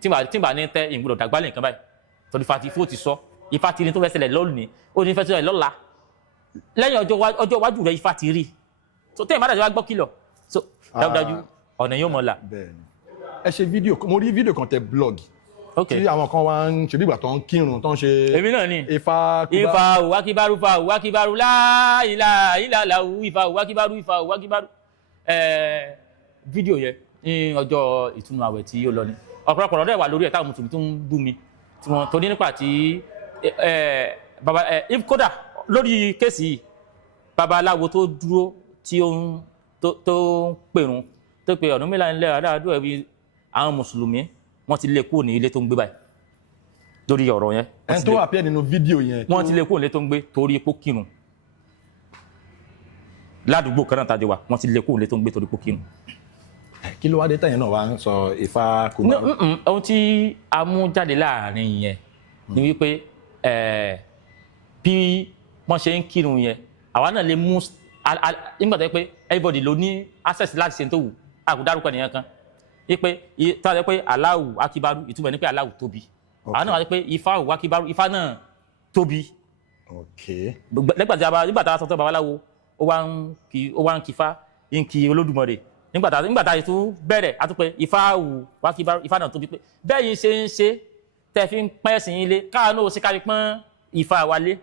tí bá ní tẹ́ ìgbọ́dọ̀ dágbálẹ̀ nǹkan báyìí torí ifá ti sọ ifá ti ní tó fẹ́ ṣẹlẹ̀ lónìí ó ní fẹ́ ṣẹlẹ̀ lọ́la lẹ́yìn ọjọ́ iwájú rẹ̀ ifá ti rí so tẹ́yìn bá dàjọ́ wá gbọ́ kìlọ̀ so dájúdájú ọ̀nà yóò mọ̀ là. ẹ ṣe fídíò mo rí fídíò kan tẹ blog tí àwọn kan wá ń ṣe bí ìgbà tó ń kírun tó ń ṣe èmi náà ni ifá wákíbárú fa wákíbárú láìlà ìlàláwù ifá wákíbárú fídíò yẹn ní ọjọ́ ìtúnu àwẹ̀ tí ó lọ ni ọ̀pọ̀lọpọ̀ ọ̀rọ̀ wà lórí ẹ̀ táwọn mùsùlùmí tó ń bú mi tí wọ́n tó ní nípa tí baba kódà lórí kéèsì yìí babaláwo tó dúró tí ó ń tó pèrún tó pe Ọ̀rúnmìlà ńlẹ̀ àdáàdúrà ẹbí àwọn mùsùlùmí wọ́n ti lé kúrò ní ilé tó ń gbé báyìí lórí ọ̀rọ̀ yẹn. ẹni tó appear nínú fídíò yẹn. wọ́n ti lé kúrò ní ilé tó ń gbé torí epo kírun ládùúgbò kan náà tàjọ wà wọ́n ti lé kúrò ní ilé tó ń gbé torí epo kírun. kí ló wá dé tẹ̀yìn náà wá ń sọ Ifá Kúbárù. ohun tí a mú jáde láàrin yẹn ni wípé bí wọ́n ṣe ń kírun yẹn àwa náà lè mú nígbà tó yẹ pé everybody ló ní access láti ṣe tó wù àkùdárúkọ nìyẹn kan wípé tó yẹ pé Allahu Akíbárù ìtumọ̀ ní pé Allahu tóbi àwọn náà wá pé Ifá Akíbárù Ifá náà tóbi. nígbà tí a sọ tó babaláwo ó wá ń kí Ifá ń kí Olódùmarè nígbà tá a tún bẹ̀rẹ̀ a tún pé Ifá Akíbárù Ifá náà tóbi pé bẹ́ẹ̀ yìí ṣe ń ṣe tẹ́ fi ń pẹ́ sí ilé káà náà ó ṣe kárí pọ́n Ifá wa lé.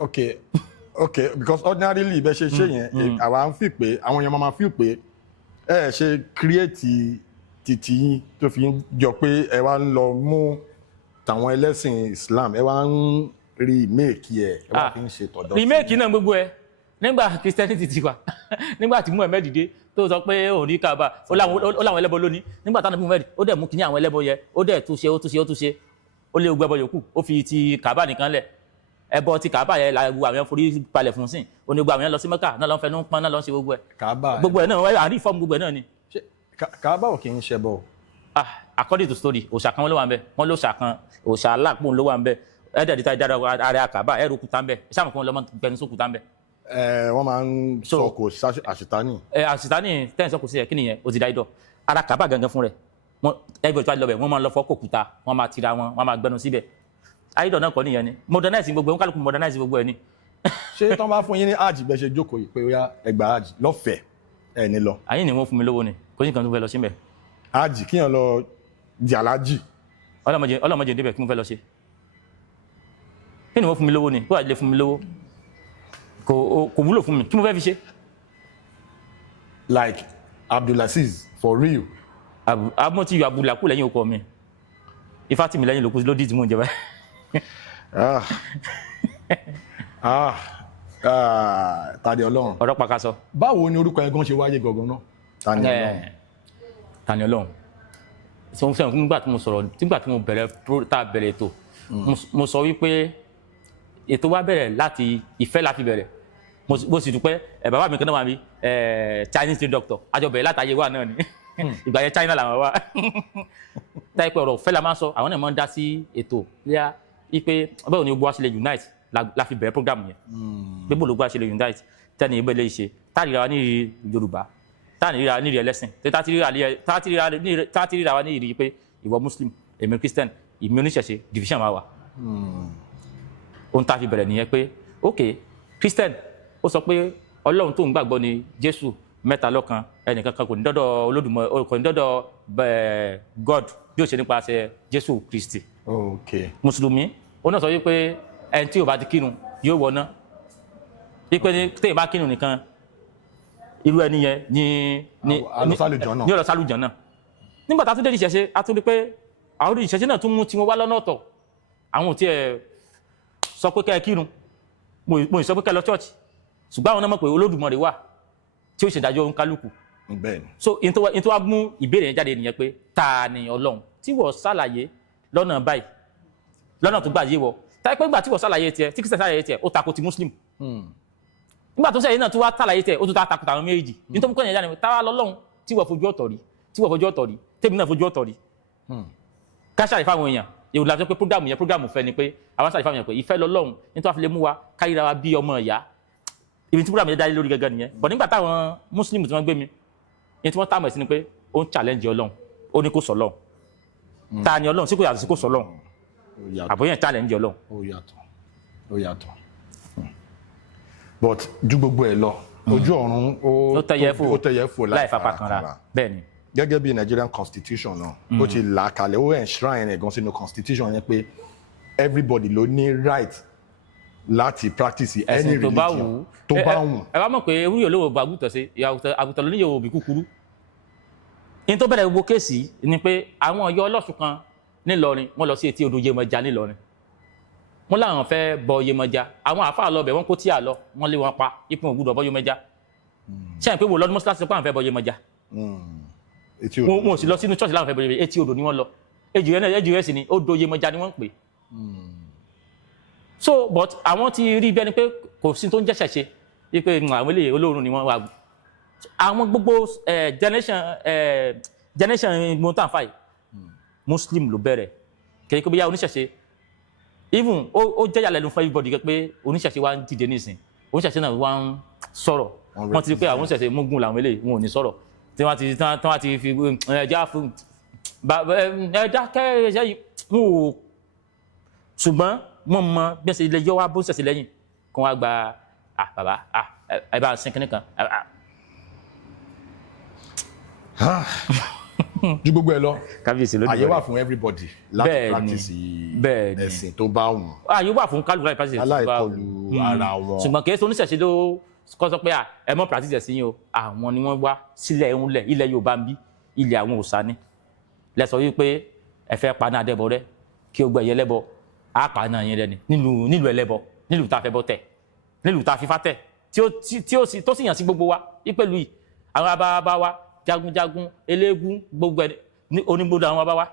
Okay, because ordinarily bẹ́ẹ̀ ṣe yẹn àwa ń fi pé àwọn èèyàn máa fi pé ẹ ṣe create títí yín tó fi ń jọ pé ẹ wá ń lọ mú tàwọn ẹlẹ́sìn Islam ẹ wá ń remake ẹ wá fi ń ṣe tọ̀dọ̀. remake náà gbogbo ẹ nígbà Christianity ti wà nígbà tí Muhammad dé tó sọ pé òun ní Kaaba ó láwọn ẹlẹ́bọ lónìí nígbà táwọn Muhammad ó dẹ̀ mú kíní àwọn ẹlẹ́bọ yẹ ó dẹ̀ túnṣe ó lé gbẹbọ yòókù ó fi ti Kaaba nìkan lẹ̀ ẹbọ ti Kaaba yẹn la gbogbo àwọn forí balẹ̀ fún sìn onígbà àwọn yẹn lọ sí Mẹ́kà náà lọ ń fẹnu pọn náà lọ ń ṣe gbogbo ẹ̀ gbogbo ẹ̀ náà àrí fọ́ọ̀mù gbogbo ẹ̀ náà ni. Kaaba ò kì í ṣe bọ. According to story òòṣà kan ló wà ń bẹ wọn ló ṣà kan òòṣà aláàpọ̀ ló wà ń bẹ ẹ̀ẹ́dẹ̀ díta ìdára ààrẹ Kaaba ẹ̀rù òkúta ń bẹ ìṣàmù kan lọ́mọ gbẹnu sókúta ń bẹ. wọ́n máa ń sọ kò àṣìtánì. àṣìtánì tẹ́yìn sọ kò sí ẹ̀ kí nìyẹn ó ti dá idọ̀ ara Kaaba gangan fún rẹ̀ ẹgbẹ́ tó wá lọ bẹ̀ wọ́n máa lọ fọ́ kòkúta wọ́n máa tira wọn wọ́n máa gbẹnu síbẹ̀ ayédọ̀ náà kọ́ nìyẹn ni modernize gbogbo ẹ̀ ń kálukú modernize gbogbo ẹ̀ ni. ṣé tán bá fún yín ní hajj bẹ́ẹ̀ ṣe jókòó yìí pé ó yá ẹgbàá hajj lọ́fẹ̀ẹ́ ẹ̀ ní lọ. ayé ni wọ́n fún mi lówó ni kò sí nǹkan tó fẹ́ lọ sí mbẹ̀. hajj kíyàn lọ di alájì. ọlọ́mọdé débẹ̀ kí mo fẹ́ lọ ṣe. kí ni wọ́n fún mi lówó ni kó àjẹlẹ̀ fún mi lówó kò wúlò fún mi kí mo fẹ́ fi ṣe. like Abdulaziz for real. mo ti yọ abúlàkú lẹ́yìn okọ̀ mi Ifá tì mí lẹ́yìn lókù ló dì tí mò ń jẹ báyìí. Tani Ọlọ́run. ọ̀rọ̀ pàkàṣọ. báwo ni orúkọ ẹ̀gbọ́n ṣe wáyé gangan náà. Tani Ọlọ́run. Tani Ọlọ́run. ṣé mo fẹ́ràn nígbà tí mo sọ̀rọ̀ nígbà tí mo bẹ̀rẹ̀ ètò mo sọ wípé ètò wa bẹ̀rẹ̀ láti ìfẹ́ la fi bẹ̀rẹ̀ mo sì dúpẹ́ bàbá mi kan náà wà mí Chinese doctor àjọ bẹ̀rẹ̀ látàyè wa náà ni ìgbà yẹn China làwọn wá táyé pé ọ̀rọ̀ fẹ́ la máa ń sọ àwọn náà máa ń dá sí ètò yá wípé báwo ni gbogbo wa ṣe lè unite la fi bẹ̀rẹ̀ program yẹn pé bó ló gbogbo wa ṣe lè unite tẹ́ni ìbẹ̀ lè ṣe táàrí ra wa ní Yorùbá táàrí ra ní ẹlẹ́sìn táàrí ra wa ní ìrírí pé ìwọ Muslim èmi Christian èmi oníṣẹ̀ṣe division máa wà ohun tá a fi bẹ̀rẹ̀ nìyẹn pé ok Christian ó sọ pé Ọlọ́run tó ń gbàgbọ́ ni Jésù mẹ́ta lọ́kan ẹnìkan kan kò ní dọ́dọ̀ Olódùmarè kò ní dọ́dọ̀ God bí ó ṣe nípasẹ̀ Jésù Kristi. Mùsùlùmí ó náà sọ wípé ẹni tí ò bá ti kírun yóò wọná wípé téèyàn bá kírun nìkan irú ẹni yẹn ní ọ̀rọ̀ sálùjọ́ náà. nígbà tá a tún dé ìṣẹ̀ṣe a tún rí pé àwọn ìṣẹ̀ṣe náà tún mú tiwọn wá lọ́nà ọ̀tọ̀ àwọn ò tiẹ̀ sọ pé kẹ́ ẹ kírun mo ì sọ pé kẹ́ ẹ lọ church ṣùgbọ́n àwọn náà mọ̀ pé Olódùmarè wà tí ó ṣèdájọ́ oníkálukú. so in tó wá mú ìbéèrè yẹn jáde nìyẹn pé ta ni Ọlọ́run tí wọ́n ṣàlàyé lọ́nà báyìí lọ́nà tó gbà yé wọ táyé pé ìgbà tí wọ́n ṣàlàyé tiẹ̀ tí Christian ṣàlàyé tiẹ̀ ó tako ti Muslim nígbà tó ṣàlàyé náà tó wá ṣàlàyé tiẹ̀ ó tún tako tàwọn méjì nítorí pé ẹ̀yà ni táwa lọ́lọ́run tí wọ́n fojú ọ̀tọ̀ rí tèmi náà fojú ọ̀tọ̀ rí ká ṣàlàyé fáwọn èèyàn èèwù la sọ pé program fẹ́ ni pé àwọn ṣàlàyé fáwọn èèyàn pé ìfẹ́ lọ́lọ́run nítorí wàá fi lè mú wa káyíra wa bí ọmọ ìyá ibi tí program yẹn dálé lórí gẹ́gẹ́ nìyẹn bọ̀ nígbà táwọn Muslim tí wọ́n gbé mi ní tí wọ́n tààmù ẹ̀ sí ni pé ó ń challenge Ọlọ́run ó ní kó sọ Ọlọ́run ta ni Ọlọ́run sí kò yàtọ̀ sí kò sọ Ọlọ́run àbóyàn challenge Ọlọ́run. ó yàtọ̀ but ju gbogbo ẹ̀ lọ ojú ọ̀run ó tẹ̀yẹ fò láì fapá kanra bẹ́ẹ̀ ni. gẹ́gẹ́ bí Nigerian constitution náà ó ti là á kalẹ̀ ó enshrine ẹ̀gan sínú constitution yẹn pé everybody ló ní right láti practice any religion tó bá wù. ẹ wá mọ̀ pé ewúrẹ́ olówó bá àgùntàn ṣe àgùntàn ló ní yòówó bí kúkúrú. ní tó bẹ̀rẹ̀ gbogbo kéèsì ni pé àwọn Ọ̀yọ́ Ọlọ́ṣun kan nílọrin wọ́n lọ sí etí odò Yemọja nílọrin wọ́n láwọn fẹ́ bọ Yemọja àwọn àáfàá lọ bẹ̀ wọ́n kó tíà lọ wọ́n lé wọn pa ipò ògùdọ̀ bọ Yemọja ṣé ẹ̀ pé wò lọ́dún mọ́sálásí pé àwọn fẹ́ bọ Yemọja wọn ò sì lọ sínú church láwọn fẹ́ bọ Yemọja etí odò ni wọ́n lọ ejì rẹ̀ sì ni odò Yemọja ni wọ́n ń pè. So but àwọn ti rí bí ẹni pé kò sí tó ń jẹ́sẹ̀ ṣe wípé àwọn eléyìí olóòórùn ni wọ́n wà àwọn gbogbo generation gbọ́ntànfà yìí Muslim ló bẹ̀rẹ̀ kìí kó bí yá oníṣẹ̀ṣe even ó jẹ́ ìyàlẹ́nu fún everybody pé oníṣẹ̀ṣe wa ń dìde nísìn oníṣẹ̀ṣe náà wá ń sọ̀rọ̀ wọ́n ti rí pé àwọn oníṣẹ̀ṣe mógún làwọn eléyìí wọn ò ní sọ̀rọ̀ tí wọ́n ti fi ẹja fún ẹja kẹ́ẹ̀ẹ́sẹ́ yìí wọn ò ṣùgbọ́n wọ́n mọ bí wọ́n ṣe lè yọ wá bó ṣẹ̀ṣẹ̀ lẹ́yìn kí wọ́n gba bàbá ẹ bá sin kínní kan. ju gbogbo ẹ lọ kábíyèsí ló dé àyè wà fún everybody láti practice ẹ̀sìn tó bá wù. àyè wà fún kálukú láti practice ẹ̀sìn tó bá wù aláìkọlù ara wọn. ṣùgbọ́n kì í ṣe oníṣẹ̀ṣe ló kọ́ sọ pé ẹ mọ́ practice ẹ̀sìn yìí o àwọn ni wọ́n wá sílẹ̀ ńlẹ̀ ilẹ̀ Yorùbá ń bí ilẹ̀ àwọn òòṣà ni lẹ́sọ̀ wípé ẹ fẹ́ pa náà dẹ́bọ rẹ kí o gbọ́ ẹ̀yẹ lẹ́bọ á pa náà yẹn rẹ ni nílùú ẹlẹ́bọ nílùú tá a fẹ́ bọ tẹ̀ nílùú tá a fífá tẹ̀ tó sì yàn sí gbogbo wa ìpẹ̀lú yìí àwọn abáwá wa jagunjagun eléégún gbogbo ẹ onígbòdo àwọn abáwá.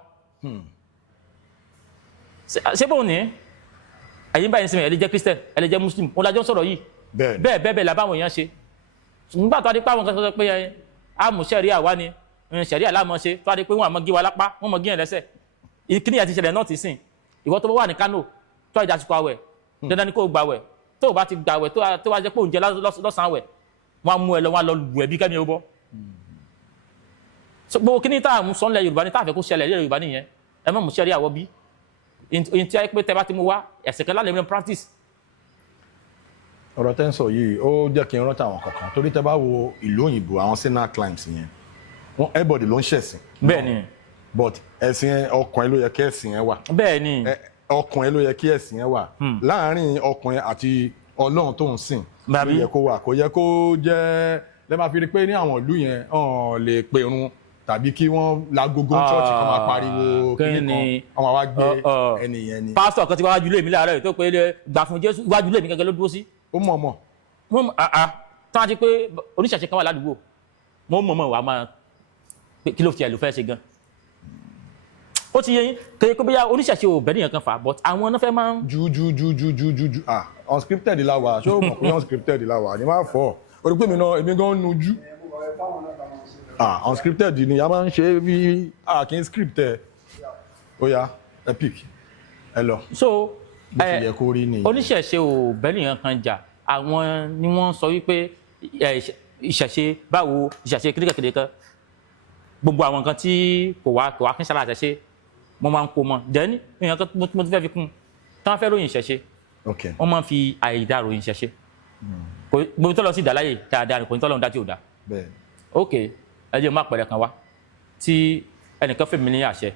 ṣé bóun ní ẹ̀yin báyìí sinmi ẹ lè jẹ́ Christian ẹ lè jẹ́ Muslim wọn lájọ́ sọ̀rọ̀ yìí bẹ́ẹ̀ làbáwọn èèyàn ṣe nígbà tó a di pé àwọn kan sọ pé àmú sẹ̀ríà wá ni sẹ̀ríà láàmọ́ ṣe tó a di pé wọ́n àmọ́ gé wa lápá wọ́n mọ̀ gé yẹn lẹ́sẹ̀ ìkíni àti ìṣẹ̀lẹ̀ náà ti sìn ìwọ tó bá wà ní Kánò tó ìdásíkò àwẹ̀ dandan ni kò gbàwẹ̀ tó o bá ti gbàwẹ̀ tó wá jẹ́ pé oúnjẹ lọ́sàn-án àwẹ̀ wọ́n á mú ẹ lọ wọ́n á lọ lù ẹ́ bí kẹ́mi ó bọ́. gbogbo kíní tá à ń sọ nílẹ̀ Yorùbá ní tá à fẹ́ kó ṣẹlẹ̀ nílẹ̀ Yorùbá nìyẹn ẹ má mú sẹ́ríà wọ bí ìyẹn tí a pé tẹ bá ti mú wá ẹ̀sìn kan lálẹ́ mi practice. ọ̀rọ̀ tẹ́ ń sọ yìí ó jẹ́ kí n rántí àwọn kankan torí tẹ́ bá wo ìlú òyìnbó àwọn sinner climbs yẹn everybody ló ń ṣẹ̀sìn. bẹ́ẹ̀ni. but ẹ̀sìn ọkùnrin ló yẹ kí ẹ̀sìn yẹn wà. bẹ́ẹ̀ni. ọkùnrin ló yẹ kí ẹ̀sìn yẹn wà. láàárín ọkùnrin àti Ọlọ́run tó ń sìn ló yẹ kó wà kò yẹ kó jẹ́ lẹ́ máa fi rí pé ní àwọn ìlú yẹn ọ̀n lè pèrun tàbí kí wọ́n lágogo church kan máa pariwo kíní kan ọmọ wa gbé ẹni yẹn ni. pásítọ̀ kan ti wájú lé mi láàárọ̀ yìí tó pé gbà fún Jésù iwájú lé mi gẹ́gẹ́ ló dúró sí. ó mọ̀ mọ̀. tán á ti pé oníṣẹ̀ṣe kan wà ládùúgbò mo mọ̀ wá máa kí ló fi ẹ̀ ló fẹ́ ṣe gan. ó ti yẹ yín kéde pé bóyá oníṣẹ̀ṣe ò bẹ́ẹ̀ nìyẹn kan fà but àwọn náà fẹ́ máa ń. ju unscripted la wà ṣé o mọ̀ pé unscripted la wà ni máa fọ́ o rí pé èmi gan nujú. Unscripted ni a máa ń ṣe bí kì í script ẹ ó yá epic ẹ lọ. so bó ti yẹ kó rí nìyí. oníṣẹ̀ṣe ò bẹ́ẹ̀ nìyẹn kan jà àwọn ni wọ́n sọ wípé ìṣẹ̀ṣe báwo ìṣẹ̀ṣe kékeré kan gbogbo àwọn nǹkan tí kò wá kí n ṣàlàyé ṣe mo máa ń kó mọ dẹ́ni èèyàn kan mo ti fẹ́ fi kún tí wọ́n fẹ́ ròyìn ìṣẹ̀ṣe wọ́n máa ń fi àìdá ròyìn ìṣẹ̀ṣe gbogbo tó lọ sí ìdáláyè dáadáa kò ní tọ́lọ́run dá tí ò dá ok ẹ jẹ́ má pẹ̀rẹ̀ kan wá tí ẹnìkan fẹ́ mi ní àṣẹ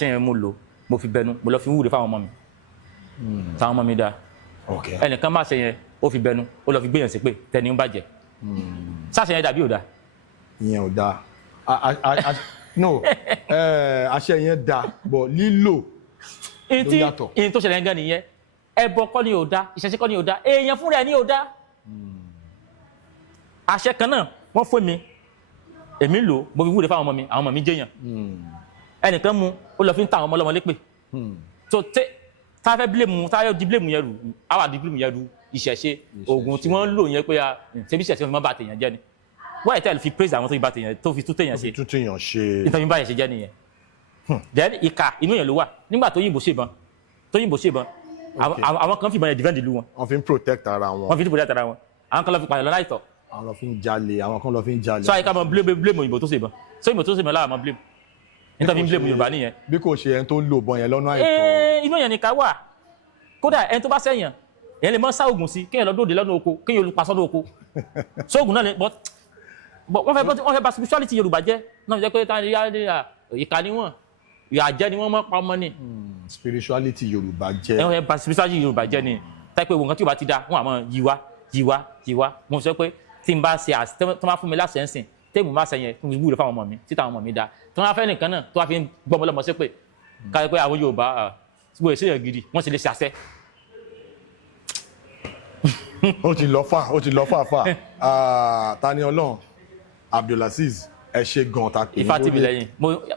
yẹn mo lò mo fi bẹnu mo lọ fi wúre fáwọn ọmọ mi táwọn ọmọ mi dá ẹnìkan má ṣe yẹn ó fi bẹnu ó lọ fi gbé yẹn sí pé tẹni ń bàjẹ́ sáṣẹ yẹn dàbí ò dá. ìyẹn ò dáa no àṣẹ yẹn dáa but lílò ló yàtọ̀. ìyẹn tó ṣẹlẹ̀ ń gan nìyẹn ẹbọ kọ́ ni ò dá ìṣẹ̀ṣe kọ́ ni ò dá èèyàn fúnra ẹ̀ ni ò dá. àṣẹ kan náà wọ́n fún mi èmi lò mo fi wúre fáwọn ọmọ mi àwọn ọmọ mi jẹyàn ẹnìkan mu ó lọ fi ń ta àwọn ọmọ ọlọmọ lépè so tá a fẹ́ bílẹ̀mù tá a yọ di bílẹ̀mù yẹn rù àwa di bílẹ̀mù yẹn rù ìṣẹ̀ṣe oògùn tí wọ́n lò yẹn pé ṣebí ìṣẹ̀ṣe fi máa bá tèèyàn jẹ́ ni wọ́n ẹ̀ tẹ́lẹ̀ fi praise àwọn tó fi bá tèèyàn tó fi tún tèèyàn ṣe nítorí bá yẹn ṣe jẹ́ nìyẹn then ìka inú yẹn ló wà nígbà tó yìnbó ṣèbọn àwọn kan fìbọn yẹn defend ìlú wọn. wọ́n fi ń protect ara wọn. wọ́n fi ń protect ara wọn àwọn kan lọ fi pààyàn lọ láìtọ́. àwọn lọ fi ń jalè àwọn kan lọ fi ń jalè. sọ àyíká mọ blame òyìnbó tó ṣèbọn sọ òyìnbó tó ṣèbọn láwọn mọ blame nítorí blame Yorùbá nìyẹn. bí kò ṣe ẹni tó ń lò bọ́n yẹn lọ́nà àìtọ́. inú yẹn nìkan wà kódà ẹni tó bá sẹ́yìn èyàn lè mọ sá oògùn sí kéèyàn lọ dòde lọ́nà oko kéèyàn olùpa sọ́nà oko sóògùn náà lè bọ́ wọ́n fẹ́ bà spirituality Yorùbá jẹ́ náà jẹ́ pé ìkà ni wọ́n ìyàjẹ́ ni wọ́n mọ́ pa ọmọ ni. spirituality Yorùbá jẹ́. wọ́n fẹ́ bà spirituality Yorùbá jẹ́ ni táyé pé nǹkan tí Yorùbá ti da wọ́n àmọ́ yíwá mo sọ pé tí n bá ṣe tó máa fún mi láṣẹ ńsìn téèmù máa ṣẹyìn fún mi wúlò fáwọn ọmọ mi títà àwọn ọmọ mi da tó máa fẹ́ nìkan náà tó wá fi ń gbọ́mọ lọ́mọ sí pé káyọ̀ pé àwọn Yorùbá wọ́n èsè yẹn gidi wọ́n sì lè ṣàṣẹ. ó ti lọ fà Tani Olohun Abdulaziz ẹ ṣe gan ta pé Ifá tì mí lẹ́yìn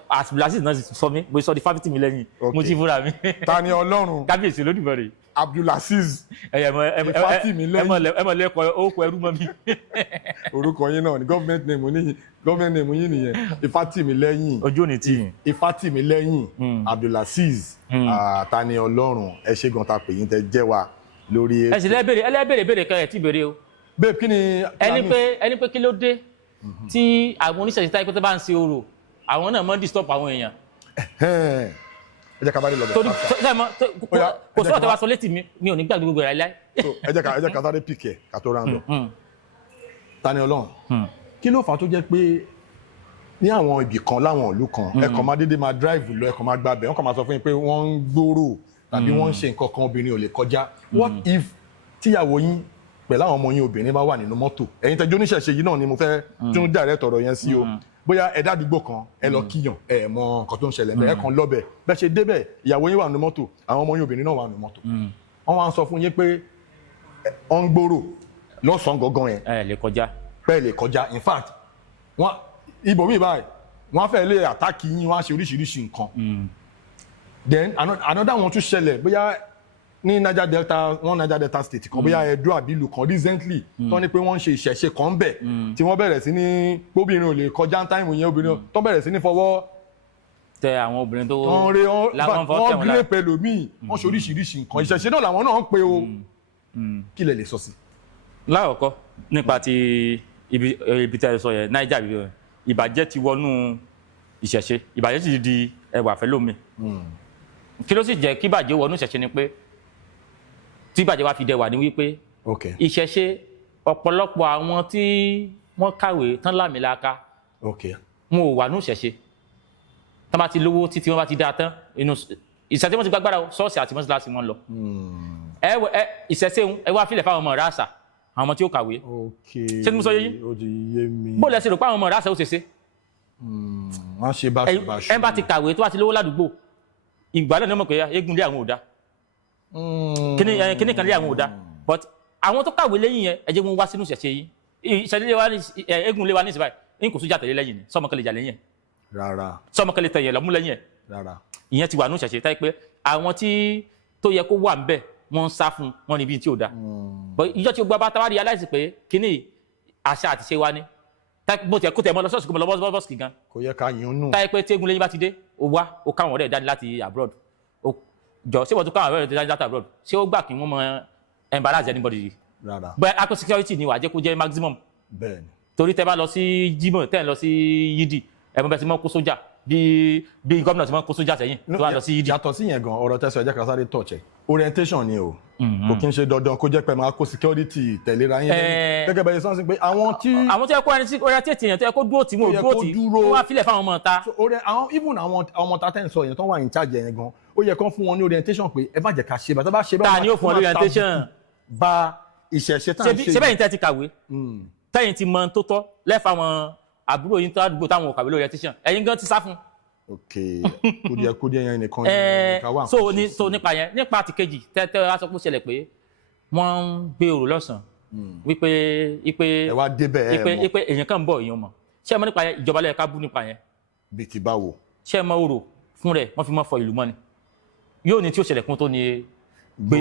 Abdulaziz náà sọ mí mo sọ di Ifá tì mí lẹ́yìn mo ti fúnra mi. Tani Olohun kábíyèsí Olódùmarè Abdulaziz Ifá tì mí lẹ́yìn ẹ mọ̀ lẹ́kọ̀ọ́ orúkọ ẹrú mọ́ mi. orúkọ yín náà ni government name yín nìyẹn Ifá tì mí lẹ́yìn ojú òní tí Ifá tì mí lẹ́yìn Abdulaziz Tani Olohun ẹ ṣe gan ta pé yín tẹ jẹ́ wa lórí. ẹ sì lẹ́bẹ̀rẹ̀ kẹ́ ẹ̀ tí bèrè o. babe kí ni. ẹni pé kí ló dé tí àwọn oníṣẹ̀ṣẹ̀ táyé pé tó bá ń ṣe orò àwọn náà mọ́ disturb àwọn èèyàn. ẹ jẹ́ ká bá rí lọ bẹ̀rẹ̀. torí kò sọ́ọ̀ tó wá sọ létí mi ò ní gbàgbé gbogbo rẹ̀ láì. ẹ jẹ́ ká sáré pìkẹ́ ká tó rán lọ. Tani Olohun kí ló fà á tó jẹ́ pé ní àwọn ibì kan láwọn ìlú kan ẹ kàn máa dédé máa drive lọ ẹ kàn máa gbàbẹ̀ wọ́n kàn máa sọ fún yín pé wọ́n ń gbòòrò tàbí wọ́n ń ṣe nǹkan kan obìnrin ò lè kọjá what if tíyàwó yín pẹ̀lú àwọn ọmọ yín obìnrin bá wà nínú mọ́tò ẹ̀yin tẹ́jọ́ oníṣẹ̀ṣe yìí náà ni mo fẹ́ tún direct ọ̀rọ̀ yẹn sí o bóyá ẹ dádúgbò kan ẹ lọ kíyàn ẹ mọ nǹkan tó ń ṣẹlẹ̀ ẹ kàn lọ́bẹ̀ bẹ́ẹ̀ ṣe débẹ̀ ìyàwó yín wà nínú mọ́tò àwọn ọmọ yín obìnrin náà wà nínú mọ́tò wọ́n wá ń sọ fún yín pé ọ ń gbòòrò lọ́sàn-án gangan yẹn ẹ lè kọjá pẹ́ lè kọjá in fact ibòmíì báyìí wọ́n á fẹ́ lè àtàkì yín wọ́n á ṣe oríṣiríṣi nǹkan then another one tún ṣẹlẹ̀ bóyá ní Niger Delta state kan bóyá Edo àbílù kan recently tó ní pé wọ́n ń ṣe ìṣẹ̀ṣe kan bẹ̀ tí wọ́n bẹ̀rẹ̀ sí ní gbóbìnrin ò lè kọjá táìmù yẹn obìnrin tó bẹ̀rẹ̀ sí ní fọwọ́ tẹ àwọn obìnrin tó wọ́n gílé pẹ̀lú míì wọ́n ṣe oríṣiríṣi nǹkan ìṣẹ̀ṣe náà làwọn náà ń pe o kí lẹ lè sọ sí. lákọ̀ọ́kọ́ nípa ti ibi tẹ́ ẹ sọ yẹn Niger ìbàjẹ́ ti wọnú ìṣẹ̀ṣe ìbàjẹ́ ti di ẹwà fẹ́ lómi kí ló sì jẹ́ kí ìbàjẹ́ wọnú ìṣẹ̀ṣe ni pé tí ìbàjẹ́ wa fi dẹwà ní wípé ìṣẹ̀ṣe ọ̀pọ̀lọpọ̀ àwọn tí wọ́n kàwé tán lámìlaka wọn ò wà ní ìṣẹ̀ṣe tán bá ti lówó títí wọ́n bá ti dáa tán inú ìṣẹ̀ṣe wọn ti gbàgbára ṣọ́ọ̀ṣì àti mọ́ṣáláṣí wọn lọ ìṣẹ̀ṣe ẹ wá fílẹ̀ fáwọn ọmọ rẹ̀ àṣà àwọn ọmọ tí ó kàwé ṣé tí mo sọ yéyí bó lẹ́sẹ̀ rò pé àwọn ọmọ rẹ̀ àṣà ó ṣe ṣe ẹ bá ti kàwé tó bá ti lówó ládùúgbò ìgbàlẹ̀ ní ọmọ pé eégún lé àwọn ò dá kíní kan lé àwọn ò dá but àwọn tó kàwé lẹ́yìn yẹn ẹ jẹ́ wọn wá sínú ìṣẹ̀ṣe yìí eégún lé wa ní ìsìnbáyìí ní kò sójà tẹ̀lé lẹ́yìn ni sọmọ kan lè jà lẹ́yìn rárá sọmọ kan lè tẹ̀yẹ̀ lọ́mú lẹ́yìn rárá ìyẹn ti wà ní ìṣẹ̀ṣe táyé pé àwọn tí tó yẹ kó wà ń bẹ̀ wọ́n ń sá fún wọn níbi tí ò dá but ìjọ tí o gbọ́ bá táwa realize pé kíní àṣà àti ṣe wa ni bó tiẹ̀ kó tẹ̀ mọ́ lọ ṣọ́ọ̀ṣì kó mọ́ lọ bọ́ọ̀sì gan kò yẹ ká yín nù táyé pé tí eégún lẹ́yìn bá ti dé o wá o káwọn ọ̀rẹ́ dání láti abroad jọ ṣé wọ́n tún káwọn ọ̀rẹ́ dání láti abroad ṣé ó gbà kí wọ́n mọ embarrass anybody rárá but akọ security ni wàá jẹ́ kó jẹ́ maximum bẹ́ẹ̀ni torí tẹ́ bá lọ sí Jímọ̀ tẹ́ ń lọ sí yídì ẹ̀mọ́ bẹ́ẹ̀ ti mọ́ kó sójà bí gómìnà ti mọ́ kó sójà sẹ́yìn tó wà lọ sí yídì. yàtọ̀ sí yẹn gan ọ̀rọ̀ tẹ́sán ẹ̀jẹ̀ kan sáré tọ̀ọ̀chẹ̀ orientation ni o kò kí n ṣe dandan kó jẹ́ pé máa kó security tẹ̀léra yín lẹ́yìn gẹ́gẹ́ bẹ́ẹ̀ sọ́n sí pé àwọn tí ẹ kó ẹni tí orientate yẹn tó yẹ kó dúró tì wọ́n dúró tì wọ́n wá filẹ̀ fáwọn ọmọ ta. even àwọn ọmọ ta tẹ́ ń sọ yẹn tó wà in charge yẹn gan ó yẹ kán fún wọn ní orientation pé ẹ má jẹ́ ká ṣe bá tó bá ṣe bá ta ni ó fún ọ ní orientation bá ìṣẹ̀ṣe tá à ń ṣe. ṣé bẹ́ẹ̀ ni tẹ́ ti kàwé tẹ́yìn ti mọ tó tọ́ lẹ́fà àwọn àbúrò yín tó àdúgbò táwọn ò kàwé lórí orientation ẹ̀yin gan ti sá fún. ok kúdíẹ̀ yẹn nìkan ni ká wà. so nípa yẹn nípa ti kejì tẹ́ wá sọ pé ó ṣẹlẹ̀ pé wọ́n ń gbé òrò lọ́sàn-án wípé ẹ wá débẹ̀ ẹ mọ̀ wípé èèyàn kan ń bọ̀ èèyàn mọ̀ ṣé ẹ mọ̀ nípa yẹn ìjọba lẹ́yìn ká bú nípa yẹn. bí ti báwo. ṣé ẹ mọ̀ òrò fún rẹ̀ wọ́n fi mọ́ fọ ìlú mọ́ ni yóò ní tí ó ṣẹlẹ̀ kún tó ní gbé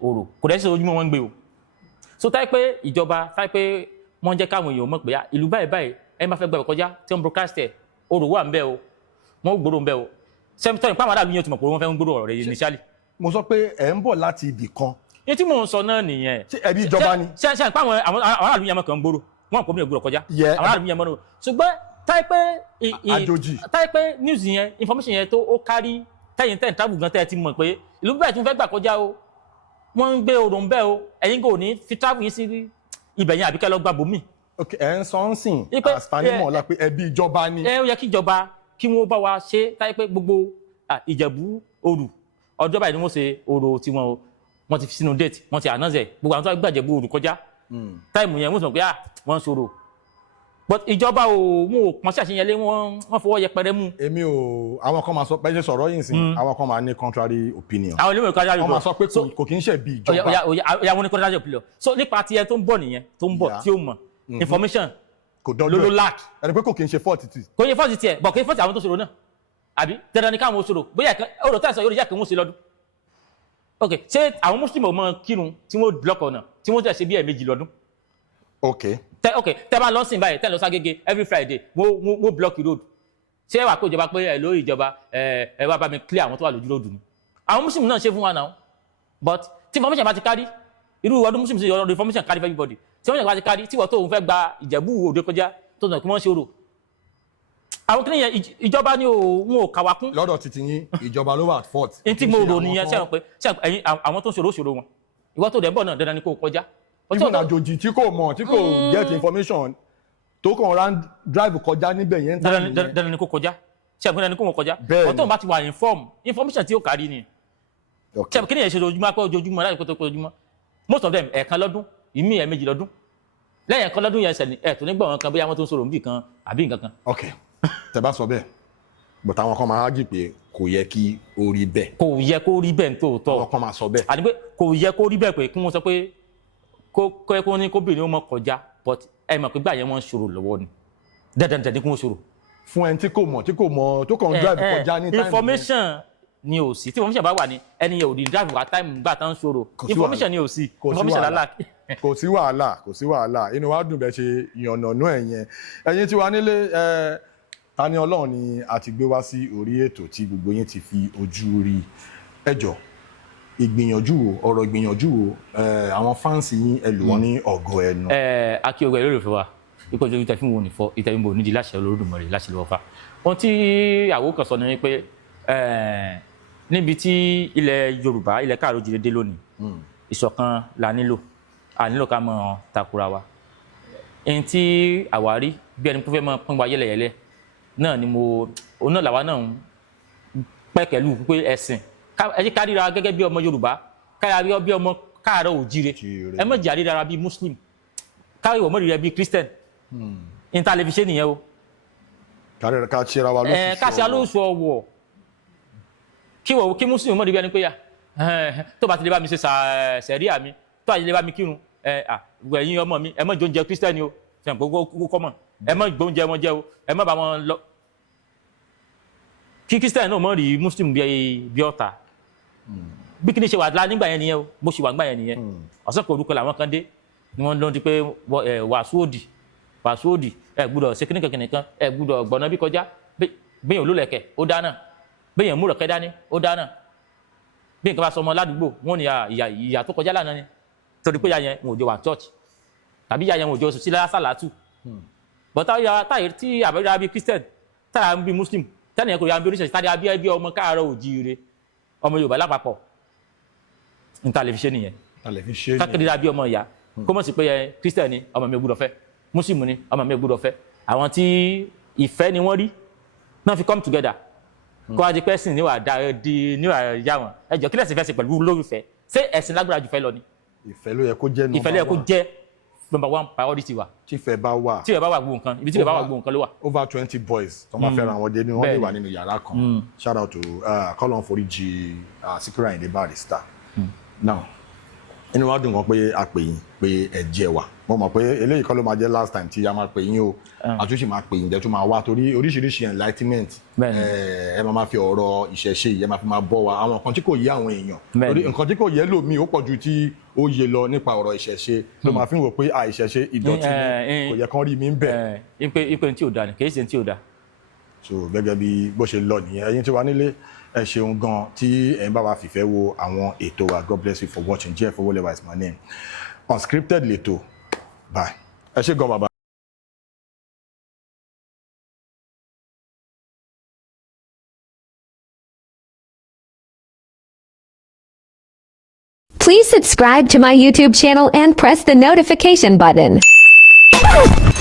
òrò kò dẹ́ sí ojúmọ́ wọn ń gbé o. so táyé pé ìjọba táyé pé wọ́n jẹ́ káwọn èèyàn mọ̀ pé ìlú báyìí báyìí ẹ máa fẹ́ gbàgbọ́ kọjá tí wọ́n broadcast ẹ̀ òrò wà ń bẹ o wọ́n gbòòrò ń bẹ o sẹ́ńtọ́ ìpá àwọn aráàlú yẹn ti mọ̀ pé wọ́n fẹ́ ń gbòòrò ọ̀rọ̀ rẹ̀ initially. mo sọ pé ẹ̀ ń bọ̀ láti ibì kan. ní tí mò ń sọ náà nìyẹn. ṣé ẹbí ìjọba ni. ṣé ìpá àwọn aráàlú yẹn mọ̀ kàn ń gbòòrò wọn kò mí gbòòrò kọjá àwọn aráàlú yẹn mọ̀ náà ṣùgbọ́n táyé pé news yẹn information yẹn tó ó kárí tẹ́yìn tábù gan tẹ́ ti mọ̀ pé ìlú bẹ́ẹ̀ tí wọ́n fẹ́ gbà kọjá o wọ́n ń gbé òrò ń bẹ́ o ẹ̀yin kò ní fi tábù yín sí ibẹ̀ yẹn àbíkẹ́ lọ gbà bòmí ok ẹ ń sọ ń sìn àtànímọ̀ọ́lá pé ẹbí ìjọba ni. ó yẹ kí ìjọba kí wọ́n bá wa ṣe táyé pé gbogbo Ìjẹ̀bú Òru ọjọ́ báyìí ni wọ́n ṣe orò tiwọn o wọ́n ti fi sínú date wọ́n ti announce gbogbo àwọn tó gbàjẹ̀bú Òru kọjá táìmù yẹn wọ́n sọ pé wọ́n ń ṣòro but ìjọba wọn ò pọ́n sí àṣeyẹlé wọ́n fọwọ́ yẹpẹrẹ mú. èmi ò àwọn kan máa sọ pé ṣe sọ̀rọ̀ yìí sìn àwọn kan máa ní contrary opinion. àwọn olóyè contrary opinion wọ́n máa sọ pé kò kí ń ṣe bí ìjọba. ọ̀yà wọn ní contrary opinion so nípa tiẹ̀ tó ń bọ̀ nìyẹn tó ń bọ̀ tí ó mọ̀ information ló lack. ẹni pé kò kí ń ṣe fault ti. kò ń ṣe fault tiẹ̀ bọ̀ kì í fault àwọn tó ṣòro náà àbí dandan ni káwọn ṣòro bóyá ọ̀rọ̀ tá à ń sọ yóò jẹ́ kí wọ́n ṣe lọ́dún. ok ṣé àwọn muslim ò mọ kírun tí wọ́n block ọ̀nà tí wọ́n tẹ̀ ṣe bí ẹ̀ẹ̀mejì lọ́dún. ok tẹ bá lọ sìn báyìí tẹ lọ ságége every Friday mo block road ṣé ẹ wà kó ìjọba pé ẹ lórí ìjọba ẹ wá bá mi clear àwọn tó wà lójú road ni àwọn muslim náà ṣe fún wa náà but tí information bá ti kárí irú ọdún muslim ṣe ọdún information kárí for everybody tí information bá ti kárí tí wọ́n tó ń fẹ́ gba Ìjẹ̀bú Òde kọjá tó nà kí wọ́n ṣe orò àwọn kìnìyàn ìjọba ni wọn ò kàwá kún. lọ́dọ̀ títí yín ìjọba ló wà at fault. n tí mo rò nìyẹn ṣe pé ẹ̀yin àwọn tó ń ṣòro wọn ìwọ tó dẹ̀ bọ̀ náà dandan ni kò kọjá. even àjòjì tí kò mọ̀ tí kò get information tó kàn rán drive kọjá níbẹ̀ yẹn. dandan ni kò kọjá ṣe àgbẹ̀dẹ ni kò wọ́n kọjá ọ̀tọ̀ bá ti wà information tí ó kárí ni. ṣe kìnìyàn ṣe ojoojúmọ́ pé ojoojúmọ́ láti kótó ojoojúmọ́ most of them ẹ̀ẹ̀kan lọ́dún ìmí ẹ̀ẹ̀mejì lọ́dún lẹ́yìn ẹ̀ẹ̀kan lọ́dún yẹn sẹ̀ni ẹ̀ tó nígbà wọn kan bóyá wọ́n tó ń sọ̀rọ̀ níbì kan àbí nǹkan kan. ok tẹ bá sọ bẹ́ẹ̀ but àwọn kan máa jì pé kò yẹ kí ó rí bẹ́ẹ̀. kò yẹ kó rí bẹ́ẹ̀ nítòótọ́. àwọn kan máa sọ bẹ́ẹ̀. àní pé kò yẹ kó rí bẹ́ẹ̀ pé kí wọ́n sọ pé kó ní kóbìnrin ó mọ kọjá but ẹ mọ̀ pé gbà yẹn wọ́n ń ṣòro lọ́wọ́ ni dandan ni kí wọ́n ṣòro. fún ẹni tí kò mọ̀ tó kàn drive kọjá ní time. information ni ò sí tí information bá wà ní ẹni yẹn ò ní drive wá time gbà tán ń ṣòro information ni ò sí information lálá. kò sí wàhálà inú wa dùn bẹ́ẹ̀ ṣe yànnànú ẹ̀yẹn ẹ̀yin tí wà nílé Tani Olohun ni a ti gbé wá sí orí ètò tí gbogbo yín ti fi ojú rí ẹjọ́ ọ̀rọ̀ ìgbìyànjú wo àwọn fáǹsì yín ẹ lù wọ́n ní ọ̀gọ̀ ẹnu. akí ogun ẹ lórí òfin wa ikú ojú ìtẹ̀fín wo nìfọ ìtẹ̀fín bò nídìí láṣẹ Olódùmarè láṣẹ lọ́wọ́ fa ohun tí àwòrán kan sọ ni pé níbi tí ilẹ̀ Yorùbá ilẹ̀ káàró jìnnà dé lónìí ìṣọ̀kan la nílò ànílò ká mọ̀ takura wa ẹni tí àwárí bí ẹni tó fẹ́ mọ̀ pín wa yẹ́lẹ̀yẹ́lẹ́ náà ni òun náà làwa náà ń pẹ̀kẹ́lù pé ẹ̀sìn ẹ jẹ́ ká ríra gẹ́gẹ́ bí ọmọ Yorùbá ká ríra bí ọmọ káàárọ̀ òjíire ẹ má jẹ́ àríra bí Muslim ká ìwọ̀ mọ́ ríra bí Christian ní ta lè fi ṣe nìyẹn o. ká ṣe ra wa lóṣù ọwọ́ ká ṣe alóṣù ọwọ́ kí Muslim mọ́ rí bí ẹni pé yà tó bá ti lè bá mi ṣe sẹ̀ríà mi tó àti lè bá mi kírun ẹ̀yin ọmọ mi ẹ má jẹ oúnjẹ Christian o ṣe àpò kọ́ mọ̀ ẹ má gbóúnjẹ wọn jẹ o ẹ má bá wọn lọ kí Christian náà mọ̀ rí Muslim bí ọ̀tá bí kí ni ṣe wà lá nígbà yẹn nìyẹn o bó ṣe wà nígbà yẹn nìyẹn ọ̀sán kan orúkọ làwọn kan dé ni wọ́n lọ́n ti pé wàásù òdì ẹ gbúdọ̀ ṣe kíníkan kìnìkan ẹ gbúdọ̀ gbọ̀nà bí kọjá bẹ́yìn olólẹ̀kẹ̀ ó dáná bẹ́yìn múrọ̀kẹ́ dání ó dáná bí nǹkan bá sọ ọmọ ládùúgbò wọn ni ìyá tó kọjá lánàá ni torí pé ìyá yẹn wọn ò jọ wà church tàbí ìyá yẹn wọn ò jọ sí lásàlátù bọ́tà táyì tí àbẹ̀rẹ̀ bí Christian táyà bí Muslim tẹ́nìyàn kò yà bí oníṣẹ̀ṣẹ̀ táyà bí ọmọ káàárọ̀ òjíire ọmọ Yorùbá lápapọ̀ níta lè fi ṣe nìyẹn káàkiri bí ọmọ ìyá kó mọ̀ sí pé Christian ni ọmọ mi ò gbúdọ̀ fẹ́ Muslim ni ọmọ mi ò gbúdọ̀ fẹ́ àwọn tí ìfẹ́ ni wọ́n rí náà fi come together kó wá di pé ẹ̀sìn níwà yá wọn ẹjọ́ kí lẹ́sìn fẹ́ ṣe pẹ̀lú lórúfẹ́ ṣé ẹ̀sìn lágbára jù fẹ́ lọ ni. ìfẹ́ ló yẹ kó jẹ́ ìfẹ́ ló yẹ kó jẹ́ number one priority wa. tí ìfẹ́ bá wà gbogbo nǹkan ibi tí ìfẹ́ bá wà gbogbo nǹkan ló wà. over 20 boys tó máa fẹ́ràn àwọn dé ni wọ́n lè wà nínú yàrá kan shout out to kọ́lọ́n foríjì Síkírù Àyìndé Barrister. now inú wa dùn kan pé a pè yín pé ẹ jẹ́ wa mo mọ̀ pé eléyìí kọ́ ló máa jẹ́ last time tí a máa pè yín o àtúnṣe máa pè yín jẹ́ tó máa wá torí oríṣiríṣi enlightenment ẹ máa fi ọ̀rọ̀ ìṣẹ̀ṣe yìí ẹ máa fi máa bọ́ wa àwọn nǹkan tí kò yé àwọn èèyàn torí nǹkan tí kò yé lòmíì ó pọ̀ ju tí ó yé lọ nípa ọ̀rọ̀ ìṣẹ̀ṣe ló máa fi wò pé ìṣẹ̀ṣe ìdọ̀tí ni kò yẹ kán rí mi ń bẹ̀. ipe tí ò da ni kì í ṣe tí ò da. so gẹ́gẹ́ bí bó ṣe lọ nìyẹn ẹ̀yin tí wà nílé ẹ ṣeun gan tí ẹ ń bá wa fìfẹ́ wo àwọn ètò wa God bless you for watching Jeff Owólẹ́wà is my name unscripted lẹ́tọ̀ bye ẹ ṣé gan bàbá. Please subscribe to my YouTube channel and press the notification button. Woo!